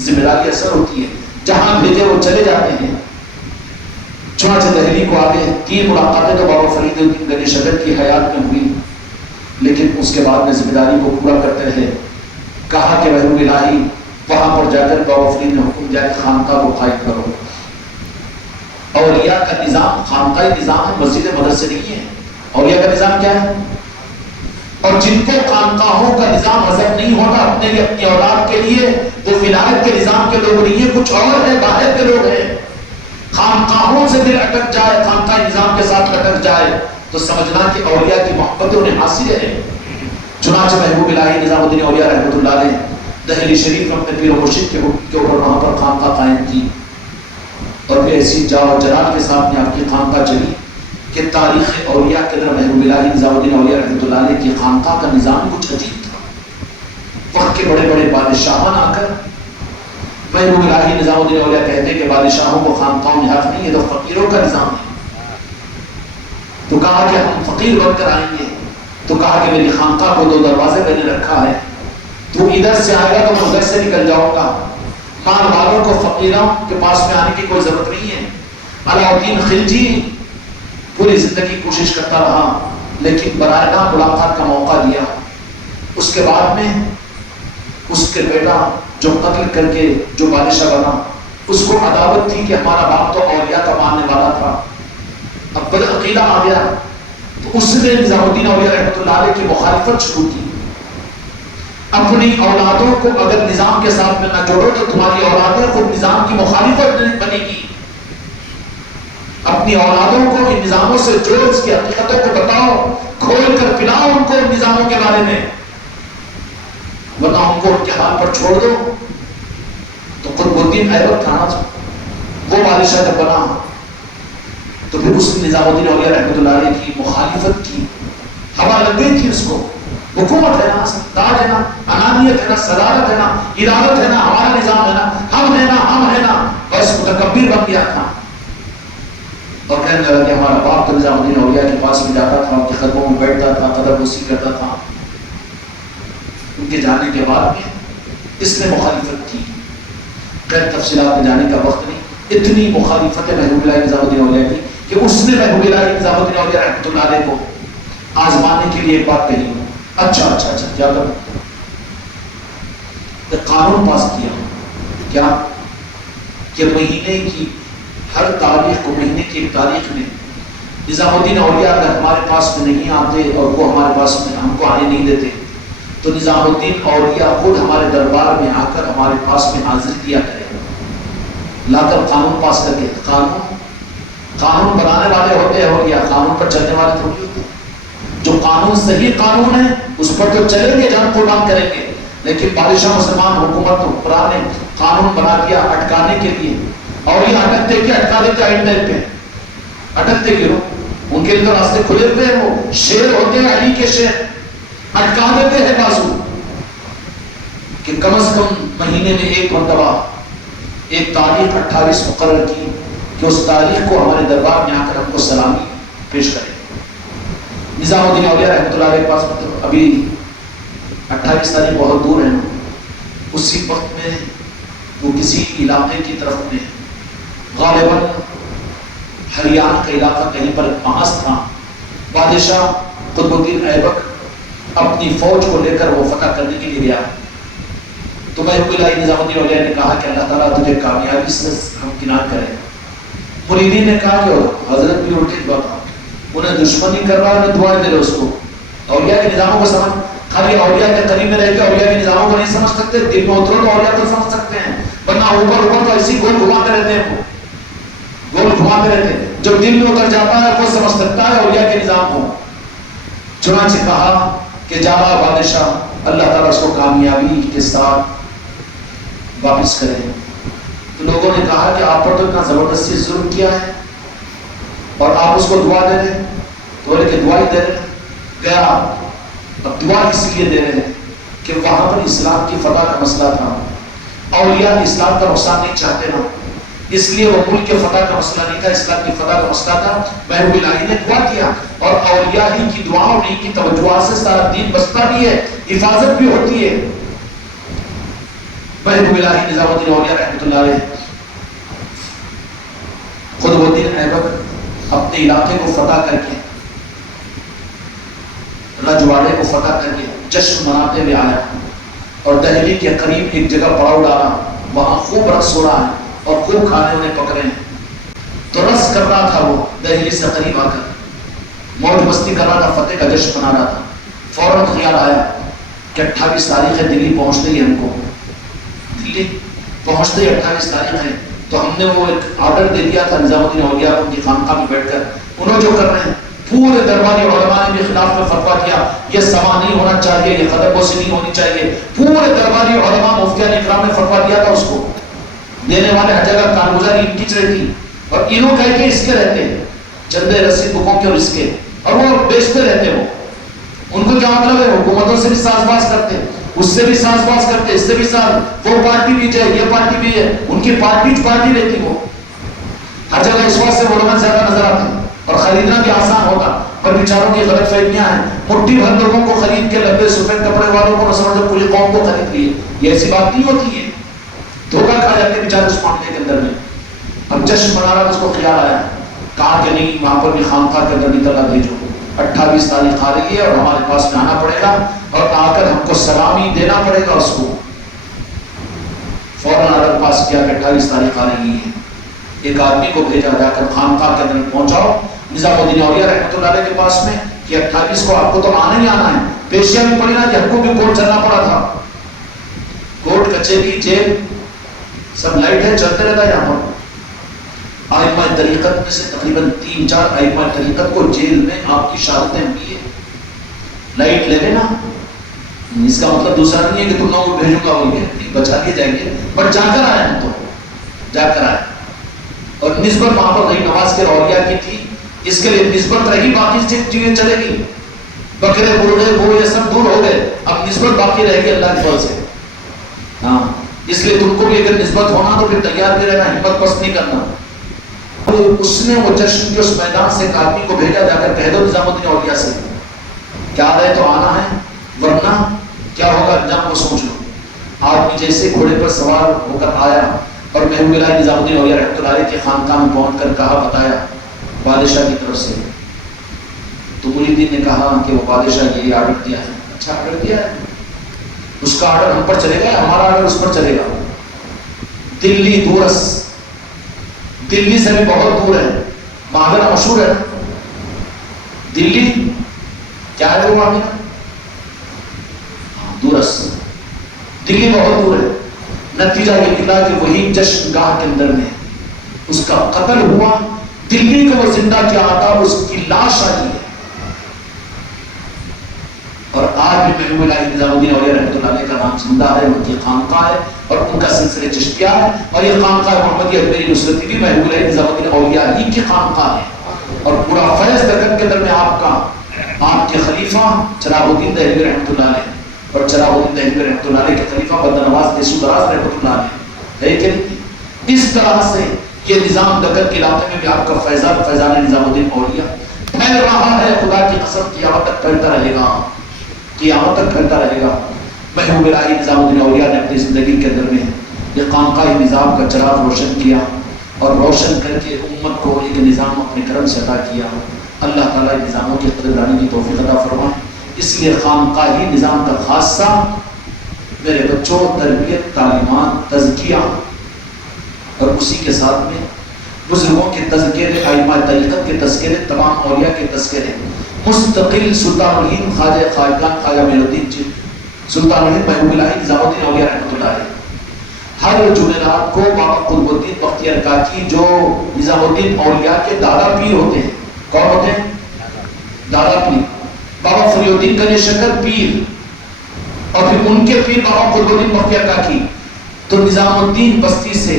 ذمہ داری اثر ہوتی ہے، جہاں بھیجے وہ چلے جاتے ہیں. چنانچہ دہلی کو آگے 3 ملاقاتیں تو بابا فرید الدین گنج شکر کی حیات میں ہوئی، لیکن اس کے بعد میں ذمہ داری کو پورا کرتے رہے. کہا کہ محبوب الہی وہاں پر جا کر بابا فرید نے حکم دیا کہ خانقاہ کو قائم کرو. اولیاء کا نظام خانقاہ نظام ہے، مسجد مدرسے نہیں ہے. اولیاء کا نظام کیا ہے؟ اور جن کو خانقاہوں کا نظام حضرت نہیں ہوتا اپنے لیے اپنی اولاد کے لیے، وہ ولایت کے نظام کے لوگ نہیں ہیں، کچھ اور ہے، باہر کے لوگ ہیں. خانقاہوں سے دل اٹک جائے، خانقاہ نظام کے ساتھ اٹک جائے تو سمجھنا کہ اولیاء کی محبت انہیں حاصل ہے. چنانچہ محبوب الہی نظام الدین اولیاء رحمۃ اللہ علیہ دہلی شریف میں اپنے پیر و مرشد کے حکم کے اوپر وہاں پر خانقاہ قائم کی، اور پھر ایسی جاؤ جلال کے ساتھ میں آپ کی خانقاہ چلی کہ تاریخ اولیاء کے اندر محبوب الہی نظام الدین اولیاء رحمۃ اللہ علیہ کی خانقاہ کا نظام کچھ عجیب تھا. وقت کے بڑے بڑے بادشاہان آ کر محبوب الہی نظام الدین اولیاء کہتے کہ بادشاہوں کو خانقاہوں میں حق نہیں، یہ تو فقیروں کا نظام ہے. تو کہا کہ ہم فقیر بن کر آئیں گے. تو کہا کہ میری خانقاہ کو 2 دروازے میں نے رکھا ہے، تو ادھر سے آئے گا تو میں ادھر سے نکل جاؤں گا. مال والوں کو فقیروں کے پاس میں آنے کی کوئی ضرورت نہیں ہے. علاؤدین خلجی پوری زندگی کوشش کرتا رہا، لیکن براہ راست ملاقات کا موقع دیا. اس کے بعد میں اس کے بیٹا جو قتل کر کے جو بادشاہ بنا، اس کو عداوت تھی کہ ہمارا باپ تو اولیاء کا ماننے والا تھا. اب بد عقیدہ آ گیا تو اس نے نظام الدین اولیاء رحمۃ اللہ علیہ کی مخالفت شروع کی. اپنی اولادوں کو اگر نظام کے ساتھ میں نہ جوڑو تو تمہاری اولادیں خود نظام کی مخالفت بنے گی. اپنی اولادوں کو ان نظاموں سے جوڑو، اس کی حقیقتوں کو بتاؤ، کھول کر پلاؤ ان کو ان نظاموں کے بارے میں، ورنہ ان کو ان کے حال پر چھوڑ دو. تو قطب الدین ایبک تھا نا، وہ بادشاہ جب بنا تو پھر اس نے نظام الدین اولیاء رحمۃ اللہ علیہ کی مخالفت کی. ہوا لگ گئی تھی اس کو. حکومت ہے نا، تاج ہے نا، انانیت ہے نا، صدارت ہے نا، ارادت ہے نا، ہمارا نظام ہے نا، ہم ہے نا، ہم ہے نا، بس متکبر بن گیا تھا. اور کہنے لگا کہ ہمارا باپ تو نظام الدین اولیاء کے پاس میں جاتا تھا، ان کے قدموں میں بیٹھتا تھا، قدم بوسی کرتا تھا. ان کے جانے کے بعد میں اس نے مخالفت کی. خیر تفصیلات میں جانے کا وقت نہیں. اتنی مخالفت ہے محبوب الہی نظام الدین اولیاء کی کہ اس نے محبوب الہی نظام الدین اولیاء رحمۃ اللہ علیہ کو آزمانے کے لیے ایک بات کہی. اچھا کیا کروں؟ ایک قانون پاس کیا. کیا کہ مہینے کی ہر تاریخ کو، مہینے کی ایک تاریخ میں نظام الدین اولیاء اگر ہمارے پاس میں نہیں آتے اور وہ ہمارے پاس میں ہم کو آنے نہیں دیتے تو نظام الدین اولیاء خود ہمارے دربار میں آ کر ہمارے پاس میں حاضری دیا کرے، لا کر قانون پاس کر کے. قانون بنانے والے ہوتے ہیں اولیاء، قانون پر چلنے والے تھوڑی ہوتے ہیں. جو قانون صحیح قانون ہے اس پر تو چلیں گے، جان قربان کریں گے. لیکن بادشاہ مسلمان حکومت حکمران نے قانون بنا دیا اٹکانے کے لیے، اور یہ اٹکتے کہ اٹکا دیتے آئین ٹائم پہ. اٹکتے کیوں؟ ان کے لیے تو راستے کھلے ہوئے ہیں، وہ شیر ہوتے ہیں، علی کے شیر. اٹکا دیتے ہیں بازو کہ کم از کم مہینے میں ایک مرتبہ ایک تاریخ 28 مقرر کی کہ اس تاریخ کو ہمارے دربار میں آ کر ہم کو سلامی پیش کریں. نظام الدین اولیاء رحمۃ اللہ علیہ کے پاس مطلب ابھی 28 تاریخ بہت دور ہے. اسی وقت میں وہ کسی علاقے کی طرف میں غالباً ہریانہ کا علاقہ کہیں پر محاذ تھا. بادشاہ قطب الدین ایبک اپنی فوج کو لے کر وہ فتح کرنے کے لیے گیا. تو محبوب الہی نظام الدین اولیاء نے کہا کہ اللہ تعالیٰ تجھے کامیابی سے ہمکنار کرے. مریدین نے کہا کہ حضرت بھی الٹی بات، انہیں دشمنی کر رہا ہے، انہیں دعائیں دے رہے اس کو. اولیاء کے نظاموں کو سمجھ، خالی اولیاء کے قریب میں رہ کے اولیاء کے نظاموں کو نہیں سمجھ سکتے، دل میں اترو تو اولیاء کو سمجھ سکتے ہیں، ورنہ اوپر تو ایسی گول گھماتے رہتے ہیں، گول گھماتے رہتے ہیں. جب دل میں اتر جاتا ہے وہ سمجھ سکتا ہے اولیاء کے نظام کو. چنانچہ کہا کہ جاوا بادشاہ اللہ تعالیٰ اس کو کامیابی کے ساتھ واپس کرے. تو لوگوں نے کہا کہ آپ پر تو اتنا زبردستی ظلم کیا ہے اور آپ اس کو دعا دے رہے ہیں. تو بولے کہ دعا ہی دے رہے ہیں. گیا. اب دعا اس لیے دے رہے ہیں کہ وہاں پر اسلام کی فتح کا مسئلہ تھا. اولیاء اسلام کا نقصان نہیں چاہتے نا، اس لیے وہ ملک کے فتح کا مسئلہ نہیں تھا، اسلام کی فتح کا مسئلہ تھا. محبوب الہی نے دعا کیا اور اولیاء ہی کی دعاؤں اور کی توجہات سے سارا دین بستا بھی ہے، حفاظت بھی ہوتی ہے. محبوب الہی نظام الدین اولیاء رحمۃ اللہ علیہ قطب الدین ایبک اپنے علاقے کو فتح کر کے، رجواڑے کو فتح کر کے جشن مناتے ہوئے آیا اور دہلی کے قریب ایک جگہ پڑاؤ ڈالا. وہاں خوب رقص ہو رہا ہے اور خوب کھانے انہیں پکڑے ہیں. تو رقص کر رہا تھا، وہ دہلی سے قریب آ کر موج مستی کر رہا تھا، فتح کا جشن منا رہا تھا. فوراً خیال آیا کہ 28 تاریخ ہے، دلی پہنچتے ہی ہم کو، دلی پہنچتے ہی 28 تاریخ ہے. تو ہم نے وہ ایک آرڈر دے دیا تھا نظام الدین اولیاء ان کی خانقاہ میں بیٹھ کر، انہوں جو کر رہے ہیں پورے درباری علماء نے بھی خلاف میں فتویٰ کیا، یہ سما نہیں ہونا چاہیے، یہ قدم بوسی نہیں ہونی چاہیے. پورے درباری علماء مفتیان اکرام نے فتویٰ دیا تھا. اس کو دینے والے ہر جگہ کارگزاری ان کی رہتی اور انہوں کہہ کے اس کے رہتے چندے رسید بکوں کے اور اس کے، اور وہ بیچتے رہتے. وہ ان کو کیا مطلب ہے، حکومتوں سے بھی ساز باز کرتے، اس سے بھی ساز باز کرتے، اس سے بھی ساز، وہ پارٹی بھی جائے، یہ پارٹی بھی ہے، ان کی پارٹی رہتی. وہ ہر جگہ اس وقت سے علماء زیادہ نظر آتے ہیں اور خریدنا بھی آسان ہوتا، پر بیچاروں کی غلط فہمیاں ہیں. مٹھی بھر لوگوں کو خرید کے لمبے سفید کپڑے والوں کو سمجھو پوری قوم کو خرید لیے. یہ ایسی بات نہیں ہوتی ہے، دھوکہ کھا جاتے بیچارے اس معاملے کے اندر میں. اب جشن منا رہا تھا، اس کو خیال آیا، کہا کہ نہیں وہاں پر بھی خانقاہ کے اندر نکلا بھیجو، 28 تاریخ آ رہی ہے اور ہمارے پاس میں آنا پڑے گا اور آ کر ہم کو سلامی دینا پڑے گا. اس کو فوراً آرڈر پاس کیا کہ 28 تاریخ آ رہی ہے. ایک آدمی کو بھیجا، جا کر خانقاہ کے اندر پہنچاؤ نظام الدین اولیاء رحمۃ اللہ علیہ کے پاس میں کہ 28 کو آپ کو تو آنا ہی آنا ہے. پیشیاں بھی پڑی نا کہ ہم کو بھی کورٹ چلنا پڑا تھا. کورٹ کچہری جیل سب لائٹ ہے، چلتے رہتا ہے. یہاں پر ائمہ طریقت میں سے تقریباً 3-4 ائمہ طریقت کو جیل میں آپ کی شہادتیں ہوئی ہے. لائٹ لگے نا، اس کا مطلب دوسرا نہیں ہے کہ تم لوگوں کو بھیجوں گا، وہ بچا لیے جائیں گے، بٹ جا کر آئے. ہم تو جا کر آئے اور نسبت وہاں پر رہی نواز کے اولیاء کی تھی، اس کے لیے نسبت رہی، باقی چیزیں چلے گی. بکرے مرغے وہ یہ سب دور ہو گئے، اب نسبت باقی رہے گی اللہ کے فضل سے. ہاں، اس لیے تم کو بھی اگر نسبت ہونا تو پھر تیار بھی رہنا، ہمت پست نہیں کرنا. اس نے وہ جشن کے اس میدان سے ایک آدمی کو بھیجا، جا کر کہہ دو نظام الدین اولیاء سے کیا رہے تو آنا ہے، ورنہ کیا ہوگا انجام کو سوچ لو. آدمی جیسے گھوڑے پر سوار ہو کر آیا اور محبوب الہی نظام الدین اولیاء رحمۃ اللہ علیہ کے خانقاہ میں پہنچ کر کہا، بتایا بادشاہ کی طرف سے. تو مریدین نے کہا کہ وہ بادشاہ یہ آرڈر دیا ہے. اچھا آرڈر دیا ہے، اس کا آرڈر ہم پر چلے گا، ہمارا آرڈر اس پر چلے گا. دلی دورس، دلی سے بھی بہت دور ہے، معاملہ مشہور ہے. دلی کیا ہے وہ معاملہ؟ دورس، دلی بہت دور ہے. نتیجہ یہ نکلا کہ وہی جشن گاہ کے اندر میں اس کا قتل ہوا. دلی کو وہ زندہ کیا تھا، اس کی لاش آئی ہے. اور آج بھی محبوب الہی نظام الدین اولیاء رحمۃ اللہ علیہ کا نام زندہ ہے، ان کی خانقاہ ہے اور ان کا سلسلہ چشتیہ ہے. اور یہ خانقاہ محمدیہ اجمیری نصرتی بھی محبوب الہی نظام الدین اولیاء ہی کی خانقاہ ہے. اور پورا فیض دکن کے اندر میں آپ کے خلیفہ چراغ الدین دہلوی رحمۃ اللہ علیہ اور چراغ الدین دہلوی رحمۃ اللہ علیہ کے خلیفہ بندہ نواز دیسو دراز رحمۃ اللہ علیہ ہے کہ اس طرح سے یہ نظام دکن کے علاقے میں بھی آپ کا فیضان نظام الدین اولیاء پھیل رہا ہے. خدا کی قسم قیامت تک پھیلتا رہے گا، قیامت تک پھیلتا رہے گا. محبوب الہی نظام الدین اولیاء نے اپنی زندگی کے اندر میں یہ خانقاہ نظام کا چراغ روشن کیا اور روشن کر کے امت کو ایک نظام اپنے کرم سے عطا کیا. اللہ تعالیٰ نظاموں کی قدردانی کی توفیق عطا فرمائے. اس لیے خانقاہی نظام کا خاصہ میرے بچوں تربیت، تعلیمات، تزکیہ، اور اسی کے ساتھ میں بزرگوں کے تذکرے، ائمہ طریقت کے تذکرے، تمام اولیاء کے تذکرے، مستقل سلطان الہند خواجہ خواجگان خواجہ معین الدین سلطان الہند محبوب الہی نظام الدین اولیاء رحمۃ اللہ علیہ ہر جمعرات کو بابا قطب الدین بختیار کاکی جو نظام الدین اولیاء کے دادا پیر ہوتے ہیں، کون ہوتے ہیں؟ دادا پیر، بابا فری الدین گنج شکر پیر، اور پھر ان کے پیر بابا قطب الدین بختیار کاکی، تو نظام الدین بستی سے،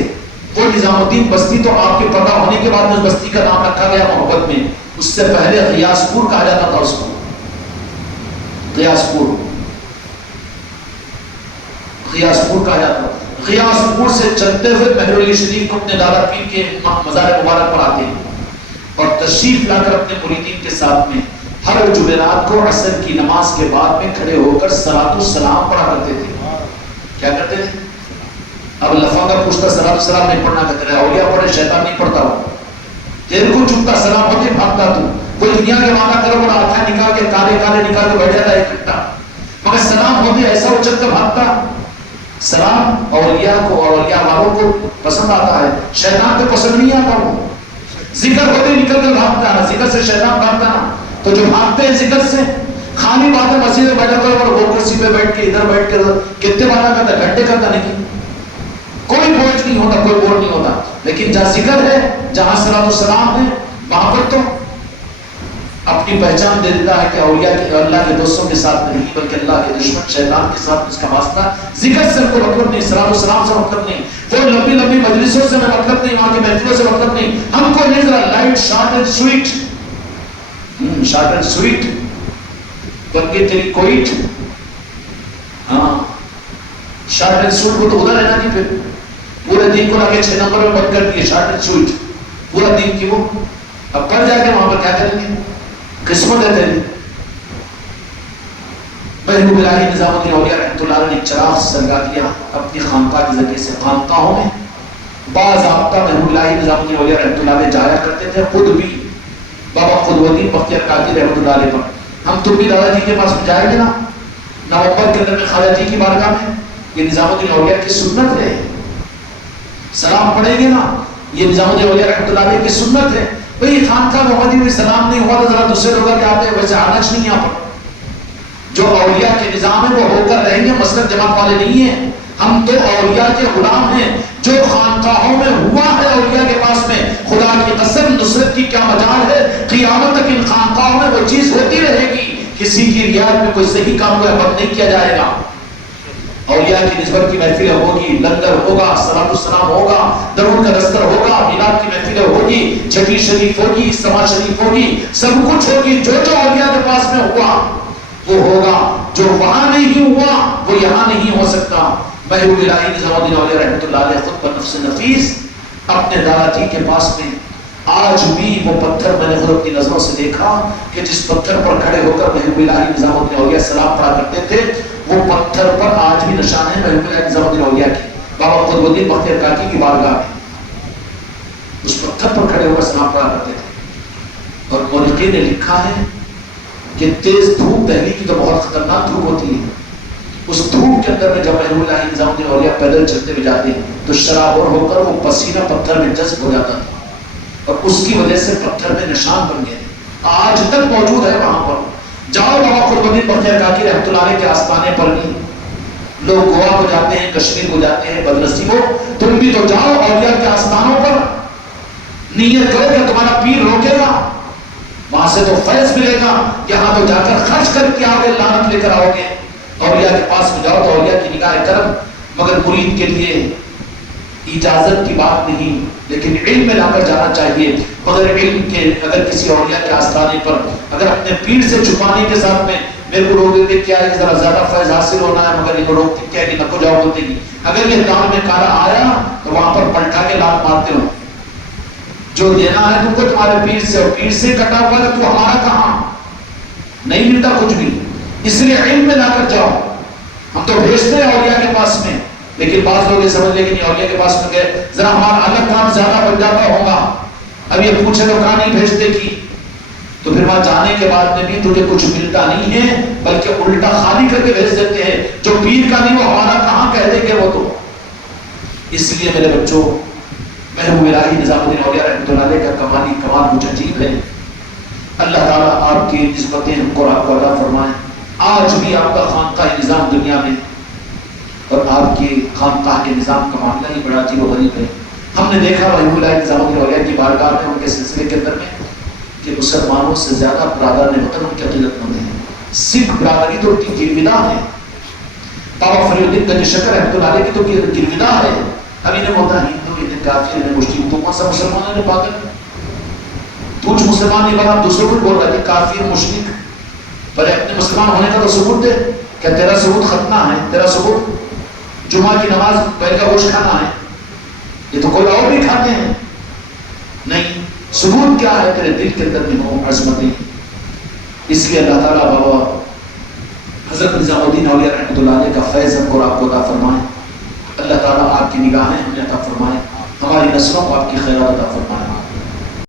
وہ نظام الدین بستی تو آپ کے پتہ ہونے کے بعد اس بستی کا نام رکھا گیا محبت میں، اس سے پہلے غیاث پور کہا جاتا تھا اس کو، غیاث پور کہا جاتا تھا۔ غیاث پور سے چلتے ہوئے مہر علی شریف کو اپنے دادا پیر کے مزار مبارک پر آتے ہیں اور تشریف لا کر اپنے مریدین کے ساتھ میں ہر جمعرات کو عصر کی نماز کے بعد میں کھڑے ہو کر صلاۃ السلام پڑھا کرتے تھے۔ کیا کرتے تھے؟ اب لفظ پوچھتا صلاۃ السلام نہیں پڑھنا کہتے رہے، اولیاء پڑھے، شیطان نہیں پڑھتا ہو، تیرے کو چکتا سلام ہوتے بھاگتا تو، کوئی دنیا کے معنی کرو بڑا آتھا نکال کے کالے نکال کے بیٹھ جاتا ہے اکٹھا، مگر سلام ہوتے ایسا اچھل کر بھاگتا۔ سلام اولیاء کو اور اولیاء والوں کو پسند آتا ہے، شیطان کو پسند نہیں آتا، وہ ذکر ہوتے نکل کر بھاگتا ہے، ذکر سے شیطان بھاگتا ہے، تو جو بھاگتے ہیں ذکر سے، خالی بات ہے مسجد میں بیٹھا کر اور وہ کرسی پہ بیٹھ کے ادھر بیٹھ کے کتنے بارہ کرتا، گھنٹے کرتا نہیں، کوئی بوجھ نہیں ہوتا، کوئی بور نہیں ہوتا، لیکن جہاں ذکر ہے، جہاں صلاۃ السلام ہے، وہاں پر تو اپنی پہچان دے دیتا ہے کہ اولیاء کے اللہ کے دوستوں کے ساتھ نہیں بلکہ اللہ کے دشمن شیطان کے ساتھ اس کا واسطہ، ذکر سے کوئی مطلب نہیں، صلاۃ السلام سے مطلب نہیں، کوئی لمبی مجلسوں سے مطلب نہیں، وہاں کی محفلوں سے مطلب نہیں، ہم کو نہیں، ذرا light short and sweet, short and sweet بلکہ تیری کوئٹ، ہاں شارٹ اینڈ سویٹ کو تو ادھر ہے نا، نہیں پھر پورے دن کو لگے 6 نمبر میں بند کر دیے شارٹ اینڈ سویٹ، پورا دن کی وہ اب کر جائے گا وہاں پر کیا کریں گے، قسمت ہے تیری۔ محبوب الہی نظام الدین اولیاء رحمۃ اللہ علیہ نے چراغ سلگا دیا اپنی خانقاہ کے ذریعے سے، خانقاہوں میں باضابطہ محبوب الہی نظام الدین اولیاء رحمۃ اللہ علیہ جایا کرتے تھے، خود بھی بابا قطب الدین بختیار کاکی رحمۃ اللہ علیہ پر، ہم تم بھی دادا جی کے پاس میں جائیں گے نا نومبر کے اندر میں خواجہ جی کی بارگاہ میں، یہ نظام الدین اولیاء کی سنت ہے، سلام پڑھیں گے نا، یہ نظام الدین اولیاء رحمۃ اللہ علیہ کی سنت ہے۔ بھئی خانقاہ محمدی میں سلام نہیں ہوا تو ذرا دوسرے لوگوں کے آتے ہیں، ویسے آنا نہیں یہاں پر، جو اولیاء کے نظام ہے وہ ہو کر رہیں گے، مسلک جماعت والے نہیں ہیں، ہم تو اولیاء کے غلام ہیں، جو خانقاہوں میں ہوا ہے اولیاء کے پاس میں، خدا کی قسم نصرت کی کیا مجال ہے، قیامت تک ان خانقاہوں میں وہ چیز ہوتی رہے گی، کسی کی رعایت میں کوئی صحیح کام ہوا ہے بند نہیں کیا جائے گا، اولیاء کی نسبت کی محفلیں ہوگی، لنگر ہوگا، صلاۃ السلام ہوگا، درود کا دستر ہوگا، میلاد کی محفلیں ہوگی، چھٹی شریف ہوگی، سما شریف ہوگی، سب کچھ ہوگی، جو اولیاء کے پاس میں ہوا وہ ہوگا، جو وہاں نہیں ہوا وہ یہاں نہیں ہو سکتا۔ محبوب الہی نظام الدین اولیاء رحمۃ اللہ علیہ خود پر نفس نفیس اپنے دادا جی کے پاس میں، آج بھی وہ پتھر میں نے خود اپنی نظروں سے دیکھا کہ جس پتھر پر کھڑے ہو کر محبوب الہی نظام الدین اولیاء سلام پڑھا کرتے تھے، وہ پتھر پر آج بھی نشان ہے محبوب الہی نظام الدین اولیاء کی، بابا قطب الدین بختیار کاکی کی بارگاہ میں اس پتھر پر کھڑے ہو کر سلام پڑھا کرتے تھے۔ اور مورخین نے لکھا ہے کہ تیز دھوپ، دہلی کی تو بہت خطرناک دھوپ ہوتی ہے، اس دھوپ کے اندر میں جب محبوب الہی نظام الدین اولیاء پیدل چلتے ہوئے جاتے ہیں تو شرابور ہو کر وہ پسینہ پتھر میں جذب ہو جاتا تھا، اور اس کی وجہ سے پتھر میں نشان بن گئے، آج تک موجود ہے وہاں پر۔ جاؤ بابا قطب الدین بختیار کاکی رحمۃ اللہ علیہ کے آستانے پر بھی، لوگ گوا کو جاتے ہیں، کشمیر کو جاتے ہیں، بدنصیبوں تم بھی تو جاؤ اولیاء کے آستانوں پر، نیت کرو کہ تمہارا پیر روکے گا، وہاں سے تو فیض ملے گا، یہاں تو جا کر خرچ کر کے آگے لعنت لے کر آؤ گے۔ اولیاء کے پاس میں جاؤ تو اولیاء کی نگاہ کرم، مگر مرید کے لیے اجازت کی بات نہیں، لیکن علم میں لا کر جانا چاہیے، مگر علم کے اگر کسی اولیاء کے آستانے پر اگر اپنے پیر سے چھپانے کے ساتھ میں میرے کو روک دیتے کیا ہے کہ ذرا زیادہ فیض حاصل ہونا ہے، مگر ان کو روکتے کیا ہے کہ نکو جاؤ بولتے گی، اگر یہ دان میں کالا آیا تو وہاں پر پلٹا کے لات مارتے ہو، جو دینا ہے تم کو تمہارے پیر سے، اور پیر سے کٹا ہوا ہے تو ہمارا کہاں، نہیں ملتا کچھ بھی، اس لیے علم میں لا کر جاؤ۔ ہم تو بھیجتے ہیں اولیاء کے پاس میں، لیکن بعض لوگ یہ سمجھ لیں کہ نہیں اولیاء کے پاس میں گئے ذرا ہمارا الگ کام زیادہ بن جاتا ہوگا، اب یہ پوچھے تو کہاں نہیں بھیجتے کی، تو پھر وہاں جانے کے بعد میں بھی تجھے کچھ ملتا نہیں ہے، بلکہ الٹا خالی کر کے بھیج دیتے ہیں۔ جو پیر کا نہیں وہ ہمارا کہاں کہہ دیں گے وہ تو۔ اس لیے میرے بچوں، محبوب الہی نظام الدین اولیاء رحمۃ اللہ علیہ کا کمال کچھ عجیب ہے۔ اللہ تعالیٰ آپ کی نسبتیں قرآن کو عطا فرمائیں۔ آج بھی آپ کا خانقاہ نظام دنیا میں اور آپ کی خانقاہ کے نظام کا معاملہ ہی بڑا عجیب و غریب ہے۔ ہم نے دیکھا محبوب الہی نظام الدین اولیاء کی بارگاہ میں، ان کے سلسلے کے اندر میں، کہ مسلمانوں سے زیادہ برادران وطن ان کے عقیدت مند ہیں۔ سکھ برادری تو گرویدہ ہے، بابا فرید الدین گنج شکر رحمۃ اللہ علیہ کی تو گرویدہ ہے۔ اب انہیں ہوتا ہندو، انہیں کافر، انہیں مشرک، تو کون سا مسلمان ہے پاگل؟ تو کچھ مسلمان نہیں بنا، دوسروں کو بول رہا ہے کہ کافر مشرک، پر اپنے مسلمان ہونے کا تو ثبوت دے۔ کیا تیرا ثبوت ختنہ ہے؟ تیرا ثبوت جمعہ کی نماز بیل کا گوشت کھانا ہے؟ یہ تو کوئی اور بھی کھاتے ہیں۔ نہیں، ثبوت کیا ہے؟ تیرے دل کے اندر میں ہو عظمتیں۔ اس لیے اللہ تعالیٰ بابا حضرت نظام الدین اولیاء رحمۃ اللہ علیہ کا فیض ہم کو آپ کو عطا فرمائے۔ اللہ تعالیٰ آپ کی نگاہیں ہمیں عطا فرمائے، ہماری نسلوں کو آپ کی خیرات عطا فرمائے۔